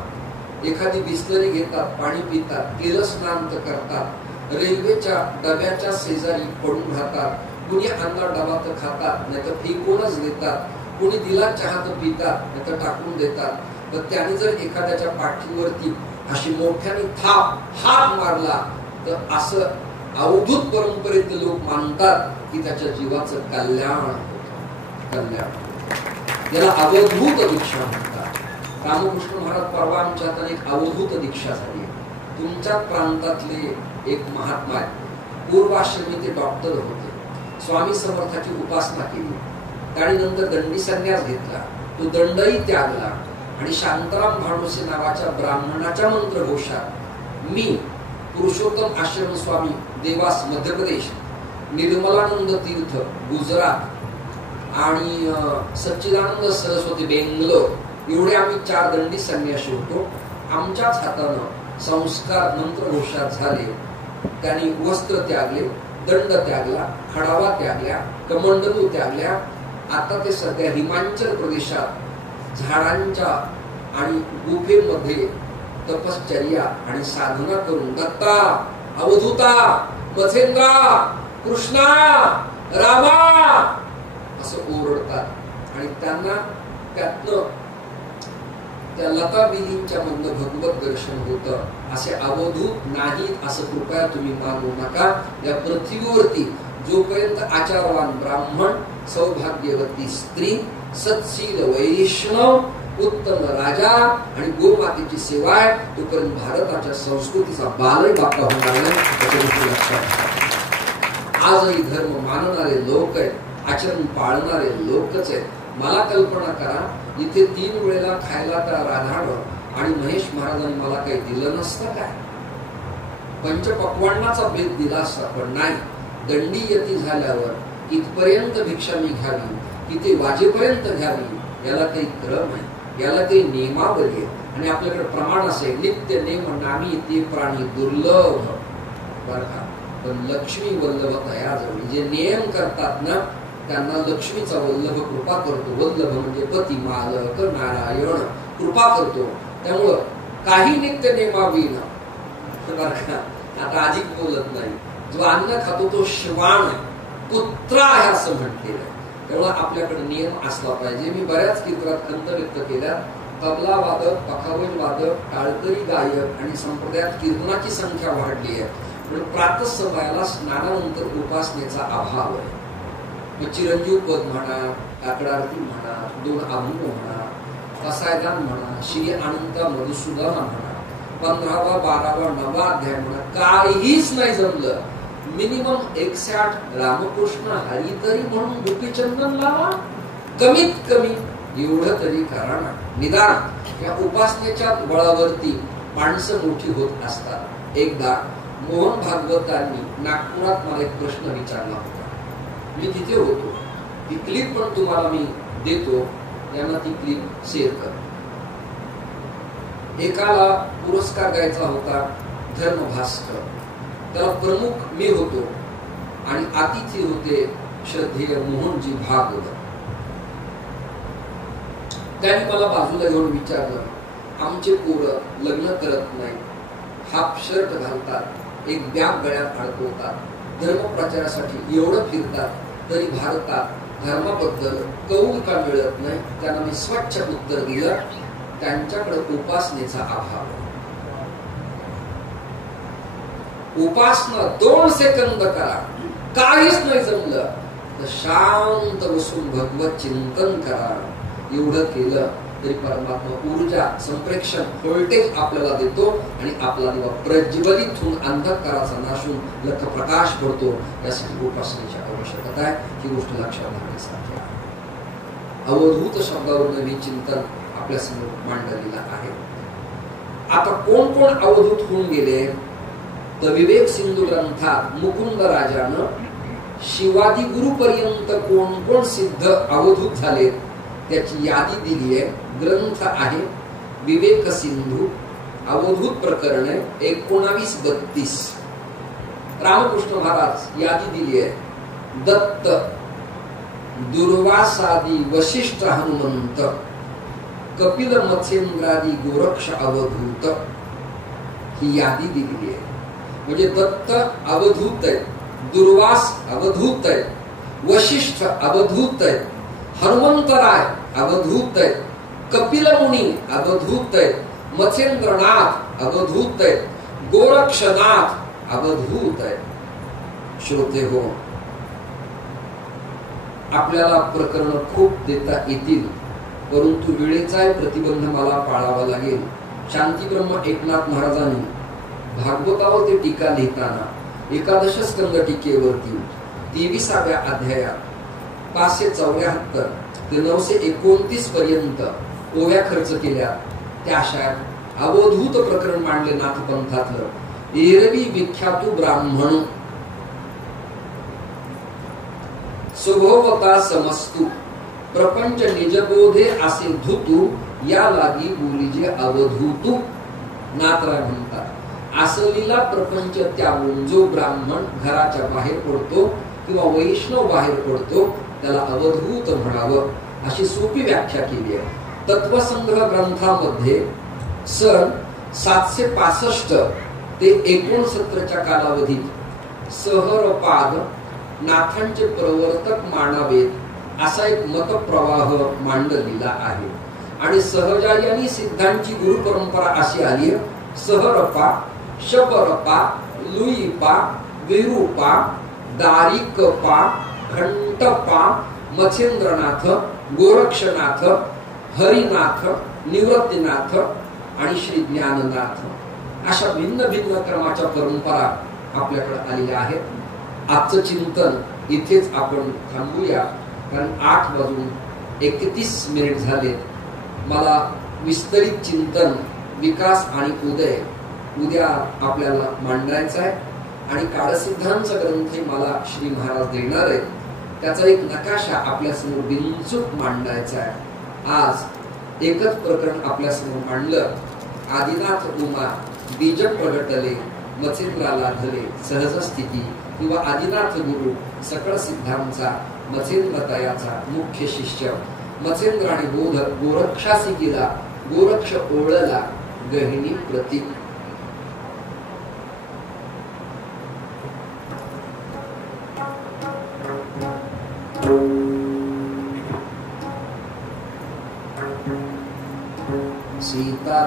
एखादी बिस्लरी घेतात, पाणी पितात, तिलस्नान करतात, रेल्वेच्या डब्याच्या शेजारी पडून राहतात. कुणी आणला डबा तर खातात, नाही तर फेकूनच देतात. कुणी दिला चहा तर पितात, नाही तर टाकून देतात. तर त्याने जर एखाद्याच्या पाठीवरती अशी मोठ्याने थाप हात मारला तर असं अवधूत परंपरेत लोक मानतात की त्याच्या जीवाचं कल्याण होतं. कल्याण याला अवधूत दीक्षा म्हणतात. रामकृष्ण महाराज परवा आमच्या हाताने एक अवधूत दीक्षा झाली. तुमच्या प्रांतातले एक महात्मा आहेत, पूर्वाश्रमी ते डॉक्टर होते. स्वामी समर्थाची उपासना केली, त्यानंतर दंडी संन्यास घेतला. तो दंडही त्यागला आणि शांताराम भानुसे नावाच्या ब्राह्मणाच्या मंत्रघोषात मी पुरुषोत्तम आश्रम स्वामी देवास मध्य प्रदेश, निर्मलानंद तीर्थ गुजरात आणि सच्चिदानंद सरस्वती बेंगलोर एवढे आम्ही 4 दंडी संन्यासी होतो. आमच्याच हातानं संस्कार मंत्रघोषात झाले. त्यांनी वस्त्र त्यागले, दंड त्यागला, खडावा त्यागल्या, कमंडलू त्यागल्या. आता ते सध्या हिमाचल प्रदेशात झाडांच्या आणि गुफेमध्ये तपश्चर्या आणि साधना करून दत्ता, अवधूता, मथेंद्रा, कृष्णा, रामा असं ओरडतात. आणि त्यांना त्यातनं त्या लता बिलींच्या मधनं भगवत दर्शन होतं. असे अवधूत नाहीत असं कृपया तुम्ही मानू नका. या पृथ्वीवरती जोपर्यंत आचारवान ब्राह्मण, सौभाग्यवती स्त्री, सत्शील वैष्णव, उत्तम राजा आणि गोमातेची सेवा आहे, तोपर्यंत भारताच्या संस्कृतीचा बालही बाका होणार नाही. आजही धर्म मानणारे लोक आहेत, आचरण पाळणारे लोकच आहेत. मला कल्पना करा, इथे 3 वेळेला खायला त्या राधानं आणि महेश महाराजांनी मला काही दिलं नसतं काय? पंचपक्वान्नाचा भेद दिला असता, पण नाही. दंडी यती झाल्यावर इथपर्यंत भिक्षा मी घ्यावी, किती वाजेपर्यंत घ्यावी, याला काही क्रम आहे, याला काही नियमावली आहे. आणि आपल्याकडे प्रमाण असेल, नित्य नेम नामी ते प्राणी दुर्लभ बरं का. पण लक्ष्मी वल्लभ तयाजवळ जे नियम करतात ना, त्यांना लक्ष्मीचा वल्लभ कृपा करतो. वल्लभ म्हणजे पती, मालक, नारायण कृपा करतो. त्यामुळं काही नित्य नेमाविना बरं का. आता अधिक बोलत नाही. जो अन्न खातो तो श्वान आहे, कुत्रा आहे असं म्हटलेलं आहे. तेव्हा आपल्याकडे नियम असला पाहिजे. मी बऱ्याच कीर्तनात खंत व्यक्त केल्या. तबला वादक, पखावज वादक, टाळकरी गायक आणि संप्रदायात कीर्तनाची संख्या वाढली आहे, पण प्रातःसमयाला स्नानानंतर उपासनेचा अभाव आहे. मग चिरंजीव पद म्हणा, आकडारती म्हणा, 2 अभंग म्हणा, कसायदान म्हणा, श्री अनंत मधुसूदन म्हणा, 15वा 12वा 9वा अध्याय म्हणा, काहीच नाही जमलं. मिनिमम 108 रामकृष्ण हरी तरी म्हणून गोपीचंदन लावा, कमीत कमी एवढं तरी करा ना. निदान या उपासनेच्या बळावरती माणसं मोठी होत असतात. एकदा मोहन भागवतांनी नागपुरात मला एक प्रश्न विचारला होता. मी तिथे होतो. ती क्लिप पण तुम्हाला मी देतो, यांना ती क्लिप शेअर कर. एकाला पुरस्कार द्यायचा होता, धर्मभास्कर. त्याला प्रमुख मी होतो आणि अतिथी होते श्रद्धेय मोहनजी भागवत. त्याने मला बाजूला घेऊन विचारलं, आमचे पोरं लग्न करत नाही, हाफ शर्ट घालतात, एक बॅग गळ्यात अडकवतात, धर्मप्रचारासाठी एवढं फिरतात, तरी भारतात धर्माबद्दल कौल का मिळत नाही. त्यांना मी स्वच्छ उत्तर दिलं, त्यांच्याकडे उपासनेचा अभाव आहे. उपासना 2 सेकंद करा, काहीच नाही जमलं तर शांत बसून भगवत चिंतन करा. एवढं केलं तरी परमात्मा ऊर्जा, संप्रेक्षण, व्होल्टेज आपल्याला देतो आणि आपला दिवा प्रज्वलित होऊन अंधकाराचा नाश होऊन लख प्रकाश पडतो. यासाठी उपासनेची आवश्यकता आहे. ही गोष्ट लक्षात घेण्यासाठी आहे. अवधूत शब्दावर नवीन चिंतन आपल्या समोर मांडलेलं आहे. आता कोण कोण अवधूत होऊन गेले तर विवेक सिंधू ग्रंथात मुकुंद राजानं शिवादी गुरुपर्यंत कोण कोण सिद्ध अवधूत झाले त्याची यादी दिली आहे. ग्रंथ आहे विवेक सिंधू, अवधूत प्रकरण 1932. रामकृष्ण महाराज यादी दिली आहे. दत्त, दुर्वासादी, वशिष्ठ, हनुमंत, कपिल, मत्स्येंद्रादी, गोरक्ष, अवधूत, ही यादी दिलेली आहे. म्हणजे दत्त अवधूत आहे, दुर्वास अवधूत आहे, वशिष्ठ अवधूत आहे, हनुमंतराय अवधूत आहे, कपिल मुनी अवधूत आहे, मत्स्येंद्रनाथ अवधूत आहे, गोरक्षनाथ अवधूत आहे. श्रोते हो, आपल्याला प्रकरण खूप देता येतील, परंतु वेळेचा प्रतिबंध मला पाळावा लागेल. शांतीब्रह्म एकनाथ महाराजांनी भागवतावर ते टीका लिहिताना 11 स्कंद टीकेवरती 23व्या अध्यायात 574 ते 929 पर्यंत ओव्या खर्च केल्या. त्या आशयात अवधूत प्रकरण मांडले नाथपंथातलं. एरवी विख्यातू ब्राह्मण स्वभावता समस्तू प्रपंच निजबोधे असे धुतू या लागी बोलीजे अवधूतू. नाथराय म्हणतात, असलीला प्रपंच त्यावरून जो ब्राह्मण घराच्या बाहेर पडतो किंवा वैष्णव बाहेर पडतो त्याला अवधूत म्हणावं, अशी सोपी व्याख्या केली आहे. तत्वसंग्रह ग्रंथामध्ये सन 765 ते 69 कालावधीत सहरपाद नाथांचे प्रवर्तक मानावेत असा एक मतप्रवाह मांडलेला आहे. आणि सहजायानी सिद्धांची गुरु परंपरा अशी आली, सहरपा, शबरपा, लुईपा, विरूपा, दारिकपा, घंटपा, मत्स्येंद्रनाथ, गोरक्षनाथ, हरिनाथ, निवृत्तीनाथ आणि श्री ज्ञाननाथ अशा भिन्न भिन्न क्रमाच्या परंपरा आपल्याकडे आलेल्या आहेत. आजचं चिंतन इथेच आपण थांबूया, कारण 8:31 झाले. मला विस्तरित चिंतन, विकास आणि उदय उद्या आपल्याला मांडायचा आहे. आणि काळसिद्धांचा ग्रंथ मला श्री महाराज देणार आहेत, त्याचा एक नकाशा आपल्यासमोर बिनचूक मांडायचा आहे. आज एकच प्रकरण आपल्यासमोर मांडलं. आदिनाथ उमा बीज प्रगटले, मत्स्येंद्राला धले सहज स्थिती, किंवा आदिनाथ गुरु सकळ सिद्धांचा मत्स्येंद्रतयाचा मुख्य शिष्य. मत्स्येंद्राने बोध गोरक्षासी केला, गोरक्ष ओळला गहिनी प्रतीक.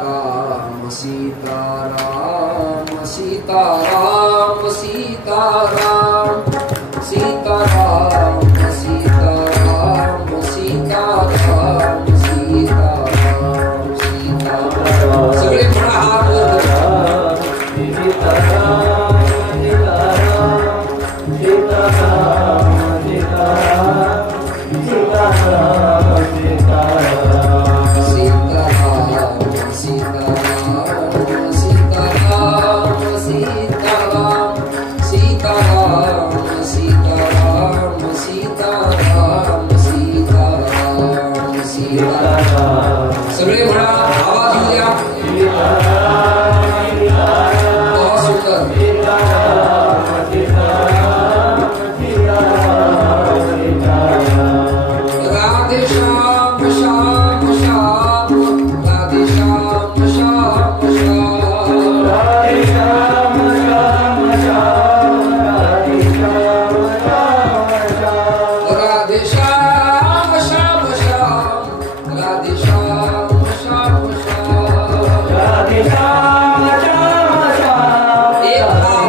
सीताराम सीताराम सीताराम सीताराम सीताराम सीताराम सीताराम सीताराम सीताराम सगळे म्हणा हात वर सीताराम सीताराम सीताराम सीताराम सीताराम सगळे म्हणा आवाज येऊ द्या बहुत सुंदर राधे श्याम श्याम श्याम राधे श्याम श्याम श्याम राधे श्याम श्याम श्याम राधे श्याम श्याम श्याम राधे श्याम श्याम श्याम राधे श्याम श्याम श्याम राधे श्याम श्याम श्याम एक साथ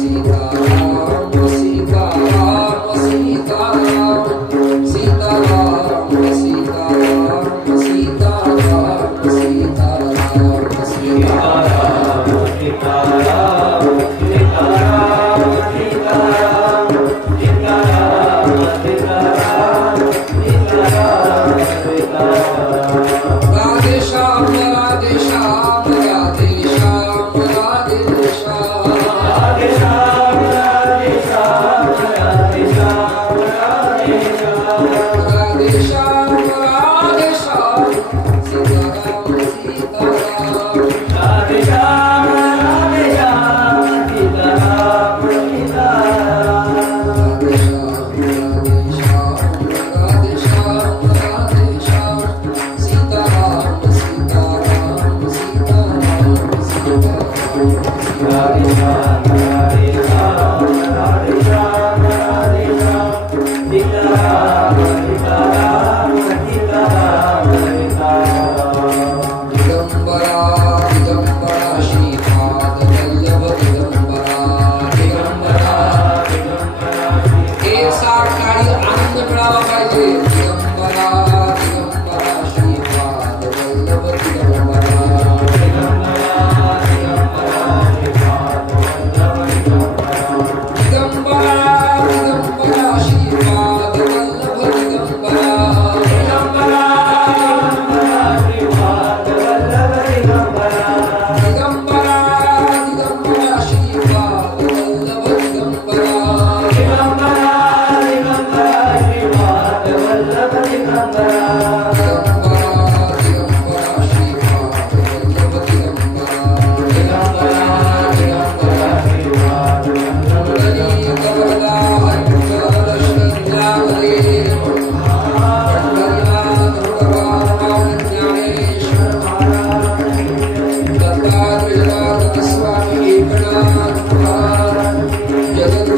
सीताराम सीताराम सीताराम सीताराम सीताराम सीताराम सीताराम सीताराम राधे श्याम राधे श्याम राधे श्याम राधे श्याम राधे श्याम राधे श्याम राधे श्याम राधे श्याम राधे श्याम राधे श्याम सीताराम सीताराम राधे श्याम राधे श्याम सीताराम सीताराम राधे श्याम राधे श्याम राधे श्याम सीताराम सीताराम सीताराम सीताराम राधे श्याम राधे श्याम राधे श्याम राधे श्याम सीताराम सीताराम सीताराम सीताराम दिगंबरा दिगंबरा श्रीपाद वल्लभ दिगंबरा दिगंबरा एक साथ काळी आनंद मिळावा पाहिजे दिगंबरा दिगंबरा श्रीपाद वल्लभ दिगंबरा दिगंबरा दिगंबरा श्रीपाद वल्लभ दिगंबरा दिगंबरा दिगंबरा श्रीपाद वल्लभ दिगंबरा जगत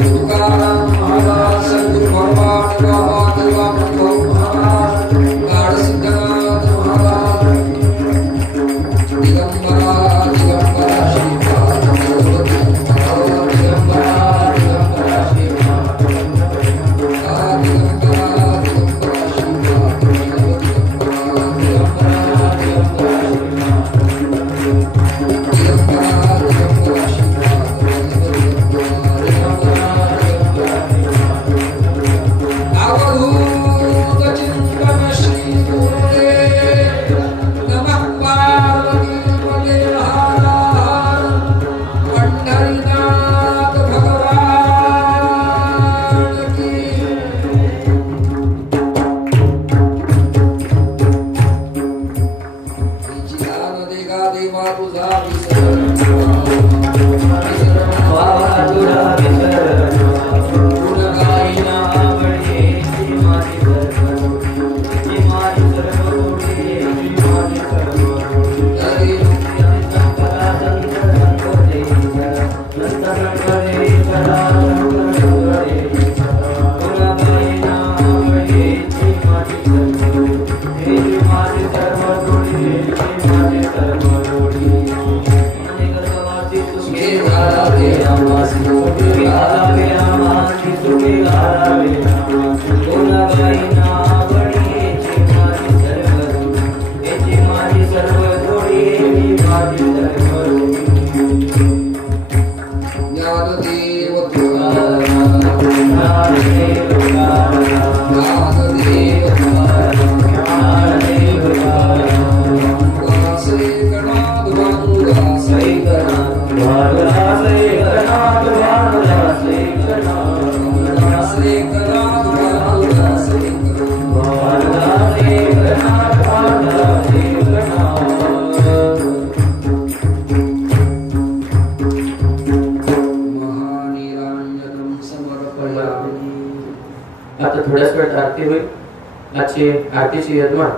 आरती होईल। आजची आरतीचे यजमान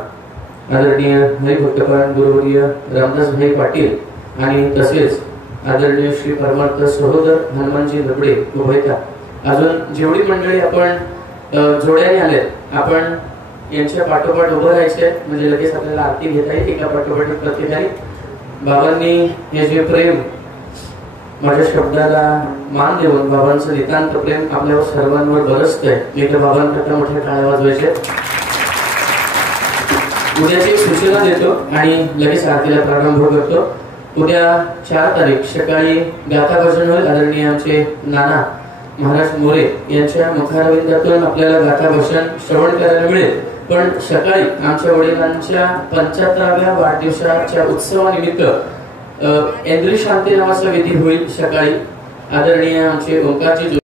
आदरणीय हरिभक्तपरायण गुरुवर्य रामदास भाई पाटील आणि तसेच आदरणीय श्री परमार्थ सहोदर हनुमानजी लबडे उभयता। अजून जेवढी मंडळी आपण जोड्याने आले आपण यांच्या पाठोपाठ उभं राहायचे म्हणजे लगेच आपल्याला आरती घेता येईल एका पाठोपाठ प्रत्येकाने। बाबांनी हे जे प्रेम माझ्या शब्दाला मान देऊन बाबांचं नितांत प्रेम आपल्यावर सर्वांवर बरसतंय। मी त्या बाबांकरता मोठ्या टाळ्या वाजवायचे। उद्याची सूचना देतो आणि लगेच आरतीला प्रारंभ करतो। उद्या 4 तारीख सकाळी गाथा भजन होईल। आदरणीय आमचे नाना महाराज मोरे यांच्या मुखारविंदातून आपल्याला गाथा भजन श्रवण करायला मिळेल। पण सकाळी आमच्या वडिलांच्या 75व्या वाढदिवसाच्या उत्सवानिमित्त इंद्रिय शांती नावाचा विधी होईल सकाळी। आदरणीय आमचे ओंकारजी